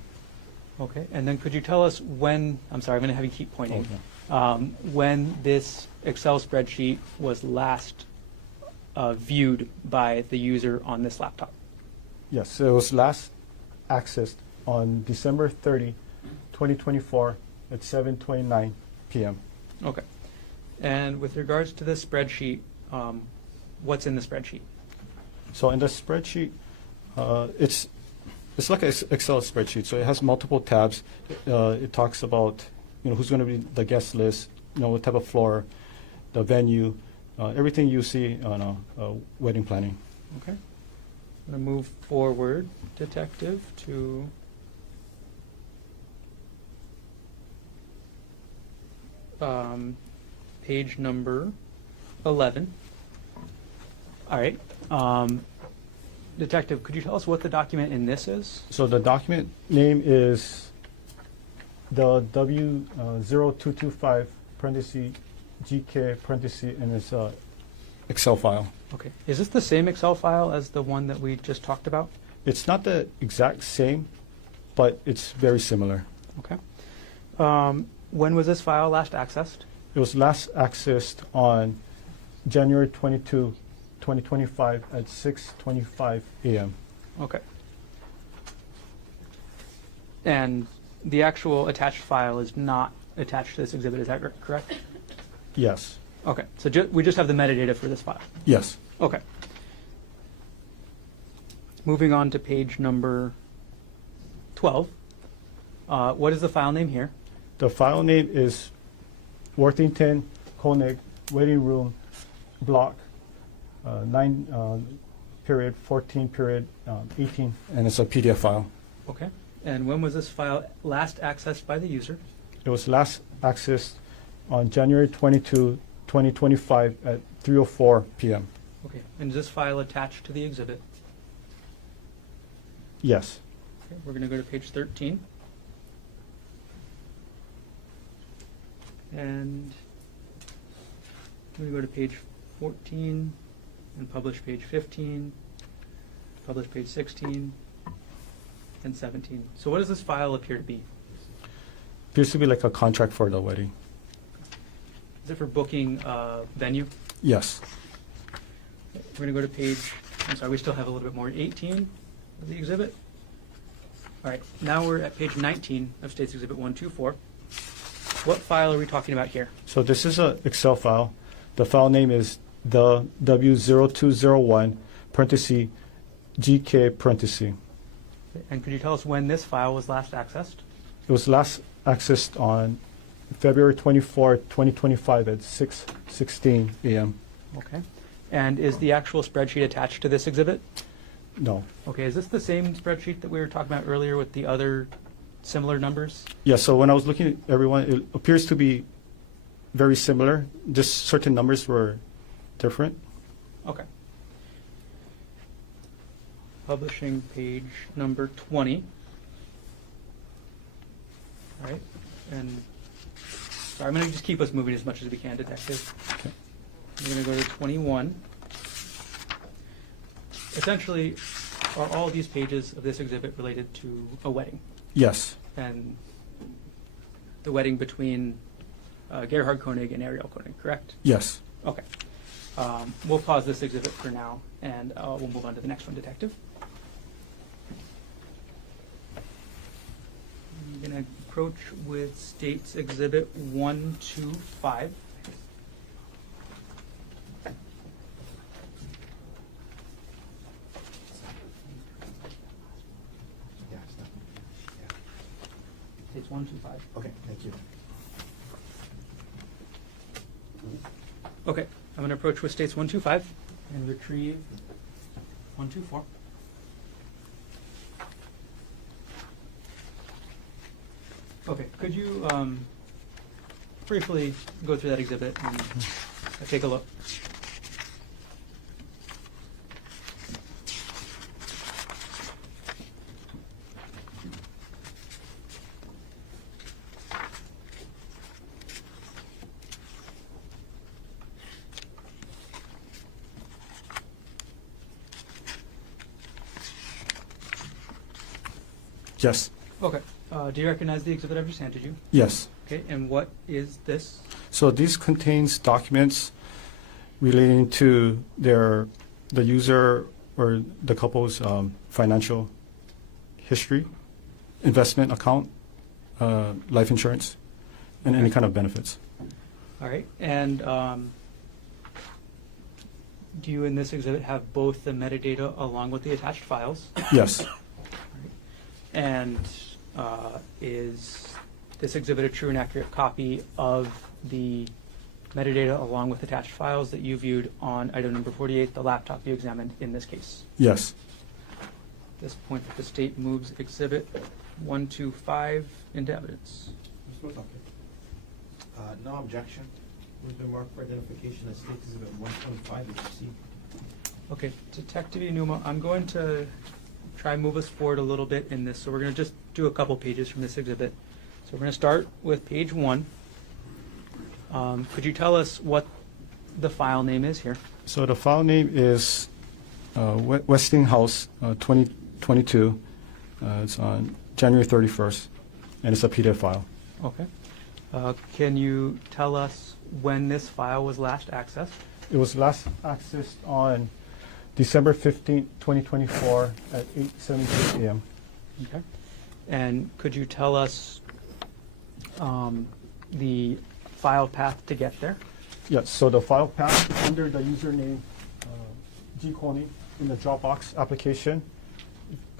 Okay. And then could you tell us when, I'm sorry, I'm going to have you keep pointing, when this Excel spreadsheet was last viewed by the user on this laptop? Yes, it was last accessed on December 30, 2024 at 7:29 p.m. Okay. And with regards to the spreadsheet, what's in the spreadsheet? So in the spreadsheet, it's like an Excel spreadsheet. So it has multiple tabs. It talks about who's going to be the guest list, what type of floor, the venue, everything you see on wedding planning. Okay. I'm going to move forward, Detective, to page number 11. All right. Detective, could you tell us what the document in this is? So the document name is the W0225 parenthesis GK parenthesis, and it's a Excel file. Okay. Is this the same Excel file as the one that we just talked about? It's not the exact same, but it's very similar. Okay. When was this file last accessed? It was last accessed on January 22, 2025 at 6:25 a.m. Okay. And the actual attached file is not attached to this exhibit, is that correct? Yes. Okay, so we just have the metadata for this file. Yes. Okay. Moving on to page number 12. What is the file name here? The file name is Worthington Konig Waiting Room Block 9 period 14 period 18, and it's a PDF file. Okay. And when was this file last accessed by the user? It was last accessed on January 22, 2025 at 3:04 p.m. Okay. And is this file attached to the exhibit? Yes. Okay. We're going to go to page 13. And we go to page 14 and publish page 15, publish page 16, and 17. So what does this file appear to be? Appears to be like a contract for the wedding. Is it for booking venue? Yes. We're going to go to page, I'm sorry, we still have a little bit more, 18 of the exhibit. All right, now we're at page 19 of State's Exhibit 124. What file are we talking about here? So this is an Excel file. The file name is the W0201 parenthesis GK parenthesis. And could you tell us when this file was last accessed? It was last accessed on February 24, 2025 at 6:16 a.m. Okay. And is the actual spreadsheet attached to this exhibit? No. Okay, is this the same spreadsheet that we were talking about earlier with the other similar numbers? Yeah, so when I was looking at everyone, it appears to be very similar. Just certain numbers were different. Okay. Publishing page number 20. All right, and sorry, I'm going to just keep us moving as much as we can, Detective. Okay. We're going to go to 21. Essentially, are all these pages of this exhibit related to a wedding? Yes. And the wedding between Gerhardt Konig and Arielle Konig, correct? Yes. Okay. We'll pause this exhibit for now, and we'll move on to the next one, Detective. I'm going to approach with State's Exhibit 125. Yeah, it's not. Yeah. State's 125. Okay, thank you. Okay, I'm going to approach with States 125 and retrieve 124. Okay, could you briefly go through that exhibit and take a look? Yes. Okay. Do you recognize the exhibit I've just handed you? Yes. Okay, and what is this? So this contains documents relating to the user or the couple's financial history, investment account, life insurance, and any kind of benefits. All right, and do you in this exhibit have both the metadata along with the attached files? Yes. And is this exhibit a true and accurate copy of the metadata along with attached files that you viewed on item number 48, the laptop you examined in this case? Yes. At this point, the state moves exhibit 125 into evidence. Mr. Otake, No objection. who's been marked for identification as State Exhibit 125 is received. Okay, Detective Inuma, I'm going to try and move us forward a little bit in this. So we're going to just do a couple pages from this exhibit. So we're going to start with page 1. Could you tell us what the file name is here? So the file name is Westinghouse 2022. It's on January 31st, and it's a PDF file. Okay. Can you tell us when this file was last accessed? It was last accessed on December 15th, 2024 at 8:17 a.m. Okay. And could you tell us the file path to get there? Yes, so the file path under the username G. Konig in the Dropbox application,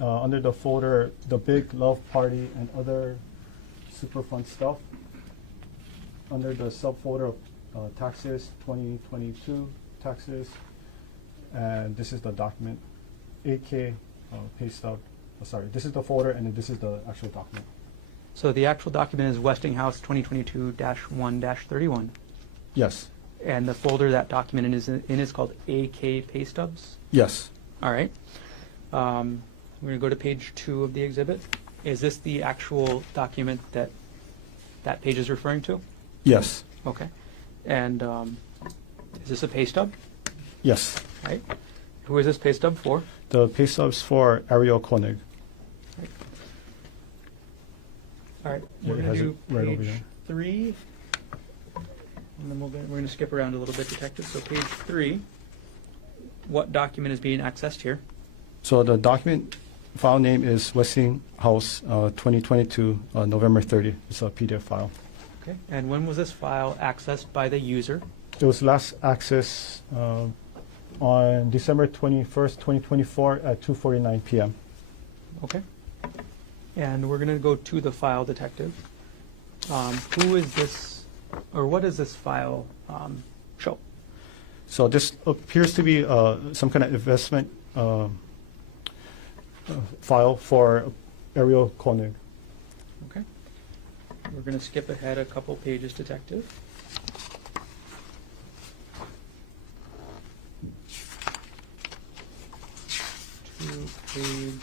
under the folder The Big Love Party and Other Superfund stuff. Under the subfolder of taxes, 2022 taxes, and this is the document, AK pay stub. Sorry, this is the folder, and then this is the actual document. So the actual document is Westinghouse 2022-1-31. Yes. And the folder that document is in is called AK pay stubs. Yes. All right. We're going to go to page 2 of the exhibit. Is this the actual document that that page is referring to? Yes. Okay. And is this a pay stub? Yes. Right. Who is this pay stub for? The pay stubs for Arielle Konig. Right. All right. Yeah, We're it going has to it do right over page here. 3. And then we're going to skip around a little bit, detective. So page 3. What document is being accessed here? So the document file name is Westinghouse 2022 November 30. It's a PDF file. Okay. And when was this file accessed by the user? It was last accessed on December 21st, 2024 at 2:49 p.m. Okay. And we're going to go to the file, detective. Who is this, or what does this file show? So this appears to be some kind of investment file for Arielle Konig. Okay. We're going to skip ahead a couple pages, detective. To page...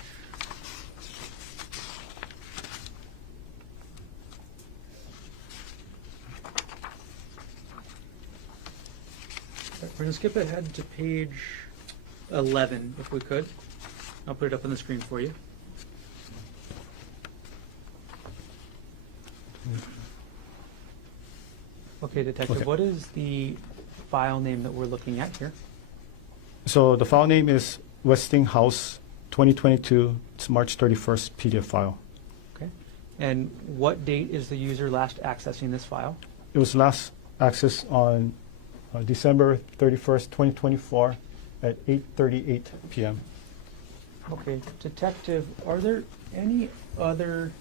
We're going to skip ahead to page 11, if we could. I'll put it up on the screen for you. Okay, detective, Okay. what is the file name that we're looking at here? So the file name is Westinghouse 2022. It's March 31st PDF file. Okay. And what date is the user last accessing this file? It was last accessed on December 31st, 2024 at 8:38 p.m. Okay, detective, are there any other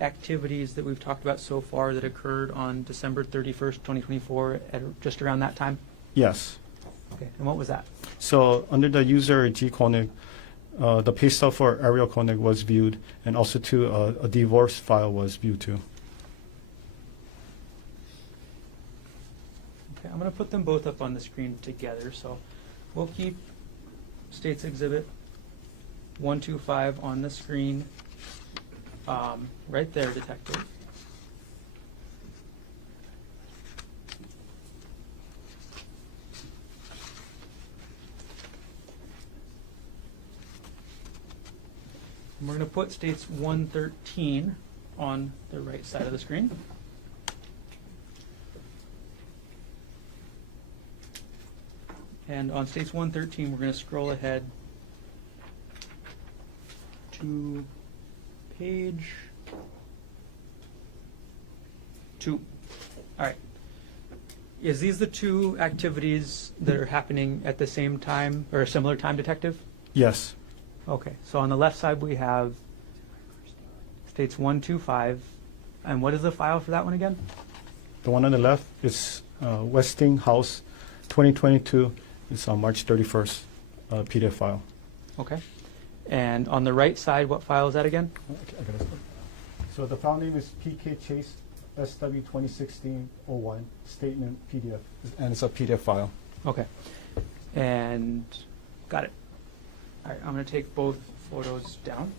activities that we've talked about so far that occurred on December 31st, 2024 at just around that time? Yes. Okay, and what was that? So under the user G. Konig, the pay stub for Arielle Konig was viewed, and also too a divorce file was viewed too. Okay, I'm going to put them both up on the screen together, so we'll keep States Exhibit 125 on the screen right there, detective. And we're going to put States 113 on the right side of the screen. And on States 113, we're going to scroll ahead to page 2. All right. Is these the two activities that are happening at the same time or a similar time, detective? Yes. Okay. So on the left side, we have States 125. And what is the file for that one again? The one on the left is Westinghouse 2022. It's on March 31st PDF file. Okay. And on the right side, what file is that again? So the file name is PK Chase SW 2016-01 statement PDF, and it's a PDF file. Okay. And got it. All right, I'm going to take both photos down.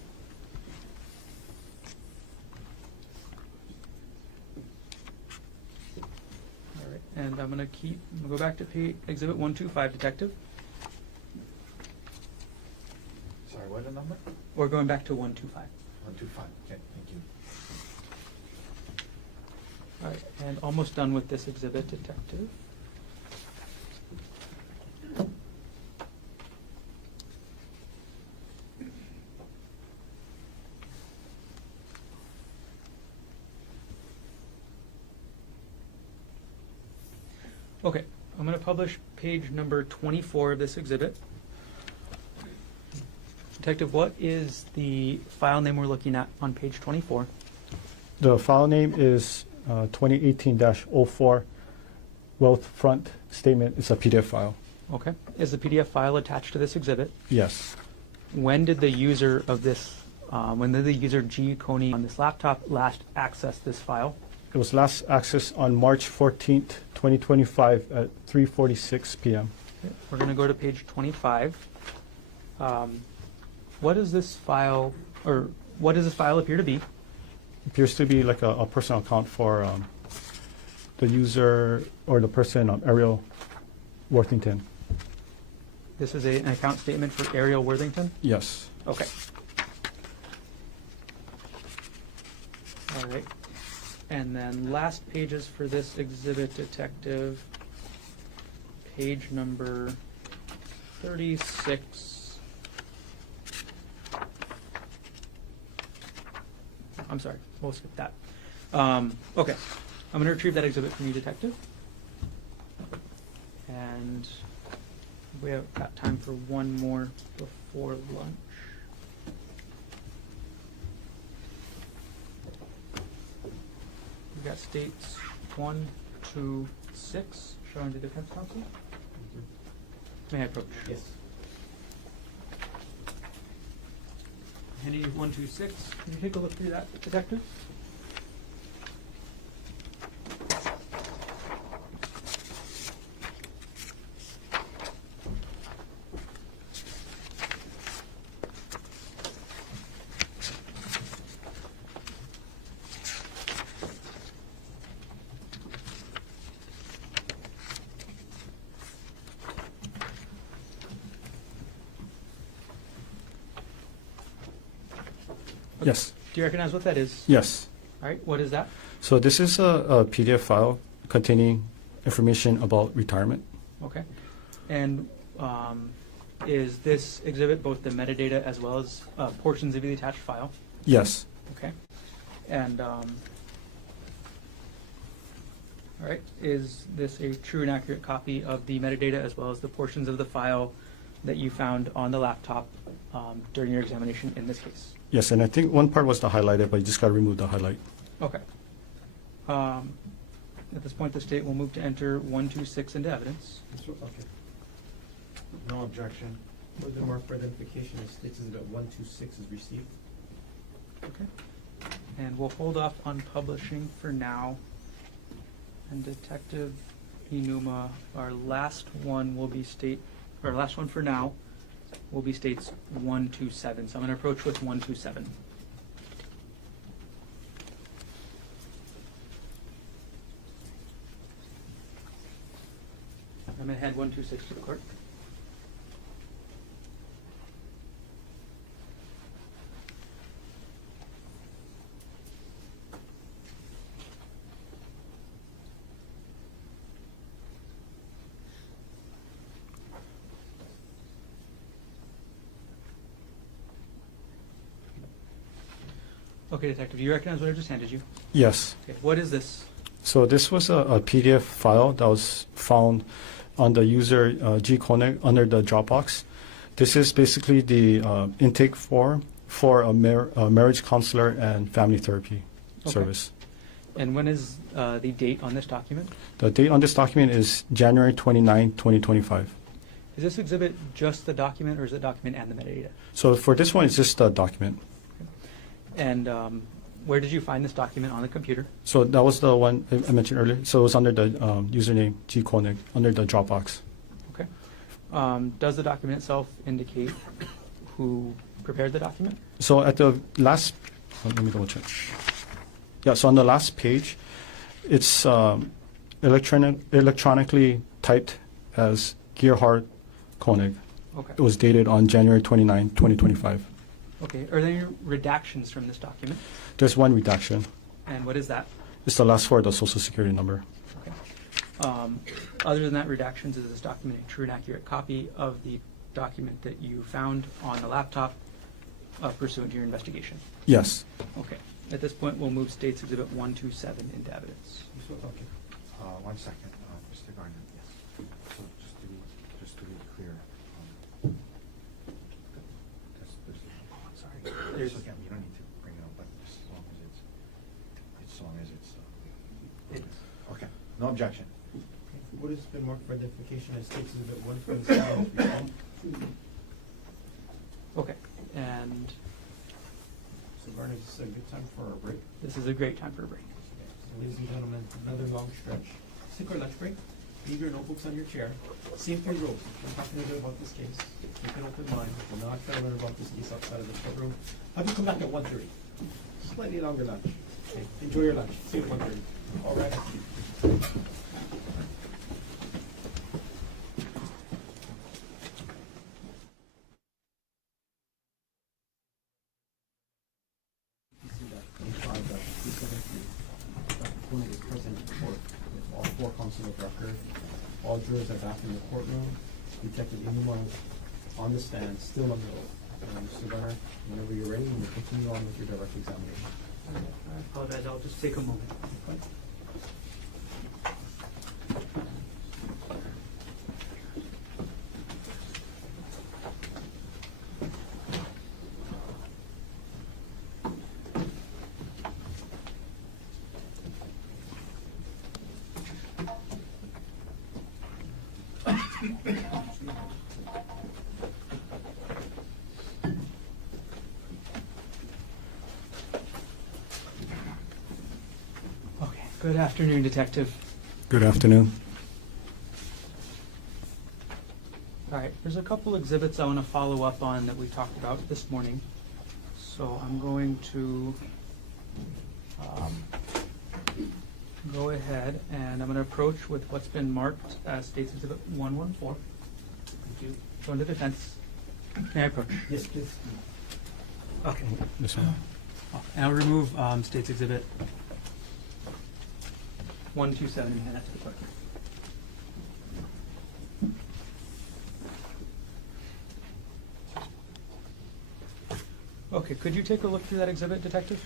All right, and I'm going to go back to Exhibit 125, detective. Sorry, what the number? We're going back to 125. 125, okay, thank you. All right, and almost done with this exhibit, detective. Okay, I'm going to publish page number 24 of this exhibit. Detective, what is the file name we're looking at on page 24? The file name is 2018-04 Wealth Front Statement. It's a PDF file. Okay. Is the PDF file attached to this exhibit? Yes. When did the user of this, when did the user G. Konig on this laptop last access this file? It was last accessed on March 14th, 2025 at 3:46 p.m. Okay. We're going to go to page 25. What does this file, or what does this file appear to be? Appears to be like a personal account for the user or the person, Arielle Worthington. This is an account statement for Arielle Worthington? Yes. Okay. All right. And then last pages for this exhibit, Detective, page number 36. I'm sorry, we'll skip that. Okay, I'm going to retrieve that exhibit from you, Detective. And we have got time for one more before lunch. We've got states 1, 2, 6 showing the defense counsel. May I approach? Yes. Handing you 1, 2, 6. Can you take a look through that, Detective? Yes. Do you recognize what that is? Yes. All right, what is that? So this is a PDF file containing information about retirement. Okay. And is this exhibit both the metadata as well as portions of the attached file? Yes. Okay. And all right, is this a true and accurate copy of the metadata as well as the portions of the file that you found on the laptop during your examination in this case? Yes, and I think one part was the highlighted, but you just got to remove the highlight. Okay. At this point, the state will move to enter 1, 2, 6 into evidence. Mr. Otake. No objection. Furthermore, for identification, it states exhibit 126 is received. Okay. And we'll hold off on publishing for now. And Detective Inuma, our last one will be our last one for now will be states 1, 2, 7. So I'm going to approach with 1, 2, 7. I'm going to hand 1, 2, 6 to the clerk. Okay, Detective, do you recognize what I just handed you? Yes. Okay, what is this? So this was a PDF file that was found on the user G. Konig under the Dropbox. This is basically the intake form for a marriage counselor and family therapy service. And when is the date on this document? The date on this document is January 29, 2025. Is this exhibit just the document, or is it document and the metadata? So for this one, it's just the document. And where did you find this document on the computer? So that was the one I mentioned earlier. So it was under the username G. Konig, under the Dropbox. Okay. Does the document itself indicate who prepared the document? So at the last, let me double check. Yeah, so on the last page, it's electronically typed as Gerhardt Konig. Okay. It was dated on January 29, 2025. Okay. Are there any redactions from this document? There's one redaction. And what is that? It's the last four of the social security number. Okay. Other than that redactions, is this document a true and accurate copy of the document that you found on the laptop pursuant to your investigation? Yes. Okay. At this point, we'll move States Exhibit 1, 2, 7 into evidence. Mr. Otake. 1 second, Mr. Garner. Yes. So just to be clear, this there's, Again, you don't need to bring it up, but as long as it's, okay, no objection. What has been marked for identification as States Exhibit 127. okay, and So Barney, this is a good time for a break. this is a great time for a break. So ladies and gentlemen, another long stretch. Take our lunch break. Leave your notebooks on your chair. Same 3 rules. We're talking a bit about this case. Keep an open mind. We're not trying to learn about this case outside of the courtroom. Have you come back at 1:30? Slightly longer lunch. Okay. Enjoy your lunch. See you at 1:30. All right. Dr. Konig is present in court with all 4 counsel of record. All jurors are back in the courtroom. Detective Inuma on the stand, still under oath. Mr. Gunner, whenever you're ready, we'll continue on with your direct examination. I apologize, I'll just take a moment. Okay? Okay, good afternoon, Detective. Good afternoon. All right, there's a couple exhibits I want to follow up on that we talked about this morning. So I'm going to go ahead and I'm going to approach with what's been marked as State's Exhibit 114. Thank you. Go into defense. May I approach? Yes, please. Okay. This one. And I'll remove State's Exhibit 127 and hand that to the clerk. Okay, could you take a look through that exhibit, Detective?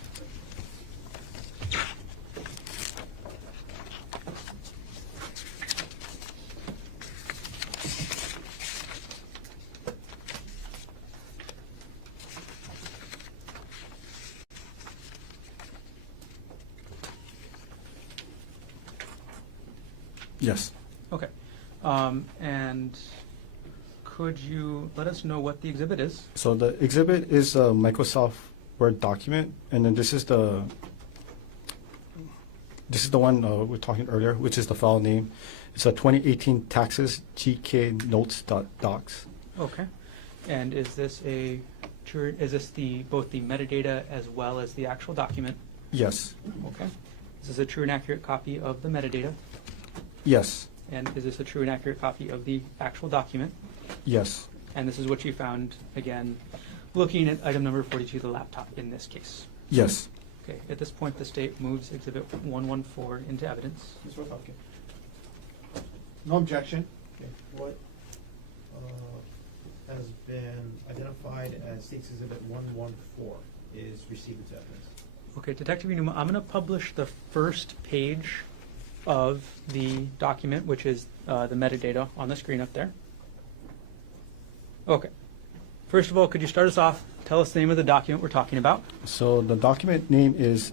Yes. Okay. And could you let us know what the exhibit is? So the exhibit is a Microsoft Word document, and then this is the one we were talking earlier, which is the file name. It's a 2018 taxes gknotes.docs. Okay. And is this both the metadata as well as the actual document? Yes. Okay. Is this a true and accurate copy of the metadata? Yes. And is this a true and accurate copy of the actual document? Yes. And this is what you found, again, looking at item number 42, the laptop in this case. Yes. Okay. At this point, the state moves Exhibit 114 into evidence. Ms. Roth, okay. No objection. Okay. What has been identified as State's Exhibit 114 is received into evidence. Okay, Detective Inuma, I'm going to publish the first page of the document, which is the metadata on the screen up there. Okay. First of all, could you start us off? Tell us the name of the document we're talking about. So the document name is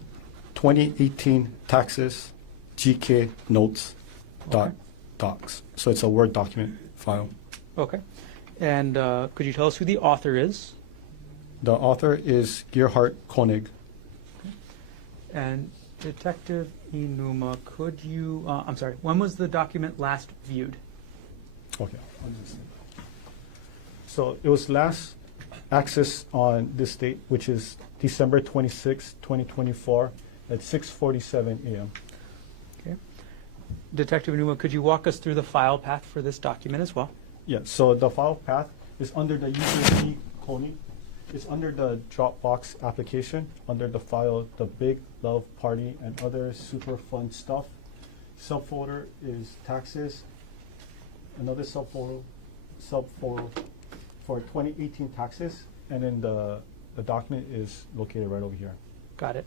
2018 taxes gknotes.docs. So it's a Word document file. Okay. And could you tell us who the author is? The author is Gerhardt Konig. And Detective Inuma, could you, I'm sorry, when was the document last viewed? Okay. So it was last accessed on this date, which is December 26, 2024 at 6:47 a.m. Okay. Detective Inuma, could you walk us through the file path for this document as well? Yeah, so the file path is under the user Konig. It's under the Dropbox application, under the file, the Big Love Party and other super fun stuff. Subfolder is taxes. Another subfolder for 2018 taxes, and then the document is located right over here. Got it.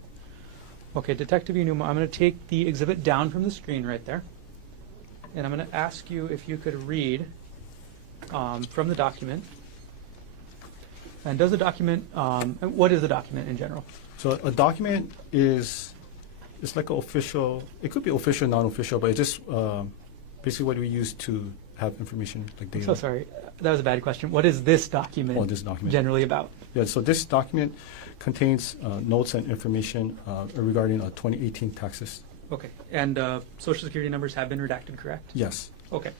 Okay, Detective Inuma, I'm going to take the exhibit down from the screen right there, and I'm going to ask you if you could read from the document And does the document, what is the document in general? So a document is, it's like an official, it could be official, non-official, but it's just basically what we use to have information like I'm data. so sorry. That was a bad question. What is this document, Oh, this document. generally about? Yeah, so this document contains notes and information regarding 2018 taxes. Okay. And Social Security numbers have been redacted, correct? Yes. Okay.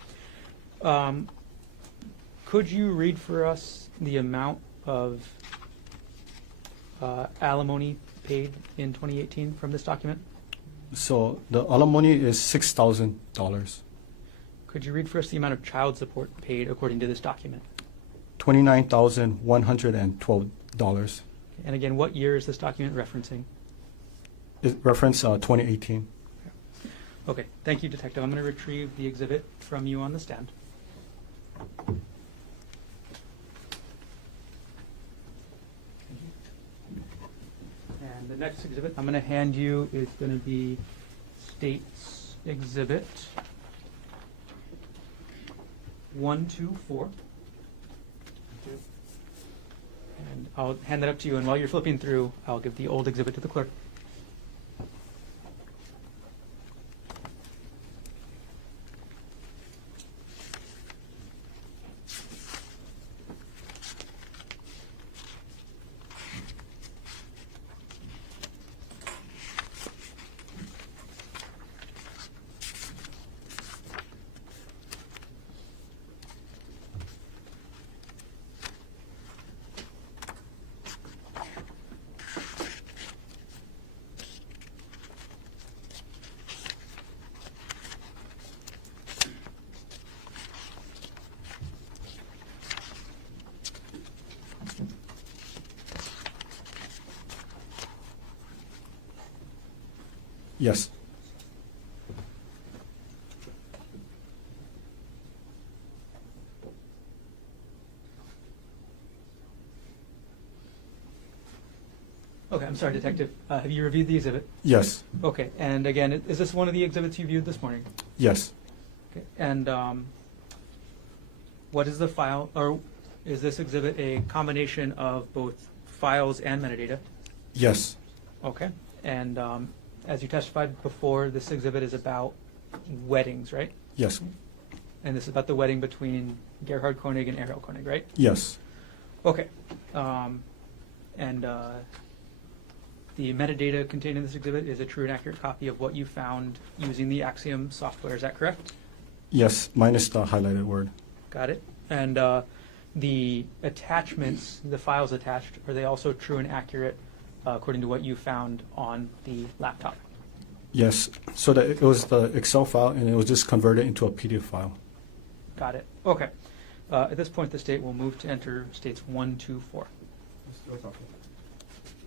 Could you read for us the amount of alimony paid in 2018 from this document? So the alimony is $6,000, Could you read for us the amount of child support paid according to this document? $29,112. And again, what year is this document referencing? It reference 2018. Okay, thank you, Detective. I'm going to retrieve the exhibit from you on the stand. And the next exhibit I'm going to hand you is going to be State's Exhibit 124. And I'll hand that up to you, and while you're flipping through, I'll give the old exhibit to the clerk. Yes. Okay, I'm sorry, Detective. Have you reviewed the exhibit? Yes. Okay, and again, is this one of the exhibits you viewed this morning? Yes. Okay, and what is the file, or is this exhibit a combination of both files and metadata? Yes. Okay, and as you testified before, this exhibit is about weddings, right? Yes. And this is about the wedding between Gerhardt Konig and Arielle Konig, right? Yes. Okay, and the metadata contained in this exhibit is a true and accurate copy of what you found using the Axiom software, is that correct? Yes, minus the highlighted word. Got it. And the attachments, the files attached, are they also true and accurate according to what you found on the laptop? Yes. So that it was the Excel file, and it was just converted into a PDF file. Got it. Okay. At this point, the state will move to enter states 1, 2, 4. Mr. Otake.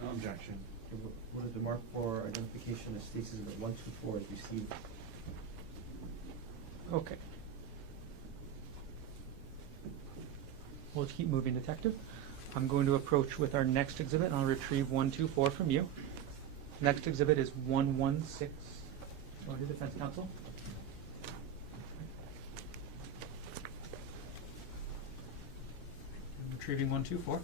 No objection. What is the mark for identification of states exhibit 124 is received? Okay. We'll keep moving, Detective. I'm going to approach with our next exhibit, and I'll retrieve 1, 2, 4 from you. Next exhibit is 116. Go to Defense Counsel. I'm retrieving 1, 2, 4.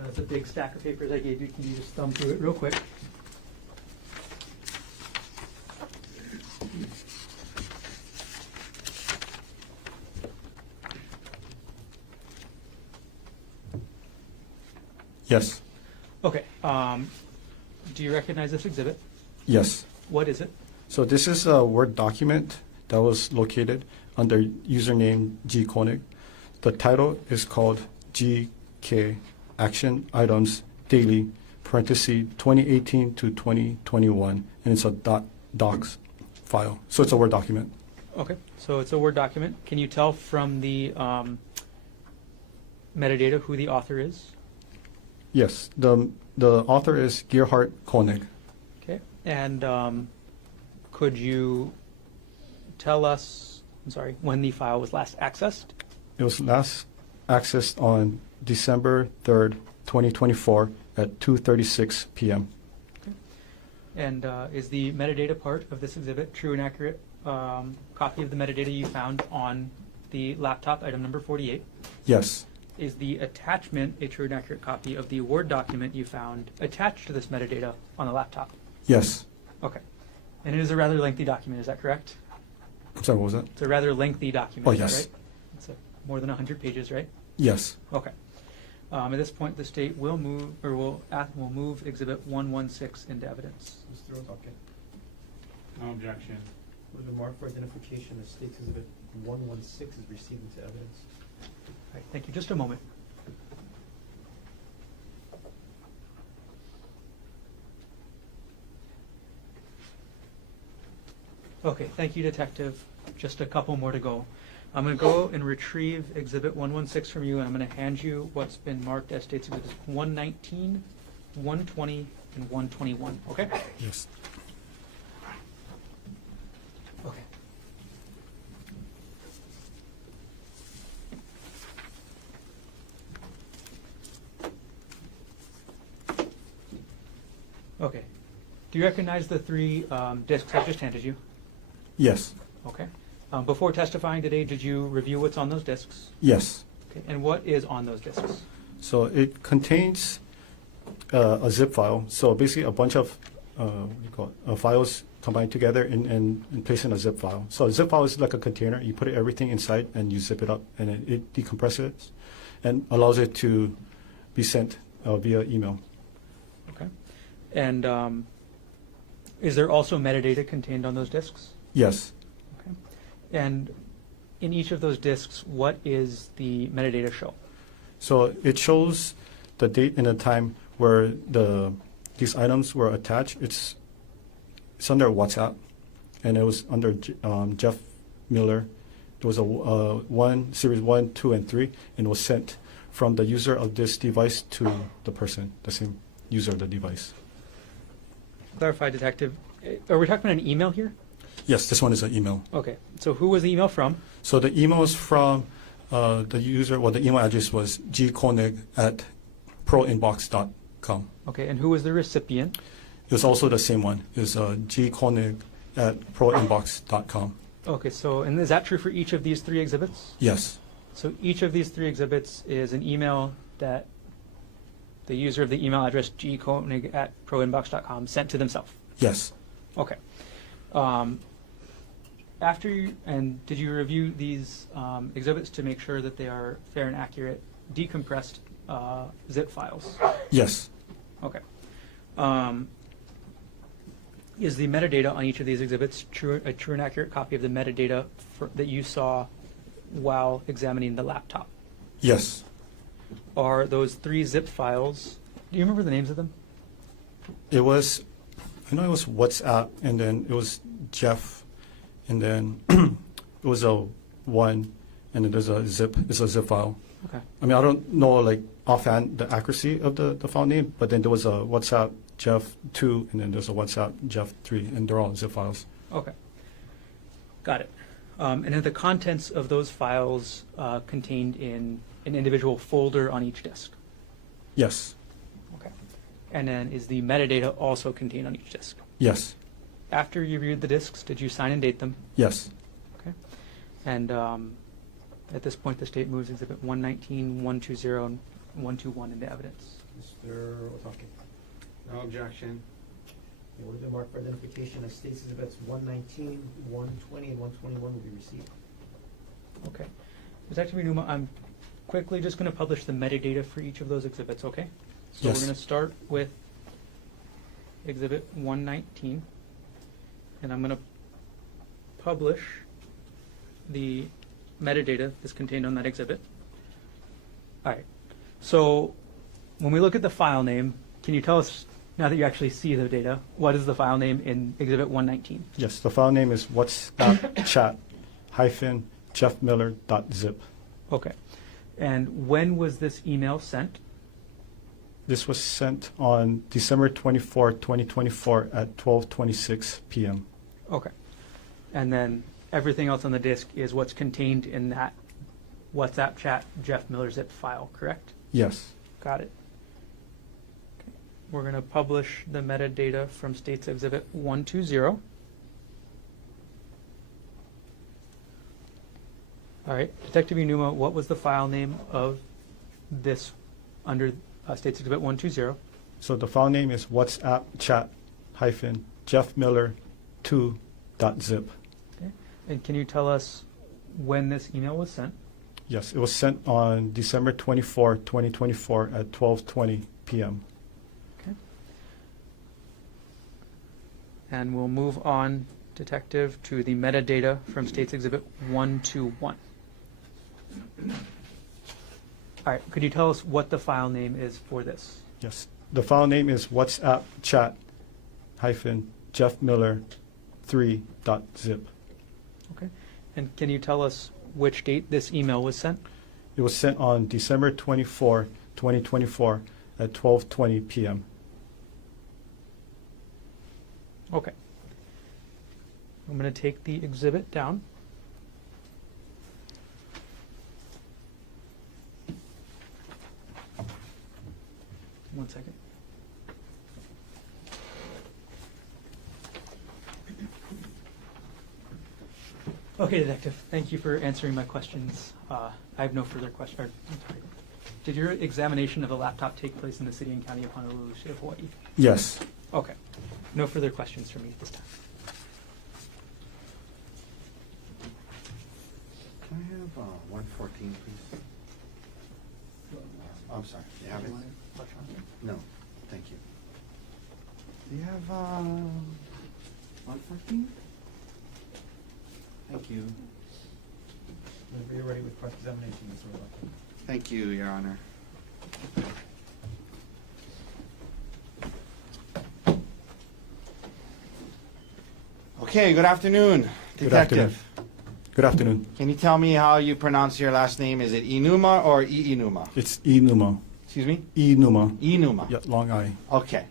That's a big stack of papers I gave you. Can you just thumb through it real quick? Yes. Okay. Do you recognize this exhibit? Yes. What is it? So this is a Word document that was located under username G Konig. The title is called GK Action Items Daily, parenthesis 2018 to 2021, and it's a docs file. So it's a Word document. Okay, so it's a Word document. Can you tell from the metadata who the author is? Yes. The author is Gerhardt Konig. Okay, and could you tell us, I'm sorry, when the file was last accessed? It was last accessed on December 3rd, 2024 at 2:36 p.m. Okay. And is the metadata part of this exhibit true and accurate copy of the metadata you found on the laptop, item number 48? Yes. is the attachment a true and accurate copy of the Word document you found attached to this metadata on the laptop? Yes. Okay. And it is a rather lengthy document, is that correct? I'm sorry, what was that? It's a rather lengthy document, Oh, is that yes. right? It's more than 100 pages, right? Yes. Okay. At this point, the state will move, or will move Exhibit 116 into evidence. Mr. Otake. No objection. With the mark for identification of State's Exhibit 116 is received into evidence. All right, thank you. Just a moment. Okay, thank you, Detective. Just a couple more to go. I'm going to go and retrieve Exhibit 116 from you, and I'm going to hand you what's been marked as State's Exhibits 119, 120, and 121. Okay? Yes. Okay. Okay. Do you recognize the three discs I just handed you? Yes. Okay. Before testifying today, did you review what's on those discs? Yes. Okay. And what is on those discs? So it contains a zip file. So basically a bunch of files combined together and placed in a zip file. So a zip file is like a container. You put everything inside and you zip it up, and it decompresses it and allows it to be sent via email. Okay. And is there also metadata contained on those discs? Yes. Okay. And in each of those discs, what is the metadata show? So it shows the date and the time where these items were attached. It's under WhatsApp, and it was under Jeff Miller. There was a series 1, 2, and 3, and it was sent from the user of this device to the person, the same user of the device. Clarify, Detective. Are we talking about an email here? Yes, this one is an email. Okay. So who was the email from? So the email is from the user, well, the email address was gkonig@proinbox.com. Okay. And who was the recipient? It was also the same one. It's gkonig@proinbox.com. Okay. So, and is that true for each of these three exhibits? Yes. So each of these three exhibits is an email that the user of the email address gkonig@proinbox.com sent to themselves. Yes. Okay. Did you review these exhibits to make sure that they are fair and accurate, decompressed zip files? Yes. Okay. Is the metadata on each of these exhibits a true and accurate copy of the metadata that you saw while examining the laptop? Yes. Are those three zip files, do you remember the names of them? It was, I know it was WhatsApp, and then it was Jeff, and then it was a 1, and then there's it's a zip file. Okay. I mean, I don't know like offhand the accuracy of the file name, but then there was a WhatsApp Jeff 2, and then there's a WhatsApp Jeff 3, and they're all zip files. Okay. Got it. And are the contents of those files contained in an individual folder on each disk? Yes. Okay. And then is the metadata also contained on each disk? Yes. After you reviewed the disks, did you sign and date them? Yes. Okay. And at this point, the state moves Exhibit 119, 120, and 121 into evidence. Mr. Otake. No objection. With the mark for identification of State's Exhibits 119, 120, and 121 will be received. Okay. Detective Numa, I'm quickly just going to publish the metadata for each of those exhibits, okay? So Yes. we're going to start with Exhibit 119, and I'm going to publish the metadata that's contained on that exhibit. All right. So when we look at the file name, can you tell us, now that you actually see the data, what is the file name in Exhibit 119? Yes. The file name is WhatsApp chat-jeffmiller.zip. Okay. And when was this email sent? This was sent on December 24, 2024 at 12:26 p.m. Okay. And then everything else on the disk is what's contained in that WhatsApp chat Jeff Miller zip file, correct? Yes. Got it. Okay. We're going to publish the metadata from State's Exhibit 120. All right. Detective Unuma, what was the file name of this under States Exhibit 120? So the file name is WhatsApp chat hyphen Jeff Miller 2.zip. Okay. And can you tell us when this email was sent? Yes, it was sent on December 24, 2024 at 12:20 p.m. Okay. And we'll move on, Detective, to the metadata from States Exhibit 121. All right, could you tell us what the file name is for this? Yes, the file name is WhatsApp chat hyphen Jeff Miller 3.zip. Okay. And can you tell us which date this email was sent? It was sent on December 24, 2024 at 12:20 p.m. Okay. I'm going to take the exhibit down. One second. Okay, Detective, thank you for answering my questions. I have no further questions. Did your examination of the laptop take place in the city and county of Honolulu, state of Hawaii? Yes. Okay. No further questions for me at this time. Can I have 114, please? I'm sorry. You have it? No, thank you. Do you have 114? Thank you. Whenever you're ready with cross-examination, Mr. Otake. Thank you, Your Honor. Okay, good afternoon, Good Detective. afternoon. Good afternoon. Can you tell me how you pronounce your last name? Is it Inuma or Iinuma? It's Inuma. Excuse me? Inuma. Inuma. Yeah, long I. Okay.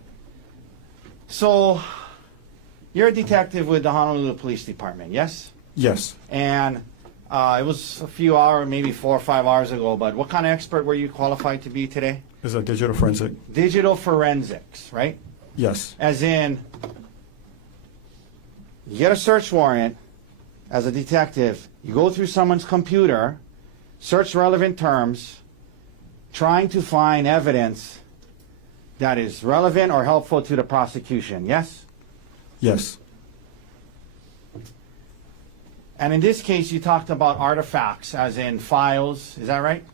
So, you're a detective with the Honolulu Police Department, yes? Yes. And it was a few hours, maybe 4 or 5 hours ago, but what kind of expert were you qualified to be today? It's a digital forensic. Digital forensics, right? Yes. As in, you get a search warrant as a detective, you go through someone's computer, search relevant terms, trying to find evidence that is relevant or helpful to the prosecution, yes? Yes. And in this case, you talked about artifacts, as in files, is that right?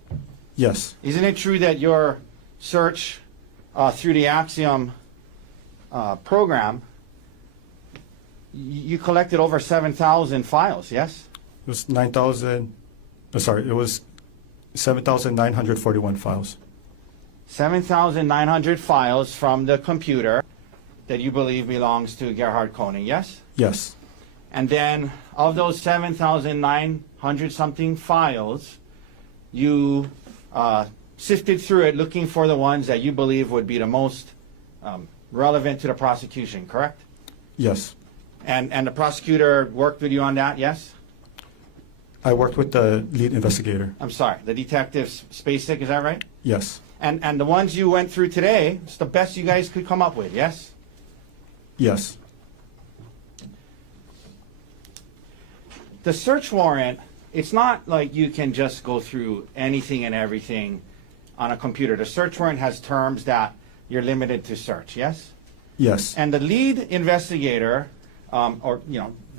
Yes. Isn't it true that your search through the Axiom program, you collected over 7,000 files, yes? It was 9,000. Sorry, it was 7,941 files. 7,900 files from the computer that you believe belongs to Gerhardt Konig, yes? Yes. And then of those 7,900 something files, you sifted through it looking for the ones that you believe would be the most relevant to the prosecution, correct? Yes. And the prosecutor worked with you on that, yes? I worked with the lead investigator. I'm sorry, the detective Spacek, is that right? Yes. And the ones you went through today, it's the best you guys could come up with, yes? Yes. The search warrant, it's not like you can just go through anything and everything on a computer. The search warrant has terms that you're limited to search, yes? Yes. And the lead investigator,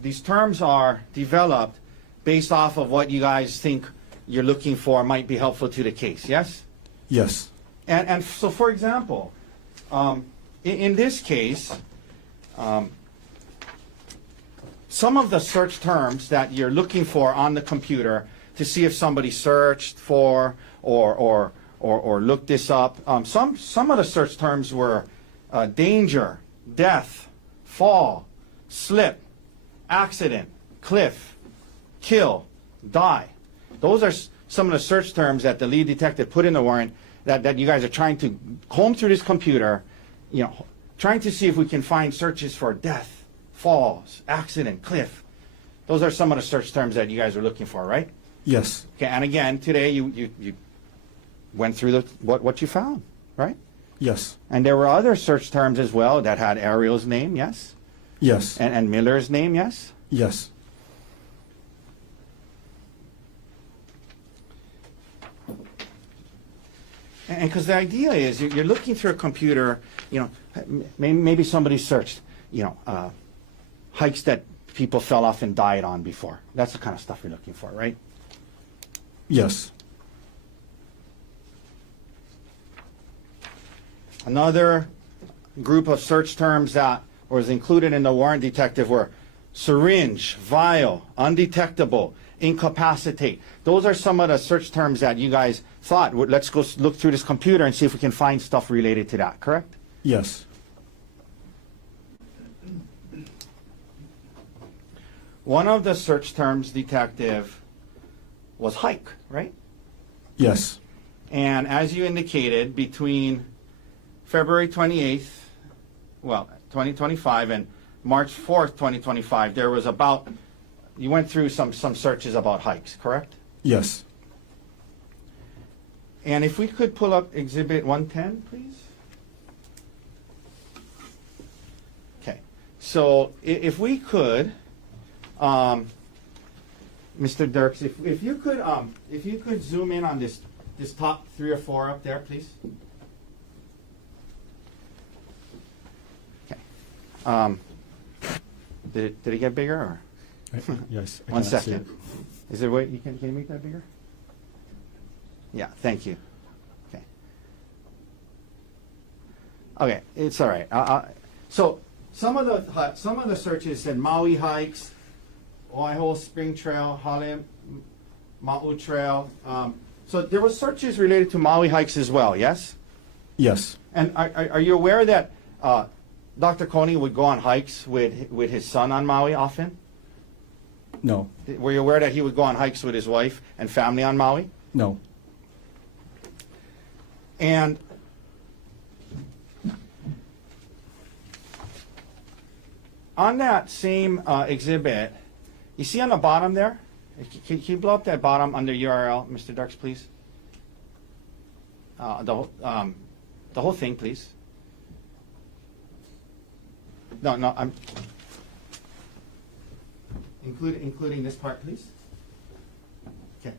these terms are developed based off of what you guys think you're looking for might be helpful to the case, yes? Yes. And so, for example, in this case, some of the search terms that you're looking for on the computer to see if somebody searched for or looked this up, some of the search terms were danger, death, fall, slip, accident, cliff, kill, die. Those are some of the search terms that the lead detective put in the warrant that you guys are trying to comb through this computer, trying to see if we can find searches for death, falls, accident, cliff. Those are some of the search terms that you guys are looking for, right? Yes. Okay, and again, today you went through what you found, right? Yes. And there were other search terms as well that had Arielle's name, yes? Yes. And Miller's name, yes? Yes. And because the idea is you're looking through a computer, you know, maybe somebody searched, you know, hikes that people fell off and died on before. That's the kind of stuff you're looking for, right? Yes. Another group of search terms that was included in the warrant detective were syringe, vial, undetectable, incapacitate. Those are some of the search terms that you guys thought, let's go look through this computer and see if we can find stuff related to that, correct? Yes. One of the search terms, detective, was hike, right? Yes. And as you indicated, between February 28th, well, 2025, and March 4th, 2025, there was about, you went through some searches about hikes, correct? Yes. And if we could pull up Exhibit 110, please. Okay. So if we could, Mr. Dirks, if you could zoom in on this top 3 or 4 up there, please. Okay. Did it get bigger or? Yes. I One cannot see second. it. Is there a way can you make that bigger? Yeah, thank you. Okay. Okay, it's all right. So some of the searches said Maui hikes, Oahu Spring Trail, Hale Maui Trail. So there were searches related to Maui hikes as well. Yes. Yes. And are you aware that Dr. Konig would go on hikes with his son on Maui often? No. Were you aware that he would go on hikes with his wife and family on Maui? No. And on that same exhibit, you see on the bottom there? Can you blow up that bottom under URL, Mr. Darks, please? The whole thing, please. No, I'm including this part, please. Okay.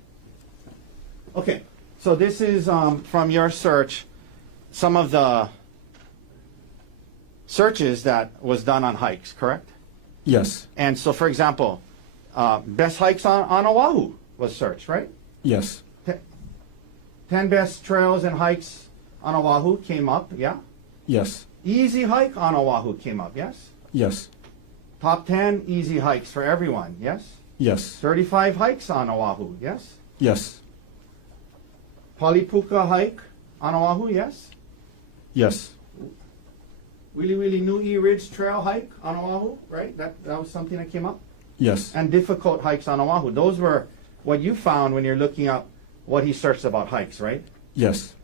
Okay. So this is from your search, some of the searches that was done on hikes, correct? Yes. And so, for example, best hikes on Oahu was searched, right? Yes. 10 best trails and hikes on Oahu came up, yeah? Yes. Easy hike on Oahu came up, yes? Yes. Top 10 easy hikes for everyone, yes? Yes. 35 hikes on Oahu, yes? Yes. Palipuka hike on Oahu, yes? Yes. Really Nui Ridge Trail hike on Oahu, right? That was something that came up? Yes. And difficult hikes on Oahu. Those were what you found when you're looking up what he searched about hikes, right? Yes.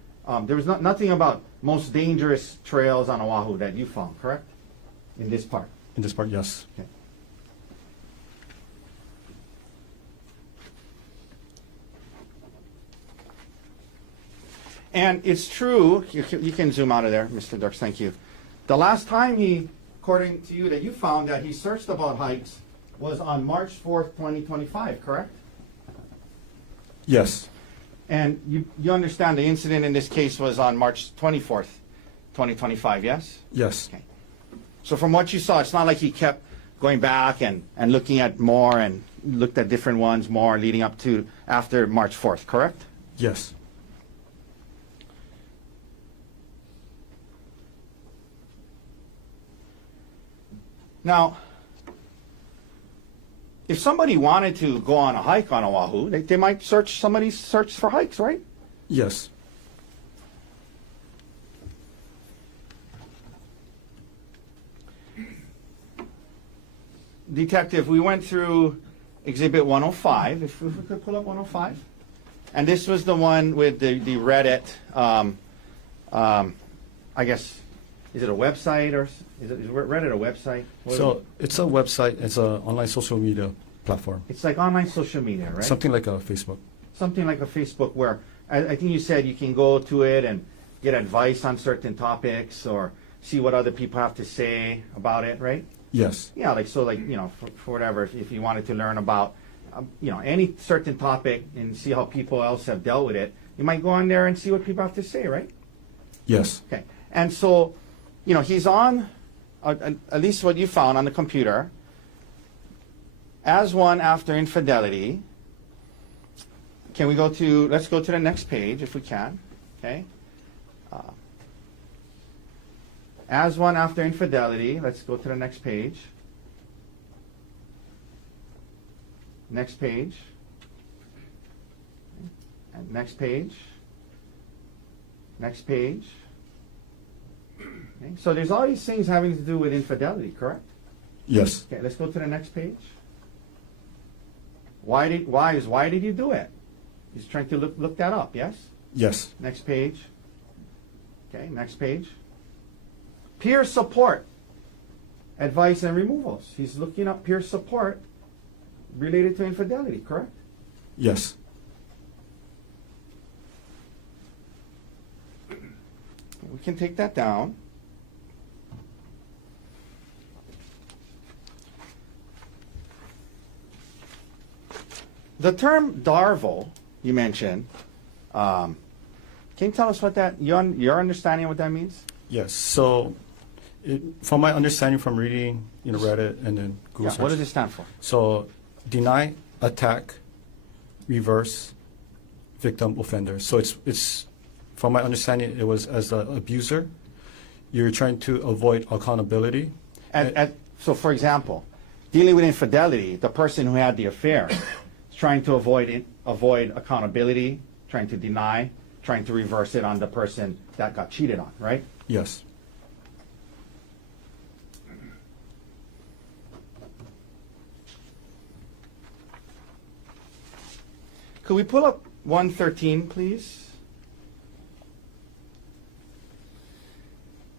There was nothing about most dangerous trails on Oahu that you found, correct? In this part. In this part, yes. Okay. And it's true, you can zoom out of there, Mr. Dirks, thank you. The last time according to you, that you found that he searched about hikes was on March 4th, 2025, correct? Yes. And you understand the incident in this case was on March 24th, 2025, yes? Yes. Okay. So from what you saw, it's not like he kept going back and looking at more and looked at different ones more leading up to after March 4th, correct? Yes. Now, if somebody wanted to go on a hike on Oahu, they might search for hikes, right? Yes. Detective, we went through Exhibit 105, if we could pull up 105. And this was the one with the Reddit, I guess, is it a website or is Reddit a website? So it's a website. It's an online social media platform. It's like online social media, right? Something like a Facebook. Something like a Facebook where I think you said you can go to it and get advice on certain topics or see what other people have to say about it, right? Yes. Yeah, for whatever, if you wanted to learn about, any certain topic and see how people else have dealt with it, You might go on there and see what people have to say, right? Yes. Okay. And so, you know, he's on, at least what you found on the computer, as one after infidelity. Can we go to, let's go to the next page if we can, okay? As one after infidelity, let's go to the next page. Next page. And next page. Next page. Okay. So there's all these things having to do with infidelity, correct? Yes. Okay, let's go to the next page. Why did you do it? He's trying to look that up, yes? Yes. Next page. Okay, next page. Peer support, advice and removals. He's looking up peer support related to infidelity, correct? Yes. We can take that down. The term Darvo, you mentioned, can you tell us what that, your understanding of what that means? Yes. So, from my understanding from reading, Reddit and then Google Yeah, search. what does it stand for? So, deny, attack, reverse, victim, offender. So it's from my understanding, it was as an abuser, you're trying to avoid accountability. So, for example, dealing with infidelity, the person who had the affair is trying to avoid accountability, trying to deny, trying to reverse it on the person that got cheated on, right? Yes. Could we pull up 113, please?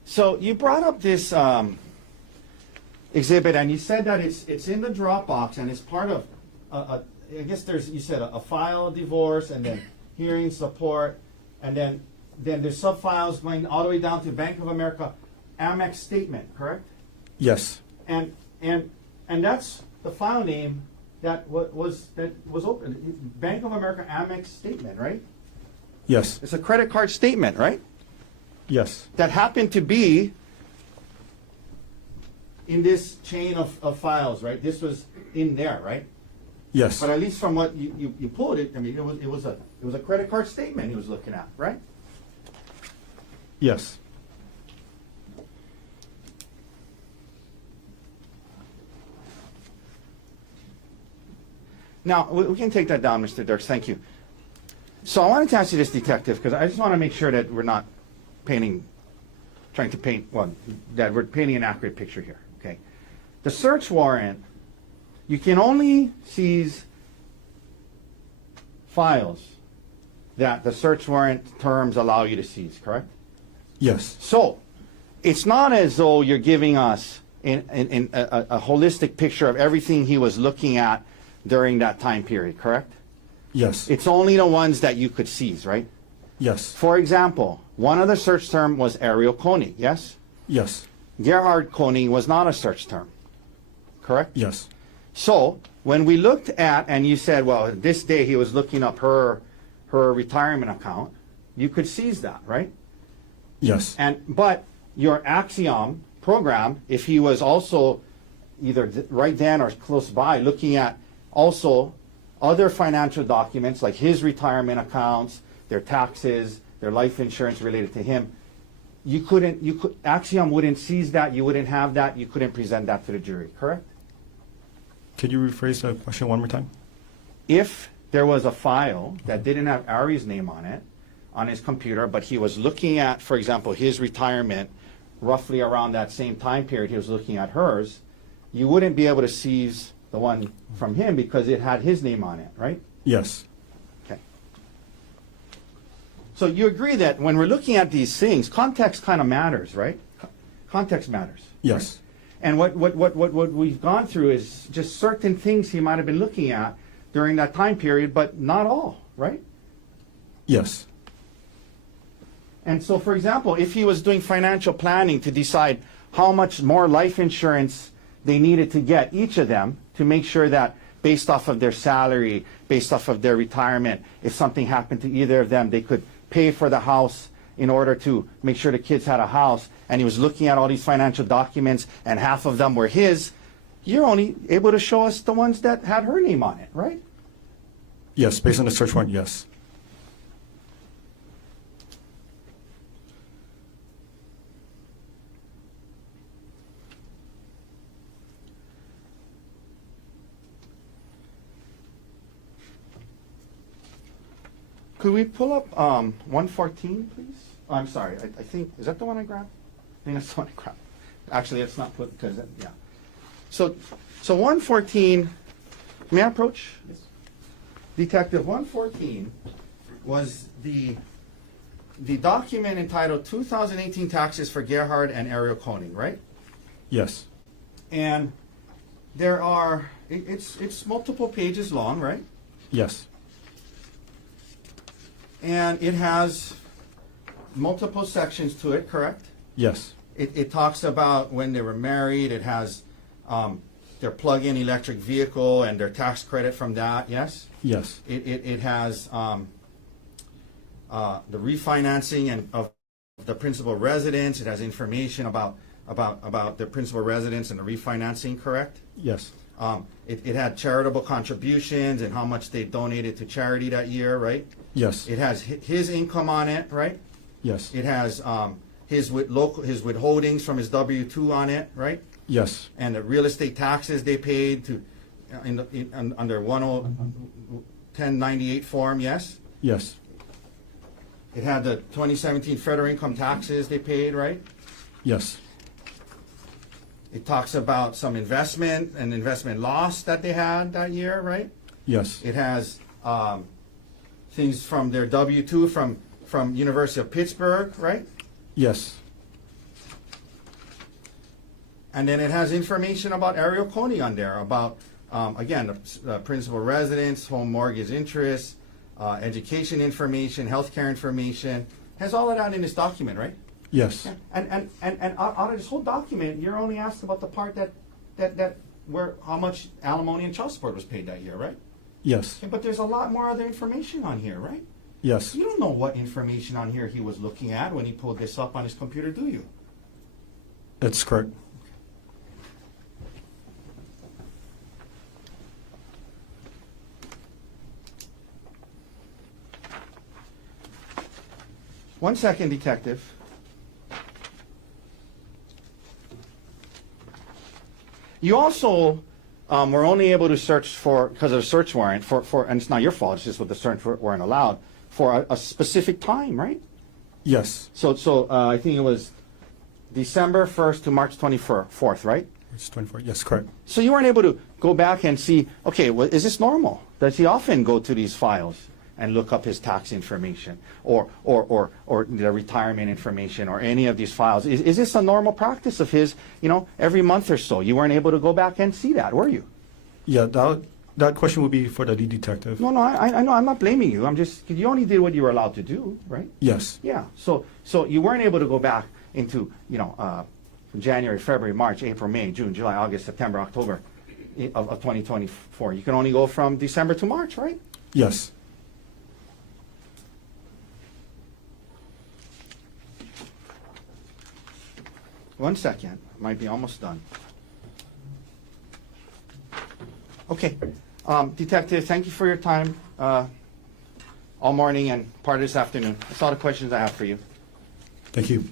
So you brought up this exhibit, and you said that it's in the Dropbox, and it's part of, I guess you said a file of divorce, and then hearing support, and then there's sub-files going all the way down to Bank of America Amex statement, correct? Yes. And that's the file name that was open. Bank of America Amex statement, right? Yes. It's a credit card statement, right? Yes. That happened to be in this chain of files, right? This was in there, right? Yes. But at least from what you pulled it, I mean, it was a credit card statement he was looking at, right? Yes. Now, we can take that down, Mr. Dirks. Thank you. So I wanted to ask you this, Detective, because I just want to make sure that we're not that we're painting an accurate picture here, okay? The search warrant, you can only seize files that the search warrant terms allow you to seize, correct? Yes. So, it's not as though you're giving us a holistic picture of everything he was looking at during that time period, correct? Yes. It's only the ones that you could seize, right? Yes. For example, one of the search term was Arielle Konig, yes? Yes. Gerhardt Konig was not a search term, correct? Yes. So, when we looked at, and you said, well, this day he was looking up her retirement account, you could seize that, right? Yes. But your Axiom program, if he was also either right then or close by looking at also other financial documents like his retirement accounts, their taxes, their life insurance related to him, Axiom wouldn't seize that, you wouldn't have that, you couldn't present that to the jury, correct? Could you rephrase the question one more time? If there was a file that didn't have Ari's name on it, on his computer, but he was looking at, for example, his retirement roughly around that same time period he was looking at hers, you wouldn't be able to seize the one from him because it had his name on it, right? Yes. Okay. So you agree that when we're looking at these things, context kind of matters, right? Context matters. Yes. And what we've gone through is just certain things he might have been looking at during that time period, but not all, right? Yes. And so, for example, if he was doing financial planning to decide how much more life insurance they needed to get, each of them, to make sure that based off of their salary, based off of their retirement, if something happened to either of them, they could pay for the house in order to make sure the kids had a house. And he was looking at all these financial documents, and half of them were his. You're only able to show us the ones that had her name on it, right? Yes, based on the search warrant, yes. Could we pull up 114, please? Oh, I'm sorry. I think, is that the one I grabbed? I think that's the one I grabbed. Actually, it's not put, because, yeah. So 114, may I approach? Yes. Detective, 114 was the document entitled 2018 Taxes for Gerhardt and Arielle Konig, right? Yes. And there are, it's multiple pages long, right? Yes. And it has multiple sections to it, correct? Yes. It talks about when they were married. It has their plug-in electric vehicle and their tax credit from that, yes? Yes. It has the refinancing and of the principal residence. It has information about the principal residence and the refinancing, correct? Yes. It had charitable contributions and how much they donated to charity that year, right? Yes. It has his income on it, right? Yes. It has his withholdings from his W-2 on it, right? Yes. And the real estate taxes they paid to under 1098 form, yes? Yes. It had the 2017 federal income taxes they paid, right? Yes. It talks about some investment and investment loss that they had that year, right? Yes. It has things from their W-2 from University of Pittsburgh, right? Yes. And then it has information about Arielle Konig on there, about, again, the principal residence, home mortgage interest, education information, healthcare information. Has all of that in this document, right? Yes. And out of this whole document, you're only asked about the part that where how much alimony and child support was paid that year, right? Yes. Okay, but there's a lot more other information on here, right? Yes. You don't know what information on here he was looking at when he pulled this up on his computer, do you? That's correct. One second, detective. You also were only able to search for, because of the search warrant, and it's not your fault, it's just what the search warrant allowed, for a specific time, right? Yes. So I think it was December 1st to March 24th, right? It's 24. Yes, correct. So you weren't able to go back and see, okay, well, is this normal? Does he often go to these files and look up his tax information or the retirement information or any of these files? Is this a normal practice of his, every month or so? You weren't able to go back and see that, were you? Yeah, that question would be for the lead detective. No, I know. I'm not blaming you. I'm just, you only did what you were allowed to do, right? Yes. Yeah. So you weren't able to go back into, January, February, March, April, May, June, July, August, September, October of 2024. You can only go from December to March, right? Yes. One second. Might be almost done. Okay. Detective, thank you for your time all morning and part of this afternoon. That's all the questions I have for you. Thank you.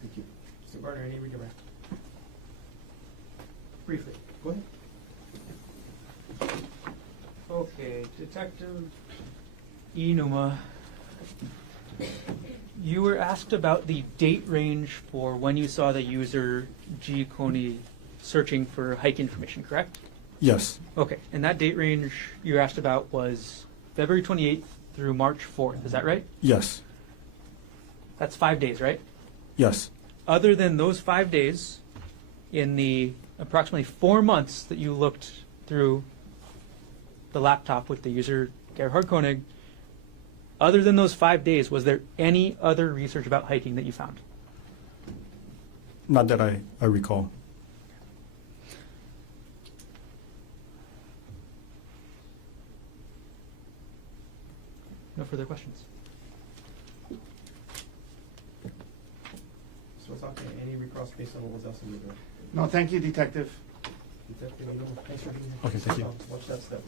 Thank you. Mr. Gardner, any redirect? Briefly, go ahead. Okay, Detective Inuma, you were asked about the date range for when you saw the user G. Konig searching for hike information, correct? Yes. Okay, and that date range you were asked about was February 28th through March 4th, is that right? Yes. That's 5 days, right? Yes. Other than those 5 days, in the approximately 4 months that you looked through the laptop with the user Gerhardt Konig, other than those 5 days, was there any other research about hiking that you found? Not that I recall. No further questions. So it's okay, any recross based on what was else in the bill? No, thank you, Detective. Detective Inuma, thanks for being here. Okay, thank you. Watch that step.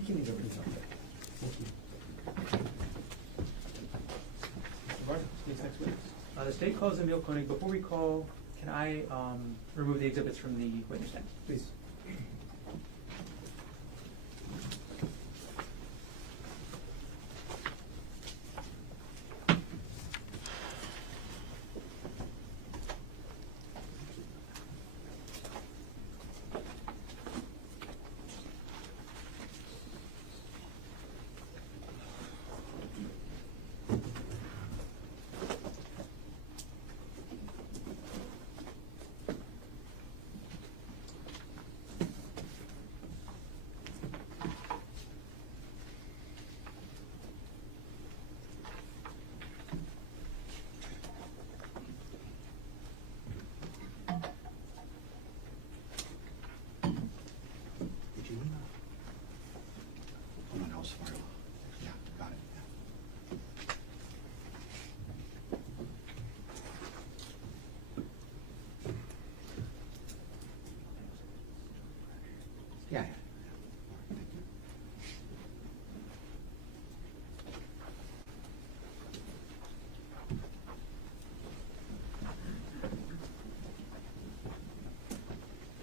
You can leave everything up there. Thank you. Mr. Vargas, state's next witness. The state calls Emil Konig. Before we call, can I remove the exhibits from the witness stand? Please. Did you email? Oh, no, that was Farrell. Yeah, got it. Yeah. Yeah. Thank you.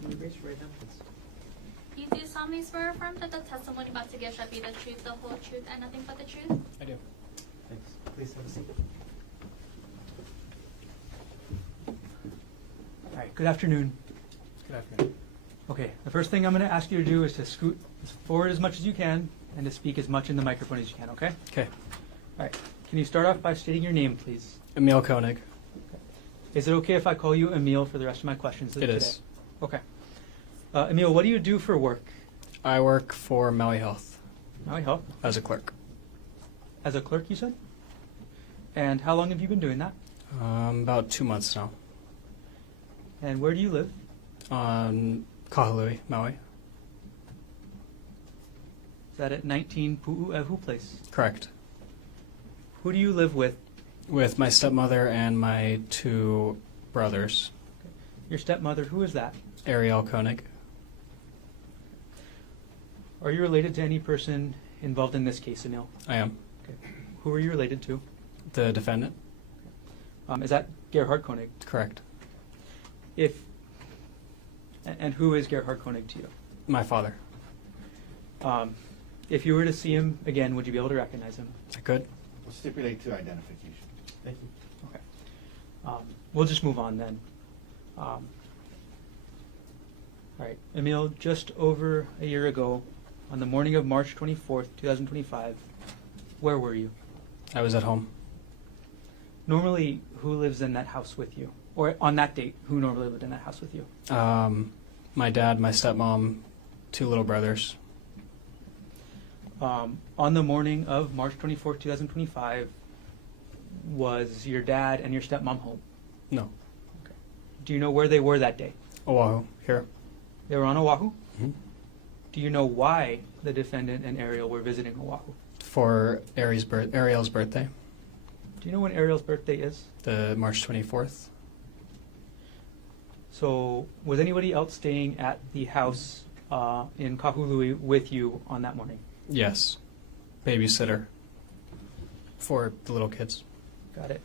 Can you raise your right hand, please? You do solemnly swear or affirm that the testimony about to give shall be the truth, the whole truth, and nothing but the truth? I do. Thanks. Please have a seat. All right, good afternoon. Good afternoon. Okay, the first thing I'm going to ask you to do is to scoot forward as much as you can and to speak as much in the microphone as you can, okay? Okay. All right, can you start off by stating your name, please? Emil Konig. Is it okay if I call you Emil for the rest of my questions It today? is. Okay. Emil, what do you do for work? I work for Maui Health Maui Health. as a clerk. As a clerk, you said? And how long have you been doing that? About 2 months now. And where do you live? On Kahului, Maui. Is that at 19 Pu'uehu Place? Correct. Who do you live with? With my stepmother and my 2 brothers. Your stepmother, who is that? Arielle Konig. Are you related to any person involved in this case, Emil? I am. Okay. Who are you related to? The defendant. Is that Gerhardt Konig? Correct. And who is Gerhardt Konig to you? My father. If you were to see him again, would you be able to recognize him? I could. We'll stipulate to identification. Thank you. Okay. We'll just move on then. All right, Emil, just over a year ago, on the morning of March 24th, 2025, where were you? I was at home. Normally, who lives in that house with you? Or on that date, who normally lived in that house with you? My dad, my stepmom, 2 little brothers. On the morning of March 24th, 2025, was your dad and your stepmom home? No. Do you know where they were that day? Oahu, here. They were on Oahu? Mhm. Do you know why the defendant and Arielle were visiting Oahu? For Arielle's birthday, Do you know when Arielle's birthday is? the March 24th. So, was anybody else staying at the house in Kahului with you on that morning? Yes. Babysitter. For the little kids. Got it.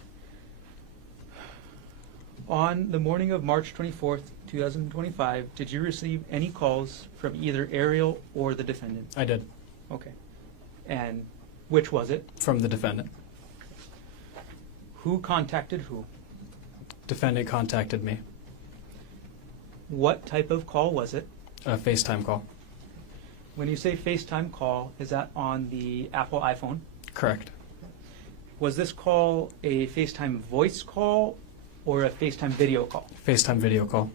On the morning of March 24th, 2025, did you receive any calls from either Arielle or the defendant? I did. Okay. And which was it? From the defendant. Who contacted who? Defendant contacted me. What type of call was it? A FaceTime call. When you say FaceTime call, is that on the Apple iPhone? Correct. Was this call a FaceTime voice call or a FaceTime video call? FaceTime video call.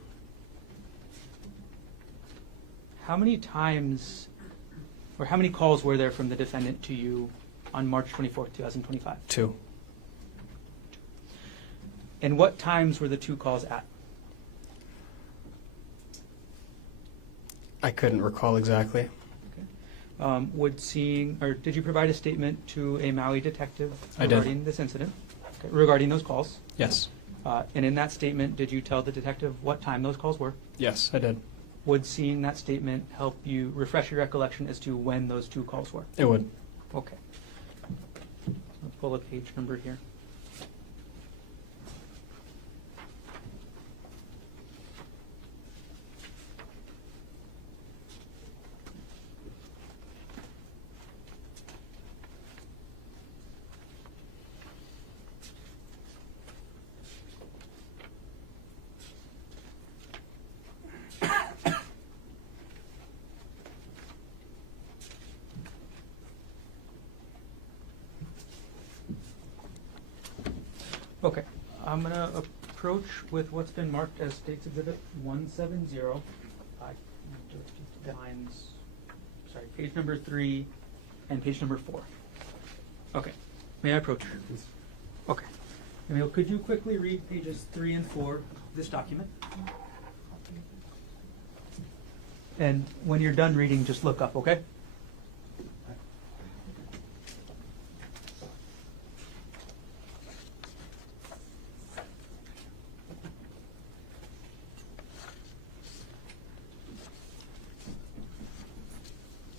How many times or how many calls were there from the defendant to you on March 24th, 2025? 2. And what times were the two calls at? I couldn't recall exactly. Did you provide a statement to a Maui detective I did. regarding this incident? Okay, regarding those calls? Yes. And in that statement, did you tell the detective what time those calls were? Yes, I did. Would seeing that statement help you refresh your recollection as to when those two calls were? It would. Okay. I'll pull a page number here. Okay, I'm going to approach with what's been marked as State's Exhibit 170. Page number 3 and page number 4. Okay, may I approach? Please. Okay. Emil, could you quickly read pages 3 and 4 of this document? And when you're done reading, just look up, okay?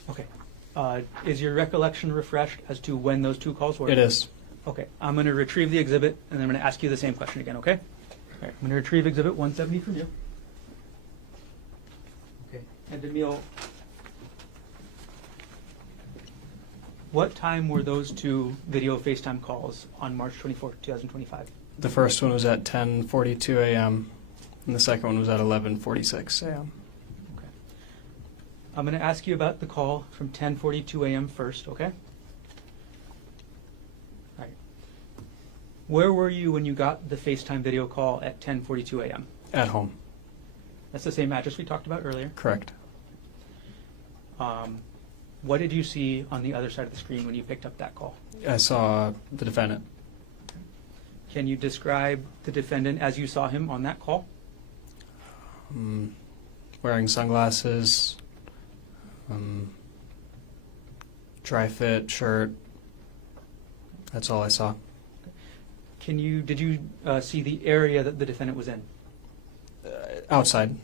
Okay. Is your recollection refreshed as to when those two calls were? It is. Okay. I'm going to retrieve the exhibit, and then I'm going to ask you the same question again, okay? All right. I'm going to retrieve Exhibit 170 from you. Okay. And Emil, what time were those two video FaceTime calls on March 24th, 2025? The first one was at 10:42 a.m. and the second one was at 11:46 a.m. Okay. I'm going to ask you about the call from 10:42 a.m. first, okay? All right. Where were you when you got the FaceTime video call at 10:42 a.m.? At home. That's the same address we talked about earlier. Correct. What did you see on the other side of the screen when you picked up that call? I saw the defendant. Can you describe the defendant as you saw him on that call? Wearing sunglasses, dry fit shirt. That's all I saw. Did you see the area that the defendant was in? Outside.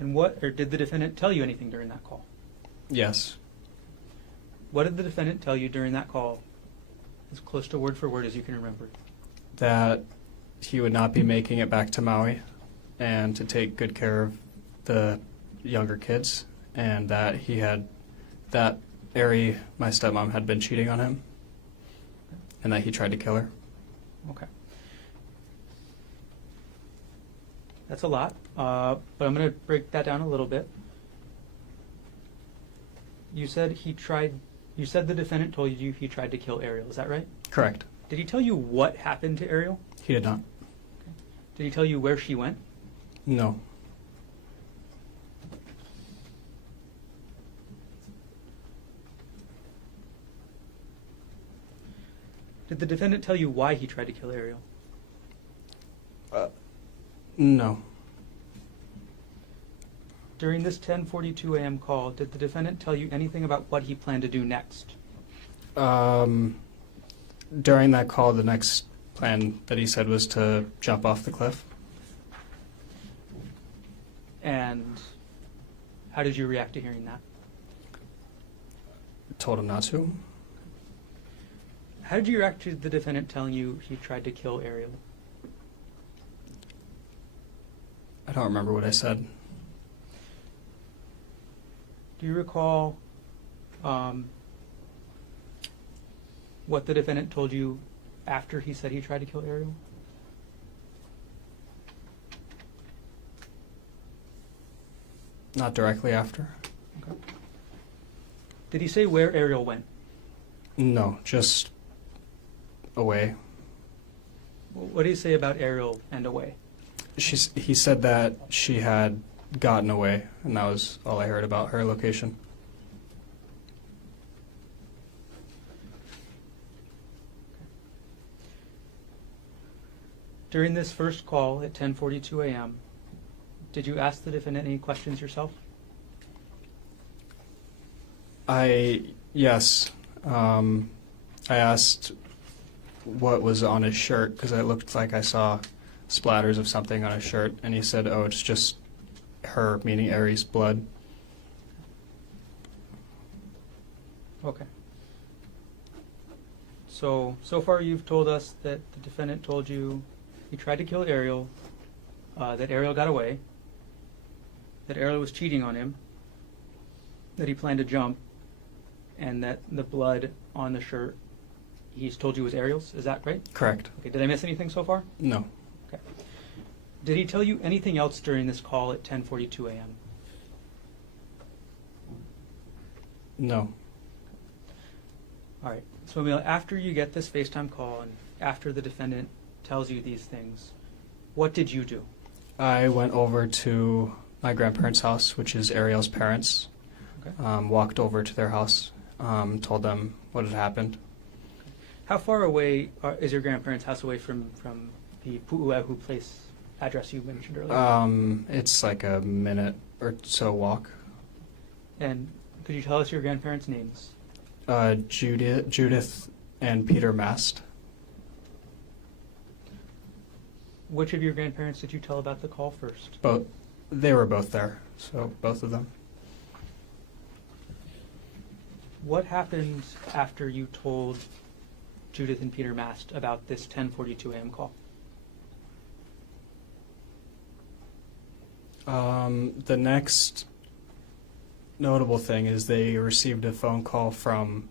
And did the defendant tell you anything during that call? Yes. What did the defendant tell you during that call, as close to word for word as you can remember? That he would not be making it back to Maui and to take good care of the younger kids, and that Ari, my stepmom, had been cheating on him, and that he tried to kill her. Okay. That's a lot, but I'm going to break that down a little bit. You said the defendant told you he tried to kill Arielle, is that right? Correct. Did he tell you what happened to Arielle? He did not. Did he tell you where she went? No. Did the defendant tell you why he tried to kill Arielle? No. During this 10:42 a.m. call, did the defendant tell you anything about what he planned to do next? During that call, the next plan that he said was to jump off the cliff. And how did you react to hearing that? Told him not to. How did you react to the defendant telling you he tried to kill Arielle? I don't remember what I said. Do you recall what the defendant told you after he said he tried to kill Arielle? Not directly after. Okay. Did he say where Arielle went? No, just away. What did he say about Arielle and away? He said that she had gotten away, and that was all I heard about her location. During this first call at 10:42 a.m., did you ask the defendant any questions yourself? Yes. I asked what was on his shirt because it looked like I saw splatters of something on his shirt, and he said, "Oh, it's just her," meaning Aries' blood. Okay. So far you've told us that the defendant told you he tried to kill Arielle, that Arielle got away, that Arielle was cheating on him, that he planned to jump, and that the blood on the shirt he's told you was Arielle's. Is that right? Correct. Okay. Did I miss anything so far? No. Okay. Did he tell you anything else during this call at 10:42 a.m.? No. All right. So, Emil, after you get this FaceTime call and after the defendant tells you these things, what did you do? I went over to my grandparents' house, which is Arielle's parents. Okay. Walked over to their house, told them what had happened. How far away is your grandparents' house away from the Oahu place address you mentioned earlier? It's like a minute or so walk. And could you tell us your grandparents' names? Judith and Peter Mast. Which of your grandparents did you tell about the call first? Both. They were both there, so both of them. What happened after you told Judith and Peter Mast about this 10:42 a.m. call? The next notable thing is they received a phone call from,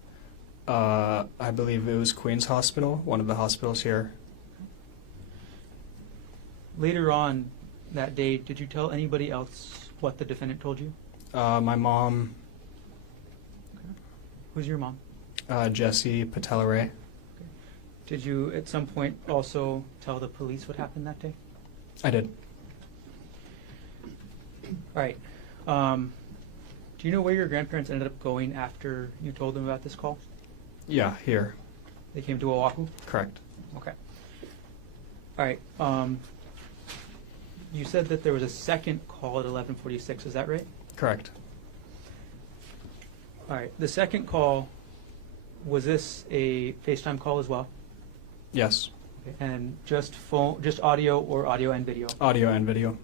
I believe it was Queen's Hospital, one of the hospitals here. Later on that day, did you tell anybody else what the defendant told you? My mom, Who's your mom? Jessie Patelare. Did you at some point also tell the police what happened that day? I did. All right. Do you know where your grandparents ended up going after you told them about this call? Yeah, here. They came to Oahu? Correct. Okay. All right. You said that there was a second call at 11:46. Is that right? Correct. All right. The second call, was this a FaceTime call as well? Yes. Okay. And just phone, just audio or audio and video? Audio and video.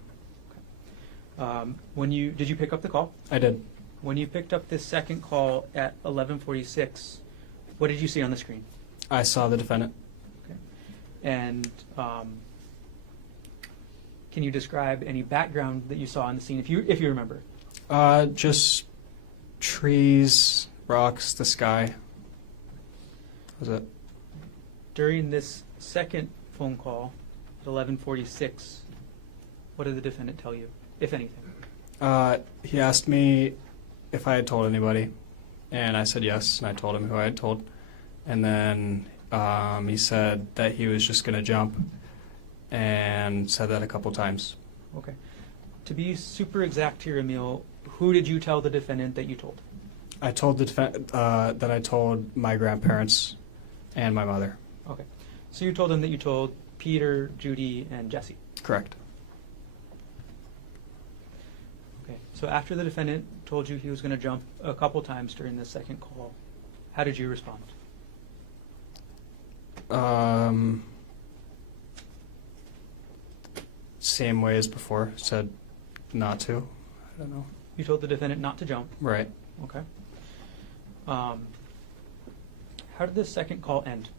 Did you pick up the call? I did. When you picked up this second call at 11:46, what did you see on the screen? I saw the defendant. Okay. And can you describe any background that you saw on the scene, if you remember? Just trees, rocks, the sky. That was it. During this second phone call at 11:46, what did the defendant tell you, if anything? He asked me if I had told anybody, and I said yes, and I told him who I had told. And then he said that he was just going to jump, and said that a couple times. Okay. To be super exact here, Emil, who did you tell the defendant that you told? I told the that I told my grandparents and my mother. Okay. So you told them that you told Peter, Judy, and Jessie. Correct. Okay. So after the defendant told you he was going to jump a couple times during the second call, how did you respond? Same way as before. Said not to. I don't know. You told the defendant not to jump. Right. Okay. How did this second call end?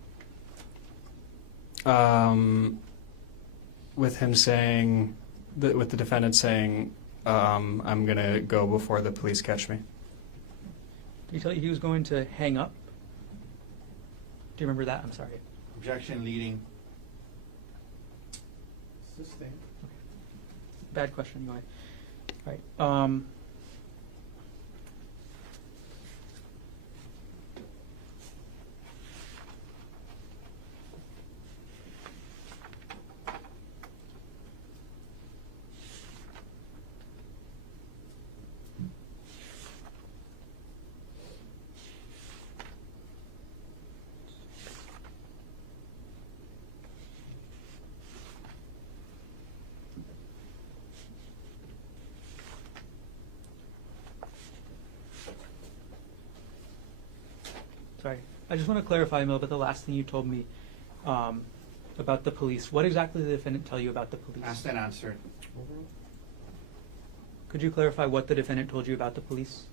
With him saying, with the defendant saying, I'm going to go before the police catch me. Did he tell you he was going to hang up? Do you remember that? I'm sorry. Objection leading. Sustained. Bad question, anyway. All right. Sorry. I just want to clarify, Emil, about the last thing you told me about the police. What exactly did the defendant tell you about the police? Asked and answered. Could you clarify what the defendant told you about the police?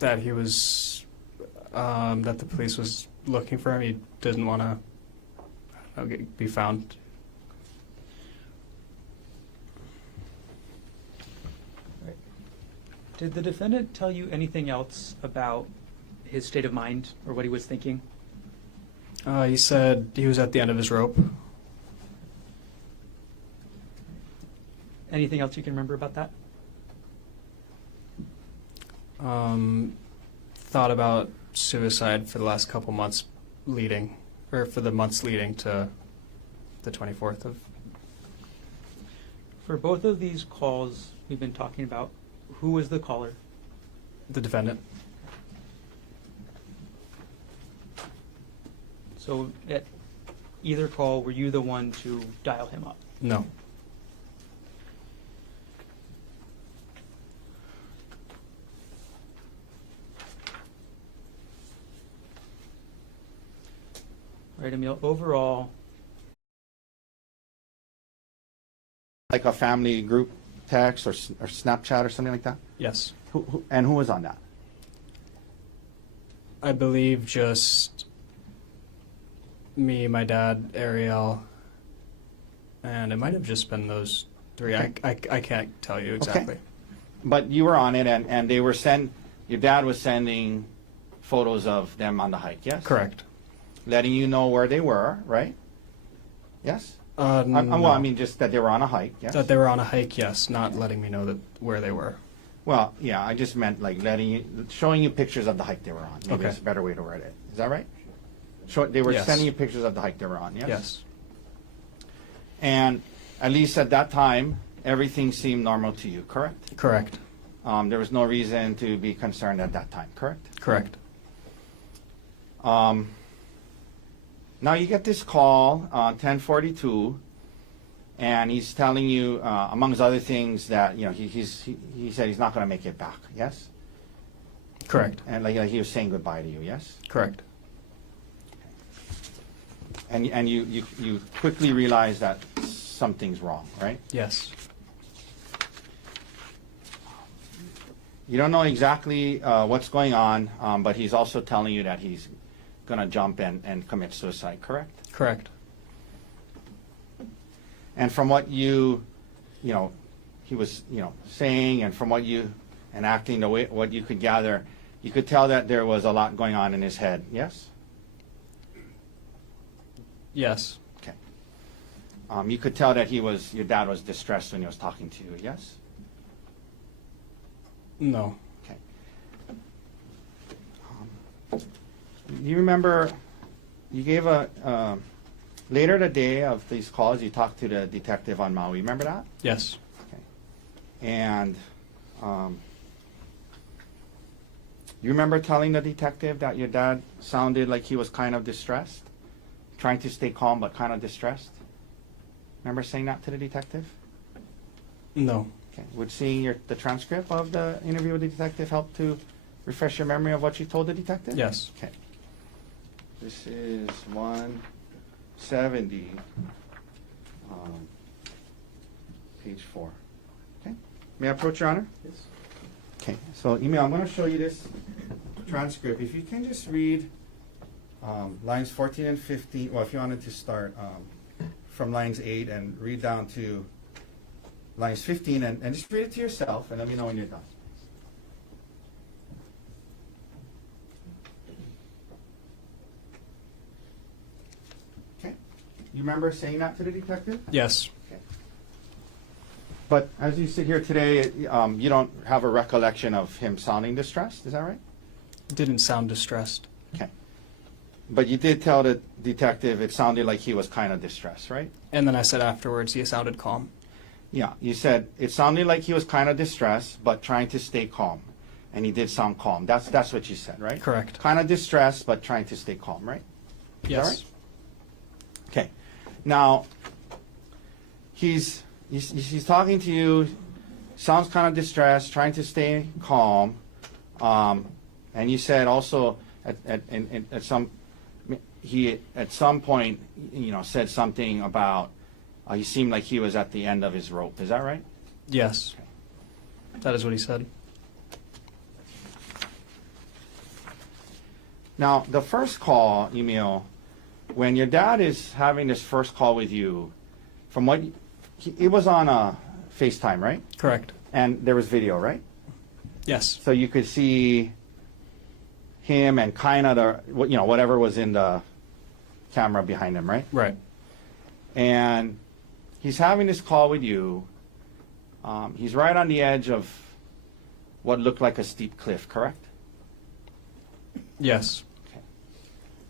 That he was, that the police was looking for him. He didn't want to be found. Right. Did the defendant tell you anything else about his state of mind or what he was thinking? He said he was at the end of his rope. Anything else you can remember about that? Thought about suicide for the last couple months leading, or for the months leading to the 24th of. For both of these calls we've been talking about, who was the caller? The defendant. So at either call, were you the one to dial him up? No. Right, Emil, overall, Like a family group text or Snapchat or something like that? Yes. And who was on that? I believe just me, my dad, Arielle, and it might have just been those three. Okay. I can't tell you exactly. Okay. But you were on it, and they were your dad was sending photos of them on the hike, yes? Correct. Letting you know where they were, right? Yes? No. Well, I mean, just that they were on a hike, yes? That they were on a hike, yes, not letting me know where they were. Well, yeah, I just meant like showing you pictures of the hike they were on. Maybe Okay. that's a better way to word it. Is that right? They were Yes. sending you pictures of the hike they were on, yes? Yes. And at least at that time, everything seemed normal to you, correct? Correct. There was no reason to be concerned at that time, correct? Correct. Now you get this call on 10:42, and he's telling you, amongst other things, that he said he's not going to make it back. Yes. Correct. And like he was saying goodbye to you. Yes. Correct. And you quickly realize that something's wrong, right? Yes. You don't know exactly what's going on, but he's also telling you that he's going to jump and commit suicide, correct? Correct. And from what he was, saying, and from and acting the way, what you could gather, you could tell that there was a lot going on in his head, yes? Yes. Okay. You could tell that your dad was distressed when he was talking to you, yes? No. Okay. You remember, you gave later the day of these calls, you talked to the detective on Maui. Remember that? Yes. Okay. And you remember telling the detective that your dad sounded like he was kind of distressed? Trying to stay calm, but kind of distressed? Remember saying that to the detective? No. Okay. Would seeing the transcript of the interview with the detective help to refresh your memory of what you told the detective? Yes. Okay. This is 170, page 4. Okay. May I approach, Your Honor? Yes. Okay. So, Emil, I'm going to show you this transcript. If you can just read lines 14 and 15, well, if you wanted to start from lines 8 and read down to lines 15, and just read it to yourself, and let me know when you're done. Okay. You remember saying that to the detective? Yes. Okay. But as you sit here today, you don't have a recollection of him sounding distressed, is that right? Didn't sound distressed. Okay. But you did tell the detective it sounded like he was kind of distressed, right? And then I said afterwards he sounded calm. Yeah, you said it sounded like he was kind of distressed, but trying to stay calm. And he did sound calm. That's what you said, right? Correct. Kind of distressed, but trying to stay calm, right? Is that Yes. right? Okay. Now, he's talking to you, sounds kind of distressed, trying to stay calm, And you said also at some point, said something about he seemed like he was at the end of his rope. Is that right? Yes. That is what he said. Now, the first call, Emil, when your dad is having this first call with you, from what it was on a FaceTime, right? Correct. And there was video, right? Yes. So you could see him and kind of whatever was in the camera behind him, right? Right. And he's having this call with you. He's right on the edge of what looked like a steep cliff, correct? Yes. Okay.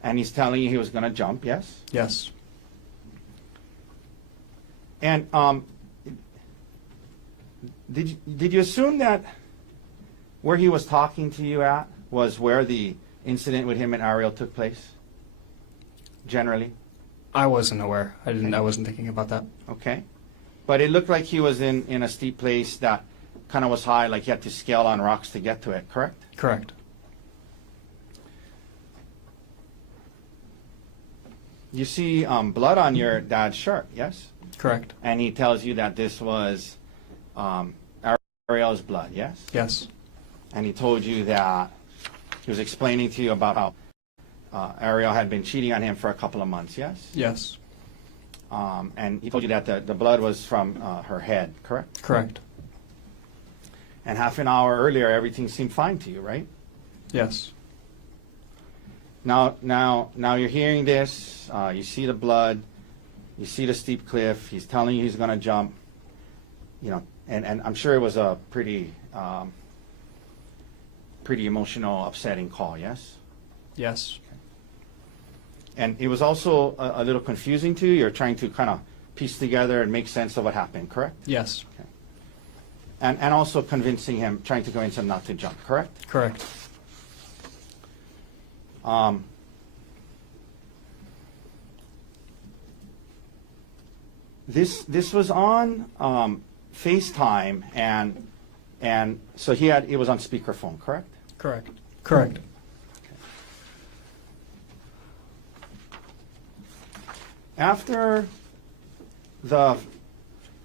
And he's telling you he was going to jump, yes? Yes. And did you assume that where he was talking to you at was where the incident with him and Arielle took place? Generally? I wasn't aware. I wasn't thinking about that. Okay. But it looked like he was in a steep place that kind of was high, like he had to scale on rocks to get to it, correct? Correct. You see blood on your dad's shirt, yes? Correct. And he tells you that this was Arielle's blood, yes? Yes. And he told you that he was explaining to you about how Arielle had been cheating on him for a couple of months, yes? Yes. And he told you that the blood was from her head, correct? Correct. And half an hour earlier, everything seemed fine to you, right? Yes. Now you're hearing this. You see the blood. You see the steep cliff. He's telling you he's going to jump. And I'm sure it was a pretty emotional, upsetting call. Yes. Yes. And it was also a little confusing to you. You're trying to kind of piece together and make sense of what happened. Correct. Yes. Okay. And also trying to convince him not to jump. Correct. Correct. This was on FaceTime, and so it was on speakerphone, correct? Correct. Correct. After the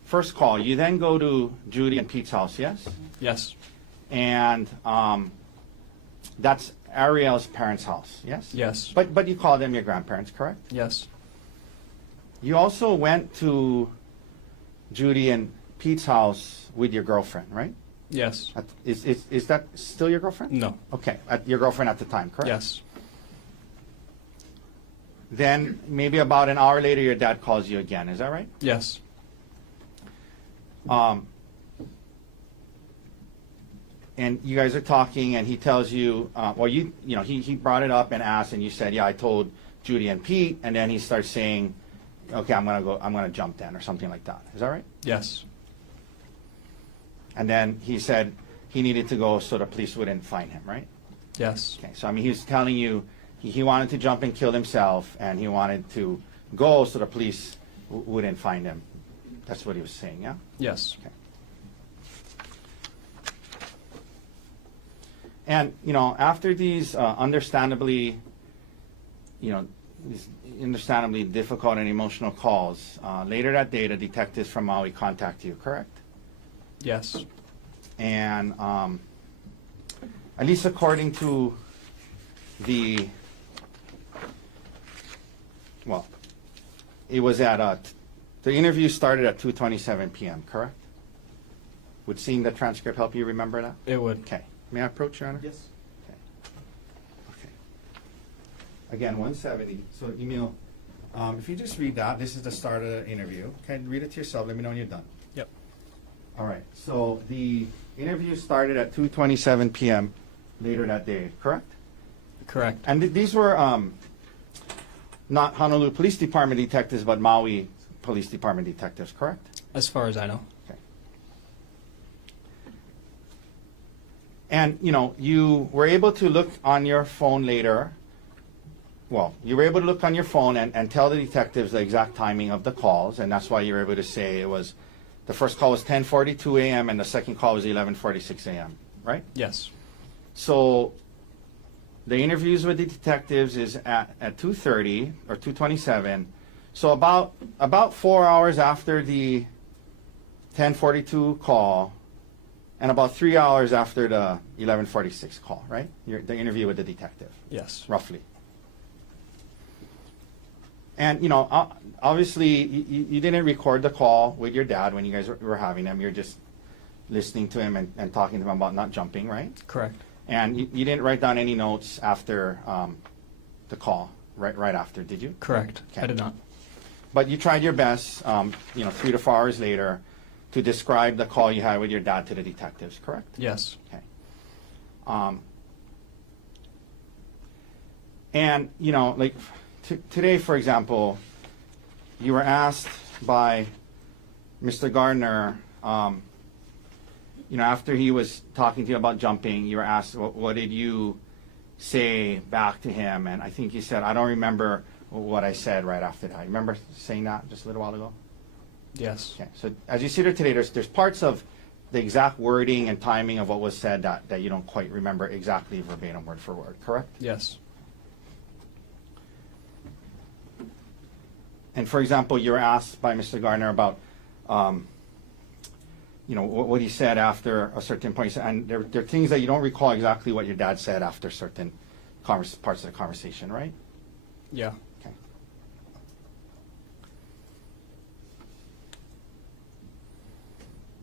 first call, you then go to Judy and Pete's house, yes? Yes. And that's Arielle's parents' house, yes? Yes. But you call them your grandparents, correct? Yes. You also went to Judy and Pete's house with your girlfriend, right? Yes. Is that still your girlfriend? No. Okay, your girlfriend at the time, correct? Yes. Then maybe about an hour later, your dad calls you again. Is that right? Yes. And you guys are talking, and he tells you, he brought it up and asked, and you said, yeah, I told Judy and Pete, and then he starts saying, okay, I'm gonna jump then, or something like that. Is that right? Yes. And then he said he needed to go so the police wouldn't find him, right? Yes. Okay, so he was telling you he wanted to jump and kill himself, and he wanted to go so the police wouldn't find him. That's what he was saying, yeah? Yes. Okay. And, after these understandably difficult and emotional calls, later that day, the detectives from Maui contact you, correct? Yes. And at least according to it was the interview started at 2:27 p.m., correct? Would seeing the transcript help you remember that? It would. Okay. May I approach, Your Honor? Yes. Okay. Again, 170. So, Emil, if you just read that, this is the start of the interview. Okay, read it to yourself. Let me know when you're done. Yep. All right. So the interview started at 2:27 p.m. later that day, correct? Correct. And these were not Honolulu Police Department detectives, but Maui Police Department detectives, correct? As far as I know. Okay. And, you were able to look on your phone later. Well, you were able to look on your phone and tell the detectives the exact timing of the calls, and that's why you were able to say the first call was 10:42 a.m. and the second call was 11:46 a.m., right? Yes. So the interviews with the detectives is at 2:30 or 2:27. So about 4 hours after the 10:42 call, and about 3 hours after the 11:46 call, right? The interview with the detective, Yes. roughly. And, you know, obviously, you didn't record the call with your dad when you guys were having them. You're just listening to him and talking to him about not jumping, right? Correct. And you didn't write down any notes after the call, right after, did you? Correct. Okay. I did not. But you tried your best, 3 to 4 hours later, to describe the call you had with your dad to the detectives, correct? Yes. Okay. And, you know, like today, for example, you were asked by Mr. Gardner, after he was talking to you about jumping, you were asked, what did you say back to him? And I think you said, I don't remember what I said right after that. You remember saying that just a little while ago? Yes. Okay. So as you see there today, there's parts of the exact wording and timing of what was said that you don't quite remember exactly verbatim, word for word, correct? Yes. And for example, you were asked by Mr. Gardner about, what he said after a certain point. And there are things that you don't recall exactly what your dad said after certain parts of the conversation, right? Yeah. Okay.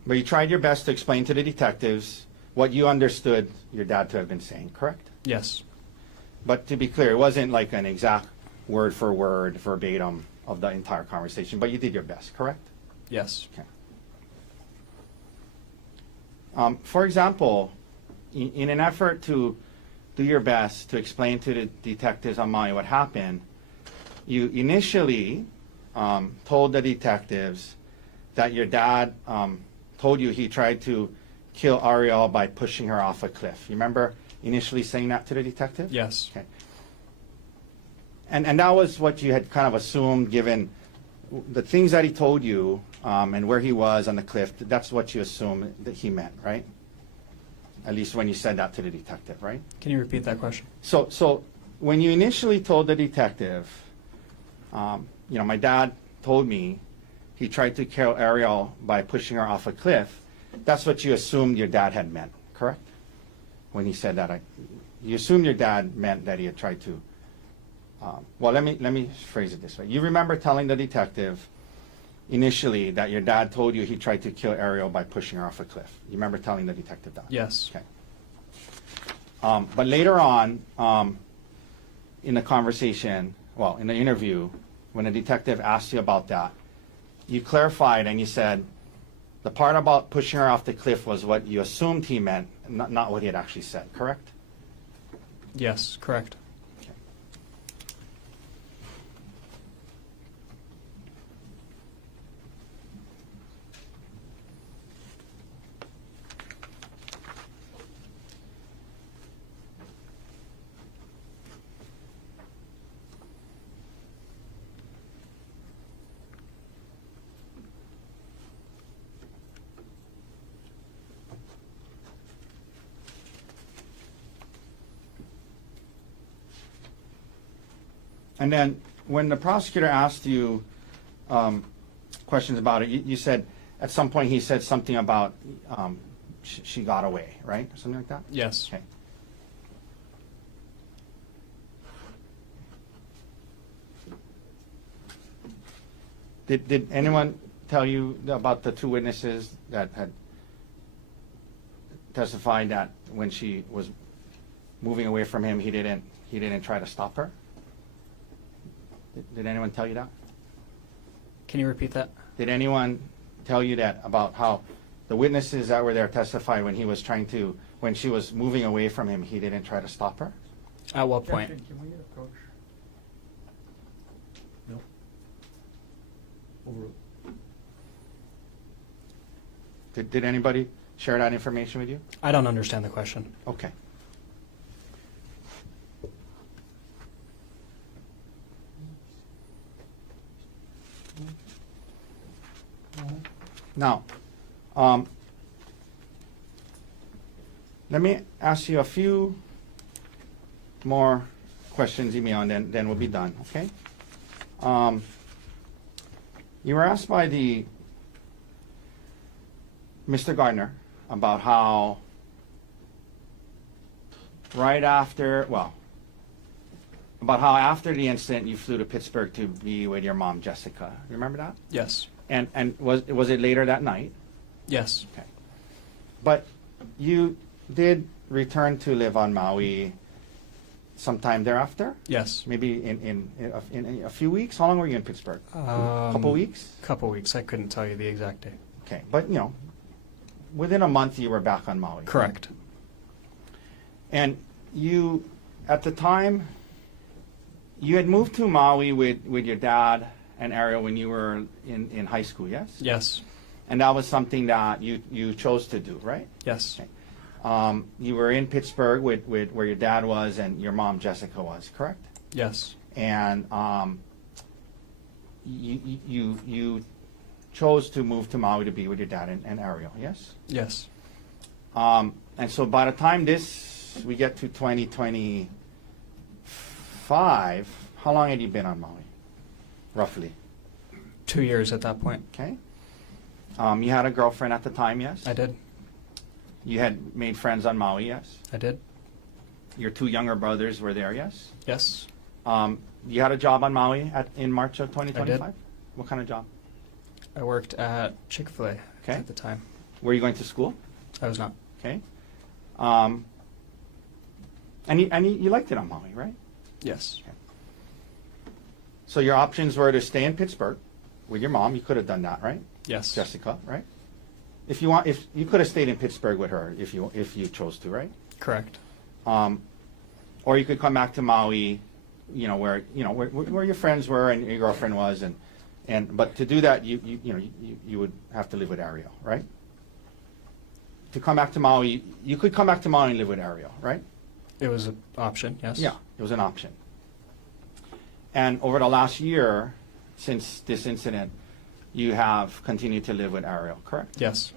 But you tried your best to explain to the detectives what you understood your dad to have been saying, correct? Yes. But to be clear, it wasn't like an exact word for word, verbatim of the entire conversation, but you did your best, correct? Yes. Okay. For example, in an effort to do your best to explain to the detectives on Maui what happened, you initially told the detectives that your dad told you he tried to kill Arielle by pushing her off a cliff. You remember initially saying that to the detective? Yes. Okay. And that was what you had kind of assumed, given the things that he told you and where he was on the cliff. That's what you assumed that he meant, right? At least when you said that to the detective, right? Can you repeat that question? So when you initially told the detective, my dad told me he tried to kill Arielle by pushing her off a cliff, that's what you assumed your dad had meant, correct? When he said that, you assumed your dad meant that he had tried to. Let me phrase it this way. You remember telling the detective initially that your dad told you he tried to kill Arielle by pushing her off a cliff. You remember telling the detective that? Yes. Okay. But later on, in the conversation, in the interview, when the detective asked you about that, you clarified and you said the part about pushing her off the cliff was what you assumed he meant, not what he had actually said, correct? Yes, correct. Okay. And then when the prosecutor asked you questions about it, you said at some point he said something about she got away, right? Or something like that? Yes. Okay. Did anyone tell you about the two witnesses that had testified that when she was moving away from him, he didn't try to stop her? Did anyone tell you that? Can you repeat that? Did anyone tell you that about how the witnesses that were there testified when when she was moving away from him, he didn't try to stop her? At what point? Can we approach? No. Over. Did anybody share that information with you? I don't understand the question. Okay. Now, Let me ask you a few more questions, Emil, and then we'll be done, okay? You were asked by Mr. Gardner about how about how after the incident you flew to Pittsburgh to be with your mom, Jessica. Remember that? Yes. And was it later that night? Yes. Okay. But you did return to live on Maui sometime thereafter? Yes. Maybe in a few weeks? How long were you in Pittsburgh? Couple weeks? Couple weeks. I couldn't tell you the exact date. Okay. But, within a month you were back on Maui. Correct. And you, at the time, you had moved to Maui with your dad and Arielle when you were in high school, yes? Yes. And that was something that you chose to do, right? Yes. Okay. You were in Pittsburgh with where your dad was and your mom, Jessica, was, correct? Yes. And you chose to move to Maui to be with your dad and Arielle, yes? Yes. And so by the time we get to 2025, how long had you been on Maui, roughly? 2 years at that point. Okay. You had a girlfriend at the time, yes? I did. You had made friends on Maui, yes? I did. Your two younger brothers were there, yes? Yes. You had a job on Maui in March of 2025? I did. What kind of job? I worked at Chick-fil-A Okay. at the time. Were you going to school? I was not. Okay. And you liked it on Maui, right? Yes. So your options were to stay in Pittsburgh with your mom. You could have done that, right? Yes. Jessica, right? If you could have stayed in Pittsburgh with her if you chose to, right? Correct. Or you could come back to Maui, where your friends were and your girlfriend was, but to do that you would have to live with Arielle, right? To come back to Maui, you could come back to Maui and live with Arielle, right? It was an option, yes. Yeah, it was an option. And over the last year, since this incident, you have continued to live with Arielle, correct? Yes.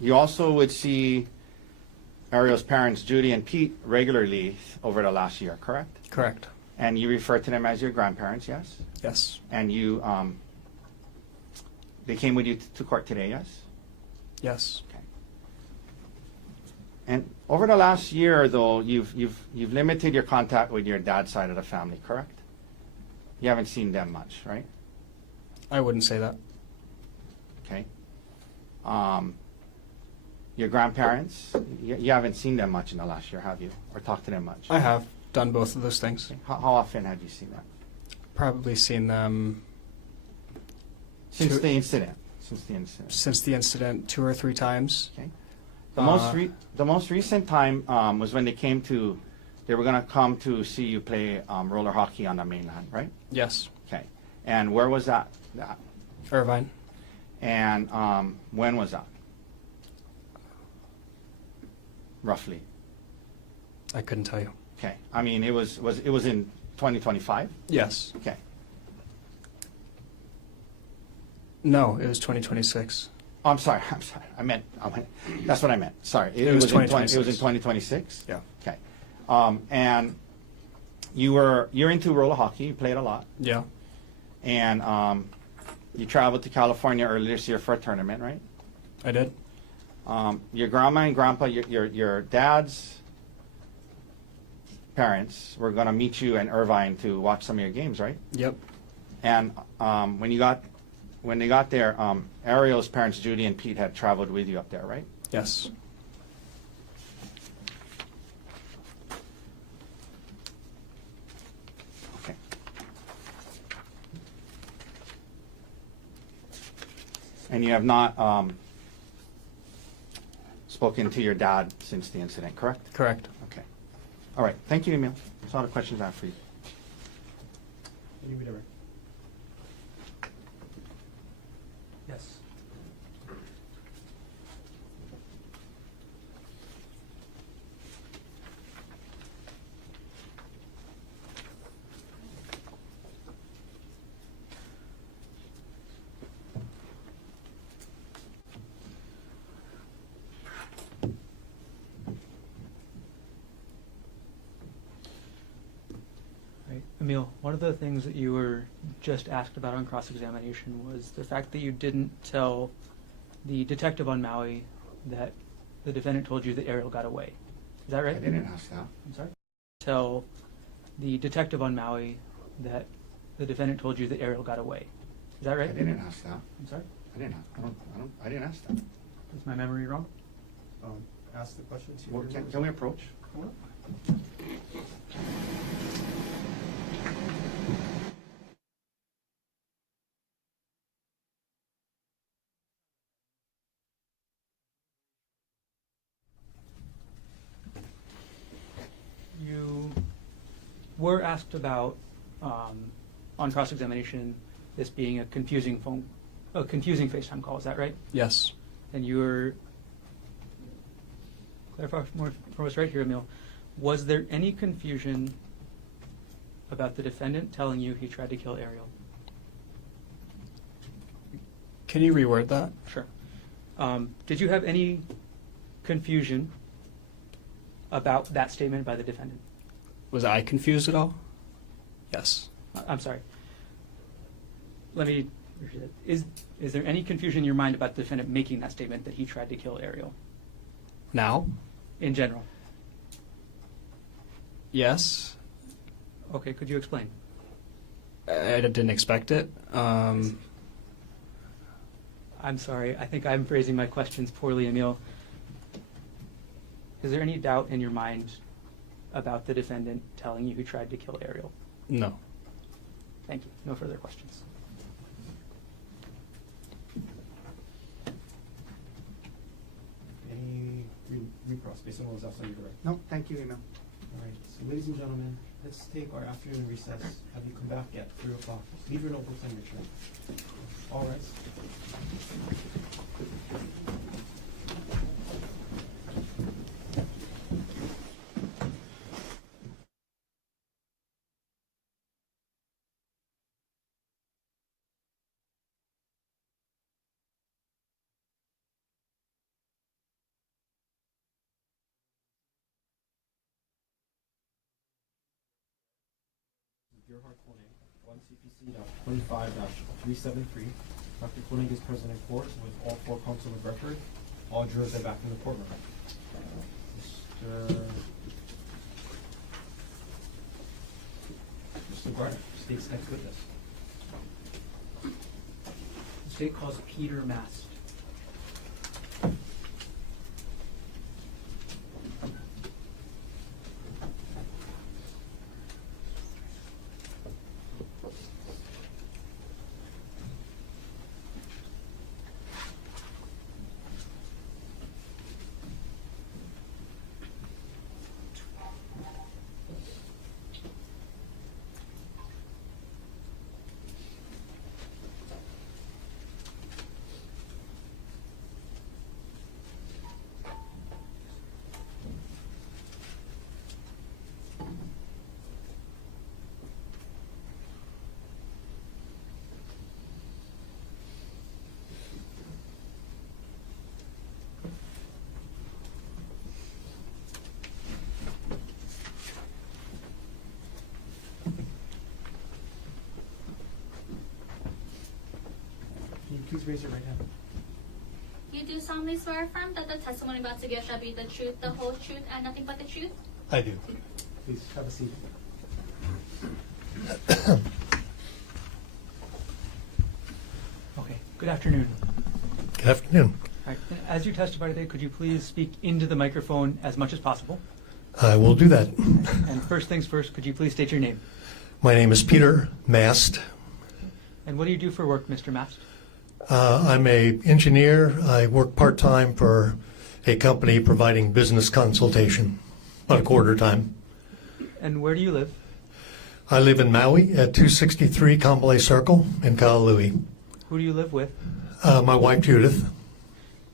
You also would see Arielle's parents, Judy and Pete, regularly over the last year, correct? Correct. And you refer to them as your grandparents, yes? Yes. And you, they came with you to court today, yes? Yes. Okay. And over the last year, though, you've limited your contact with your dad's side of the family, correct? You haven't seen them much, right? I wouldn't say that. Okay. Your grandparents, you haven't seen them much in the last year, have you? Or talked to them much? I have done both of those things. Okay. How often have you seen them? Probably seen them Since Two- the incident. Since the incident. since the incident 2 or 3 times. Okay. The most recent time was when they were going to come to see you play roller hockey on the mainland, right? Yes. Okay. And where was that? Irvine. And when was that? Roughly. I couldn't tell you. Okay. I mean, it was in 2025? Yes. Okay. No, it was 2026. Oh, I'm sorry. I meant that's what I meant. Sorry. It was in 2026. It was in 2026? Yeah. Okay. And you're into roller hockey. You played a lot. Yeah. And you traveled to California earlier this year for a tournament, right? I did. Your grandma and grandpa, your dad's parents were going to meet you in Irvine to watch some of your games, right? Yep. And when they got there, Arielle's parents, Judy and Pete, had traveled with you up there, right? Yes. Okay. And you have not spoken to your dad since the incident, correct? Correct. Okay. All right. Thank you, Emil. That's all the questions I have for you. Can you read it right? Yes. Emil, one of the things that you were just asked about on cross-examination was the fact that you didn't tell the detective on Maui that the defendant told you that Arielle got away. Is that right? I didn't ask that. I'm sorry? Tell the detective on Maui that the defendant told you that Arielle got away. Is that right? I didn't ask that. I'm sorry? I didn't ask that. Is my memory wrong? Ask the questions. Well, can we approach? You were asked about, on cross-examination, this being a confusing FaceTime call. Is that right? Yes. And you were, clarify more for us right here, Emil. Was there any confusion about the defendant telling you he tried to kill Arielle? Can you reword that? Sure. Did you have any confusion about that statement by the defendant? Was I confused at all? Yes. I'm sorry. Let me. Is there any confusion in your mind about the defendant making that statement that he tried to kill Arielle? Now? In general. Yes. Okay. Could you explain? I didn't expect it. I'm sorry. I think I'm phrasing my questions poorly, Emil. Is there any doubt in your mind about the defendant telling you he tried to kill Arielle? No. Thank you. No further questions. Any recross based on what was asked on your direct? No, thank you, Emil. All right, so ladies and gentlemen, let's take our afternoon recess. Have you come back at 3 o'clock. Leave your notebooks on your chair. All rise. Gerhardt Konig, 1 CPC.25-373. Dr. Konig is present in court with all 4 counsel of record. All jurors are back in the courtroom. Mr. Gardner, state's next witness. The state calls Peter Mast. Can you please raise your right hand? You do solemnly swear or affirm that the testimony about to give shall be the truth, the whole truth, and nothing but the truth? I do. Please have a seat. Okay. Good afternoon. Good afternoon. All right. And as you testify today, could you please speak into the microphone as much as possible? I will do that. And first things first, could you please state your name? My name is Peter Mast. And what do you do for work, Mr. Mast? I'm an engineer. I work part-time for a company providing business consultation, about a quarter time. And where do you live? I live in Maui at 263 Kambalai Circle in Kahului. Who do you live with? My wife, Judith.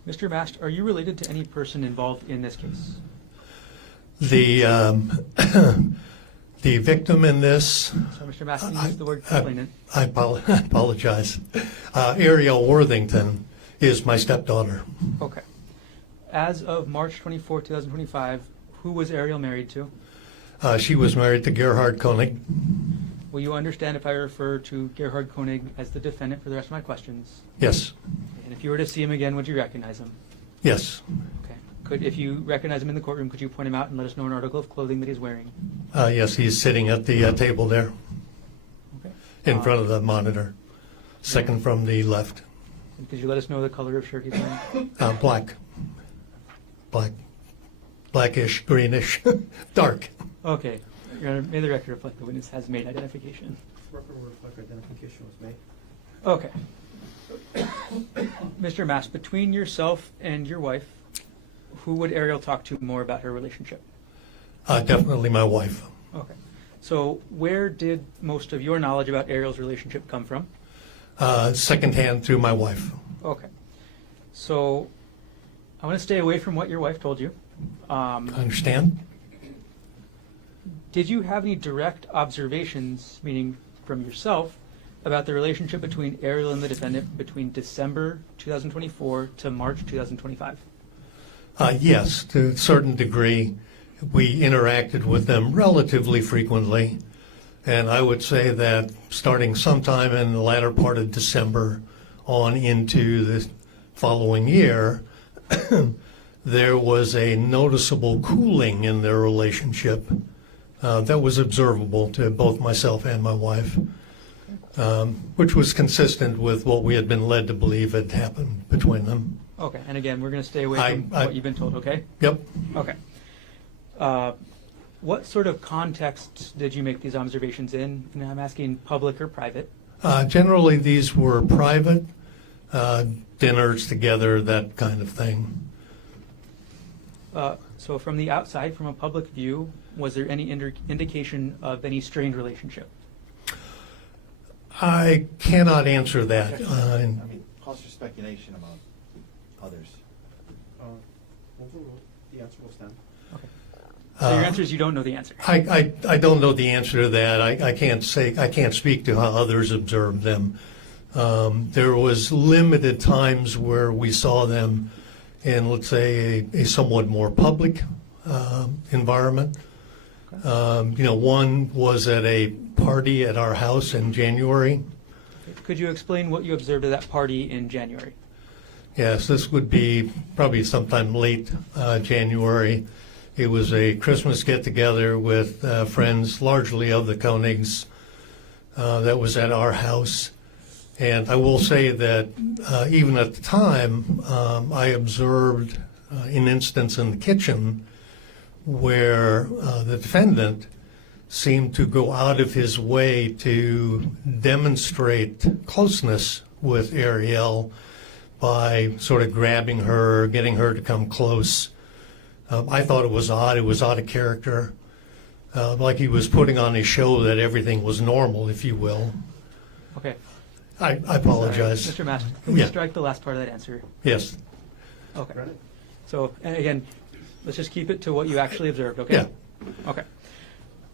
Mr. Mast, are you related to any person involved in this case? The the victim in this, So, Mr. Mast, can you use the word complainant? I apologize. Arielle Worthington is my stepdaughter. Okay. As of March 24, 2025, who was Arielle married to? She was married to Gerhardt Konig. Will you understand if I refer to Gerhardt Konig as the defendant for the rest of my questions? Yes. And if you were to see him again, would you recognize him? Yes. Okay. If you recognize him in the courtroom, could you point him out and let us know an article of clothing that he's wearing? Yes, he's sitting at the table there Okay. in front of the monitor, second from the left. And could you let us know the color of shirt he's wearing? Black. Blackish, greenish, dark. Okay. Your Honor, may the record reflect the witness has made identification. Record will reflect identification was made. Okay. Mr. Mast, between yourself and your wife, who would Arielle talk to more about her relationship? Definitely my wife. Okay. So where did most of your knowledge about Arielle's relationship come from? Secondhand through my wife. Okay. So I want to stay away from what your wife told you. Understand? Did you have any direct observations, meaning from yourself, about the relationship between Arielle and the defendant between December 2024 to March 2025? Yes, to a certain degree. We interacted with them relatively frequently. And I would say that starting sometime in the latter part of December on into the following year, there was a noticeable cooling in their relationship that was observable to both myself and my wife, which was consistent with what we had been led to believe had happened between them. Okay, and again, we're going to stay away from what you've been told, okay? Yep. Okay. What sort of context did you make these observations in? And I'm asking public or private. Generally, these were private dinners together, that kind of thing. So from the outside, from a public view, was there any indication of any strained relationship? I cannot answer that. I mean, pause for speculation about others. Overruled. The answer will stand. Okay. So your answer is you don't know the answer. I don't know the answer to that. I can't speak to how others observed them. There was limited times where we saw them in, let's say, a somewhat more public environment. One was at a party at our house in January. Could you explain what you observed at that party in January? Yes, this would be probably sometime late January. It was a Christmas get-together with friends, largely of the Konigs, that was at our house. And I will say that even at the time, I observed an instance in the kitchen where the defendant seemed to go out of his way to demonstrate closeness with Arielle by sort of grabbing her, getting her to come close. I thought it was odd. It was out of character, like he was putting on a show that everything was normal, if you will. Okay. I apologize. Sorry. Mr. Mast, can we Yeah. strike the last part of that answer? Yes. Okay. So, and again, let's just keep it to what you actually observed, okay? Yeah. Okay.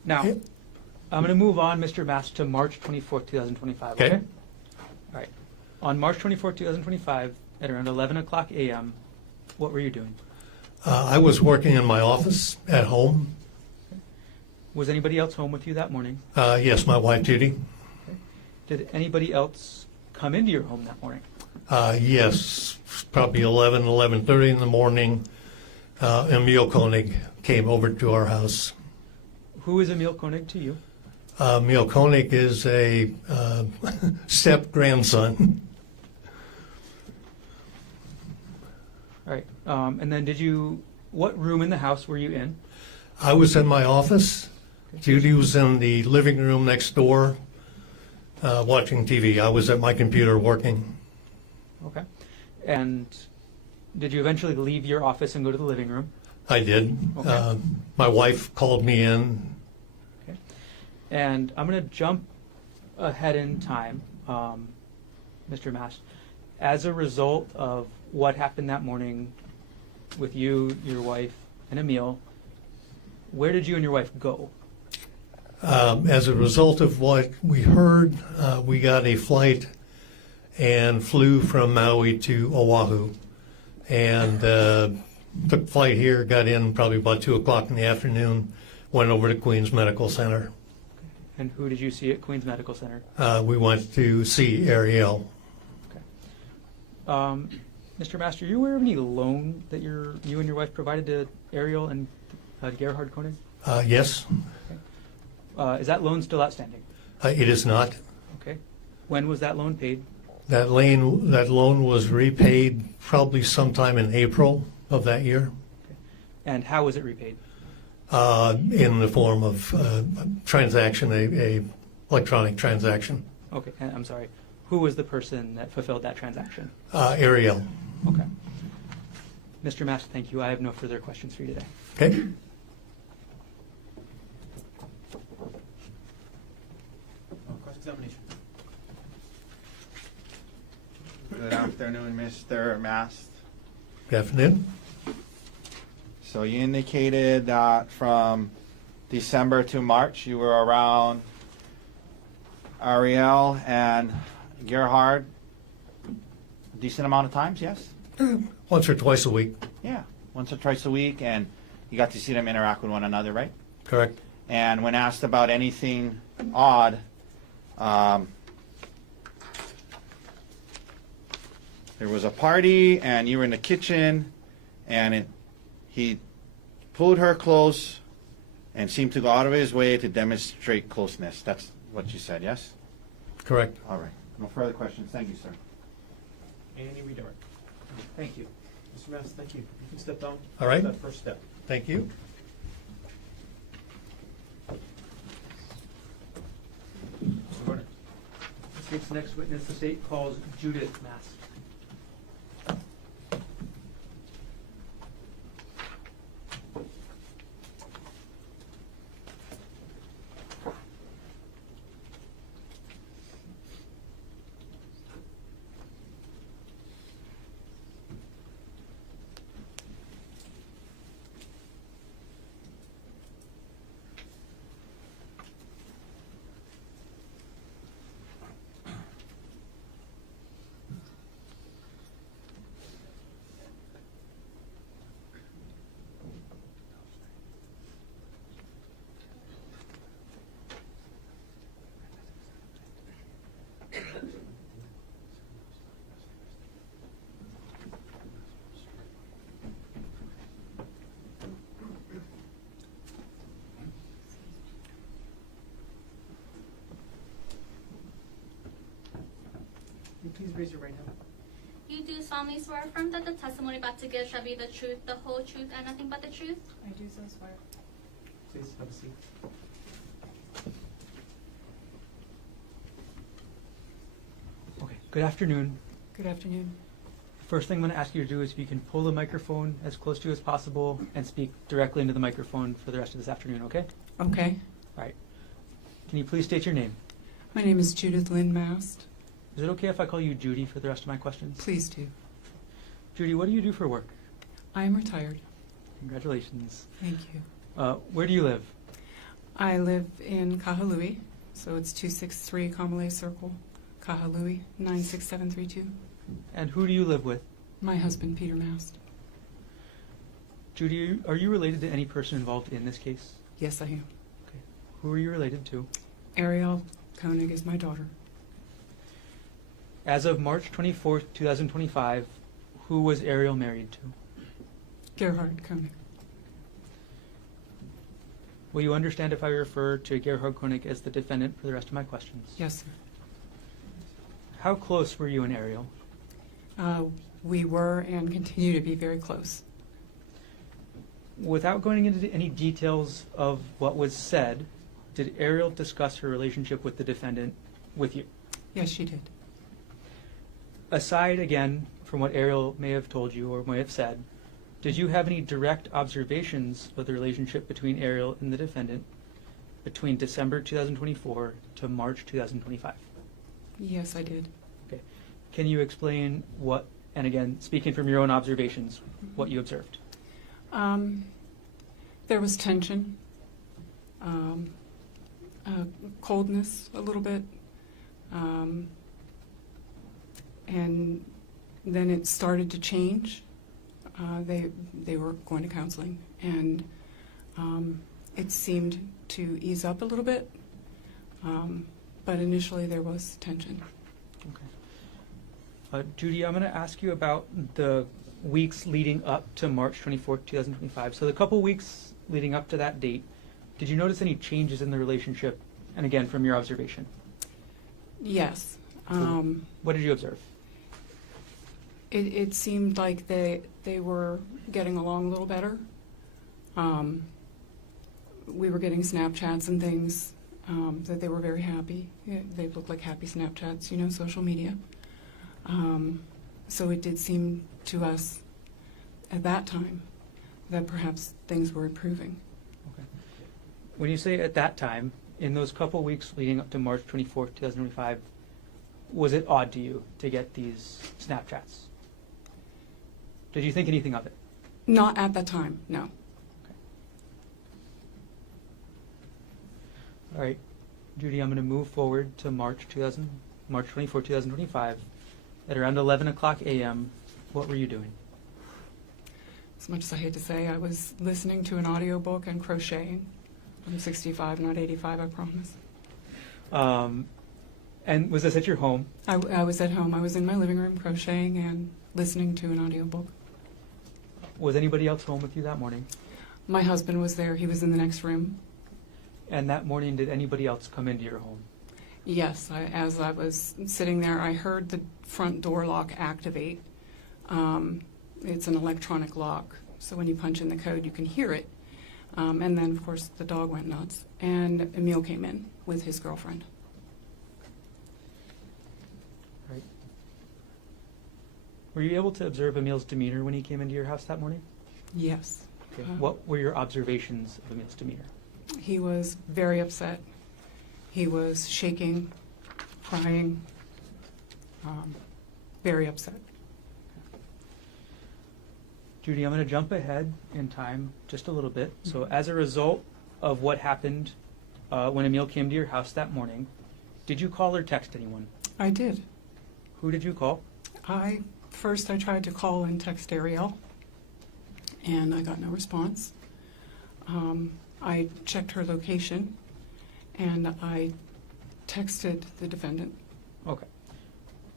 Now, I'm going to move on, Mr. Mast, to March 24th, 2025, Okay. All right. On March 24th, 2025, at around 11 o'clock a.m., what were you doing? I was working in my office at home. Was anybody else home with you that morning? Yes, my wife, Judy. Did anybody else come into your home that morning? Yes, probably 11:30 in the morning. Emil Konig came over to our house. Who is Emil Konig to you? Emil Konig is a step-grandson. All right. And then what room in the house were you in? I was in my office. Judy was in the living room next door watching TV. I was at my computer working. Okay. And did you eventually leave your office and go to the living room? I did. Okay. My wife called me in. Okay. And I'm going to jump ahead in time, Mr. Mast. As a result of what happened that morning with you, your wife, and Emil, where did you and your wife go? As a result of what we heard, we got a flight and flew from Maui to Oahu. And took flight here, got in probably about 2 o'clock in the afternoon, went over to Queens Medical Center. And who did you see at Queens Medical Center? We went to see Arielle. Mr. Master, are you aware of any loan that you and your wife provided to Arielle and Gerhardt Konig? Yes, Is that loan still outstanding? it is not. Okay. When was that loan paid? That loan was repaid probably sometime in April of that year, And how was it repaid? in the form of transaction, a electronic transaction. Okay, and I'm sorry. Who was the person that fulfilled that transaction? Arielle. Okay. Mr. Master, thank you. I have no further questions for you today. Okay. Cross-examination. Good afternoon, Mr. Mast. Good afternoon. So you indicated that from December to March you were around Arielle and Gerhardt a decent amount of times, yes? Once or twice a week, Yeah, once or twice a week, and you got to see them interact with one another, right? correct? And when asked about anything odd, there was a party and you were in the kitchen and he pulled her close and seemed to go out of his way to demonstrate closeness. That's what you said, yes? Correct. All right. No further questions. Thank you, sir. Any redirect. Thank you. Mr. Mass, thank you. You can step down. All right. That first step. Thank you. Mr. Gardner. The state's next witness, the state calls Judith Mast. Please raise your right hand. You do solemnly swear affirm that the testimony about to give shall be the truth, the whole truth, and nothing but the truth? I do so swear. Please have a seat. Okay, good afternoon. Good afternoon. First thing I'm going to ask you to do is if you can pull the microphone as close to you as possible and speak directly into the microphone for the rest of this afternoon, okay? Okay. All right. Can you please state your name? My name is Judith Lynn Mast. Is it okay if I call you Judy for the rest of my questions? Please do. Judy, what do you do for work? I am retired. Congratulations. Thank you. Where do you live? I live in Kahului, so it's 263 Kamalei Circle, Kahului, 96732. And who do you live with? My husband, Peter Mast. Judy, are you related to any person involved in this case? Yes, I am. Okay. Who are you related to? Arielle Konig is my daughter. As of March 24th, 2025, who was Arielle married to? Gerhardt Konig. Will you understand if I refer to Gerhardt Konig as the defendant for the rest of my questions? Yes, sir. How close were you and Arielle? We were and continue to be very close. Without going into any details of what was said, did Arielle discuss her relationship with the defendant with you? Yes, she did. Aside, again, from what Arielle may have told you or may have said, did you have any direct observations of the relationship between Arielle and the defendant between December 2024 to March 2025? Yes, I did. Okay. Can you explain what, and again, speaking from your own observations, what you observed? There was tension, coldness a little bit, and then it started to change. They were going to counseling, and it seemed to ease up a little bit. But initially there was tension. Judy, I'm going to ask you about the weeks leading up to March 24th, 2025. So the couple weeks leading up to that date, did you notice any changes in the relationship? And again, from your observation. Yes. What did you observe? It seemed like they were getting along a little better. We were getting Snapchats and things that they were very happy. Yeah, they looked like happy Snapchats, you know, social media. So it did seem to us at that time that perhaps things were improving. Okay. When you say at that time, in those couple weeks leading up to March 24th, 2025, was it odd to you to get these Snapchats? Did you think anything of it? Not at the time, no. Okay. All right, Judy, I'm going to move forward to March 24, 2025. At around 11 o'clock a.m., what were you doing? As much as I hate to say, I was listening to an audiobook and crocheting. I'm 65, not 85, I promise. And was this at your home? I was at home. I was in my living room crocheting and listening to an audiobook. Was anybody else home with you that morning? My husband was there. He was in the next room. And that morning, did anybody else come into your home? Yes, as I was sitting there, I heard the front door lock activate. It's an electronic lock, so when you punch in the code, you can hear it. And then, of course, the dog went nuts, and Emil came in with his girlfriend. Right. Were you able to observe Emil's demeanor when he came into your house that morning? Yes. Okay. What were your observations of Emil's demeanor? He was very upset. He was shaking, crying, very upset. Judy, I'm going to jump ahead in time just a little bit. So as a result of what happened when Emil came to your house that morning, did you call or text anyone? I did. Who did you call? First I tried to call and text Arielle, and I got no response. I checked her location, and I texted the defendant. Okay.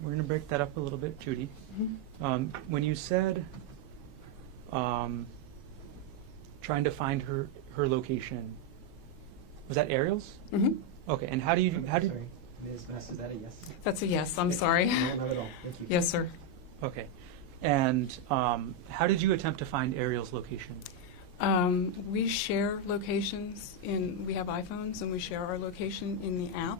We're going to break that up a little bit, Judy. Mm-hmm. When you said trying to find her location, was that Arielle's? Mm-hmm. Okay, and how do you... Sorry, Ms. Mast, is that a yes? That's a yes. I'm sorry. No, not at all. Thank you. Yes, sir. Okay. And how did you attempt to find Arielle's location? We share locations we have iPhones, and we share our location in the app.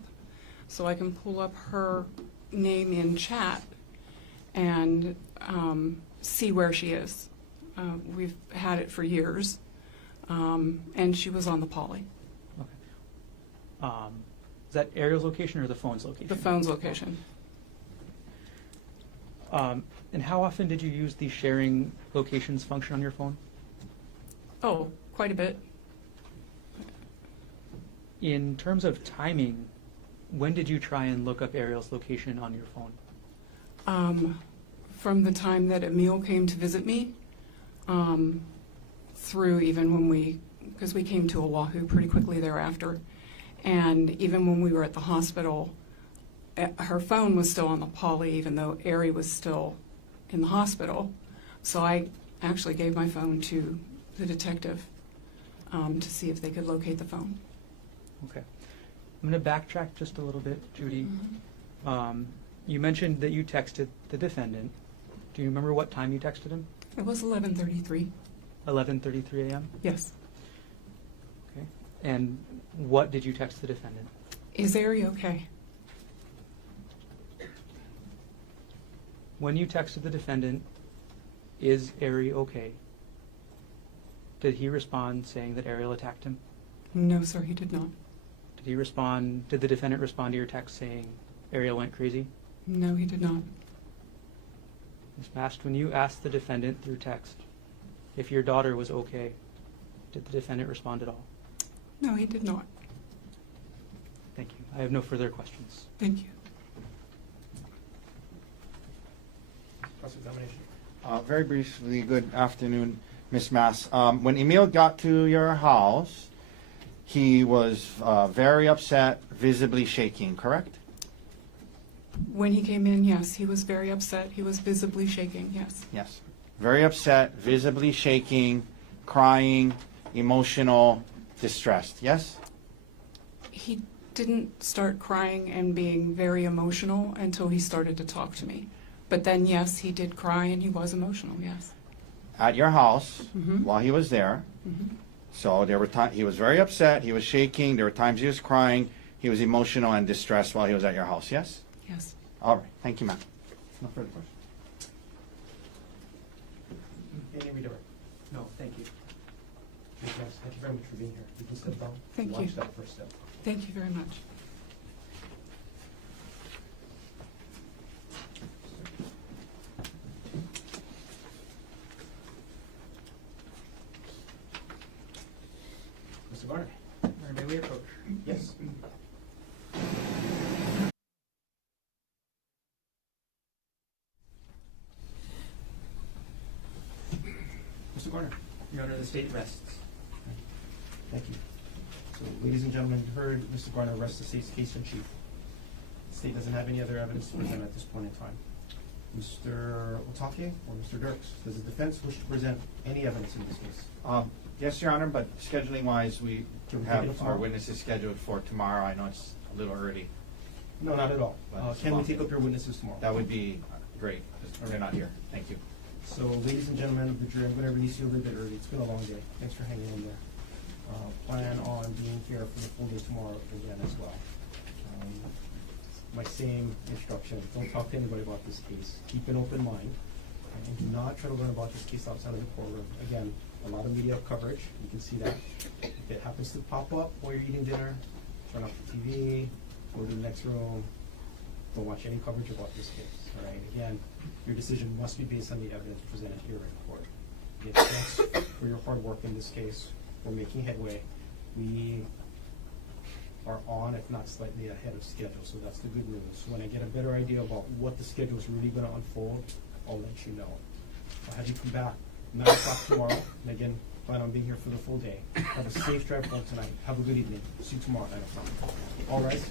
So I can pull up her name in chat and see where she is. We've had it for years. And she was on the poly. Okay. Is that Arielle's location or the phone's location? The phone's location. And how often did you use the sharing locations function on your phone? Oh, quite a bit. In terms of timing, when did you try and look up Arielle's location on your phone? From the time that Emil came to visit me, through even when because we came to Oahu pretty quickly thereafter, and even when we were at the hospital, her phone was still on the poly, even though Ari was still in the hospital. So I actually gave my phone to the detective to see if they could locate the phone. Okay. I'm going to backtrack just a little bit, Judy. Mm-hmm. You mentioned that you texted the defendant. Do you remember what time you texted him? It was 11:33. 11:33 a.m.? Yes. Okay. And what did you text the defendant? Is Ari okay? When you texted the defendant, is Ari okay? Did he respond saying that Arielle attacked him? No, sir, he did not. Did the defendant respond to your text saying Arielle went crazy? No, he did not. Ms. Mast, when you asked the defendant through text if your daughter was okay, did the defendant respond at all? No, he did not. Thank you. I have no further questions. Thank you. Cross-examination. Very briefly, good afternoon, Ms. Mass. When Emil got to your house, He was very upset, visibly shaking, correct? When he came in, yes, he was very upset. He was visibly shaking, yes. Yes. Very upset, visibly shaking, crying, emotional, distressed, yes? He didn't start crying and being very emotional until he started to talk to me. But then, yes, he did cry and he was emotional, yes. At your house, Mhm. while he was there. Mhm. So there were times he was very upset, he was shaking, there were times he was crying, he was emotional and distressed while he was at your house, yes? Yes. All right, thank you, ma'am. No further questions. Any redirect? No, thank you. Thank you very much for being here. You can step down. Thank Watch you. that first step. Thank you very much. Mr. Garner? May we approach? Yes. Mr. Garner? Your Honor, the state rests. Thank you. So, ladies and gentlemen, you heard Mr. Garner arrest the state's case in chief. The state doesn't have any other evidence to present at this point in time. Mr. Otake or Mr. Dirks, does the defense wish to present any evidence in this case? Yes, Your Honor, but scheduling wise, we Can we take it have up our tomorrow? witnesses scheduled for tomorrow. I know it's a little early. No, not at all. Can we take up your witnesses tomorrow? That would be great, because they're not here. Thank you. So, ladies and gentlemen of the jury, I'm going to release you a little bit early. It's been a long day. Thanks for hanging in there. Plan on being here for the full day tomorrow again as well. My same instruction, don't talk to anybody about this case. Keep an open mind, and do not try to learn about this case outside of the courtroom. Again, a lot of media coverage, you can see that. If it happens to pop up while you're eating dinner, turn off the TV, go to the next room. Don't watch any coverage about this case, all right? Again, your decision must be based on the evidence presented here in court. Again, thanks for your hard work in this case. We're making headway. We are on, if not slightly ahead of schedule, so that's the good news. When I get a better idea about what the schedule is really going to unfold, I'll let you know. I'll have you come back 9 o'clock tomorrow, and again, plan on being here for the full day. Have a safe drive home tonight. Have a good evening. See you tomorrow at 9 o'clock. All right?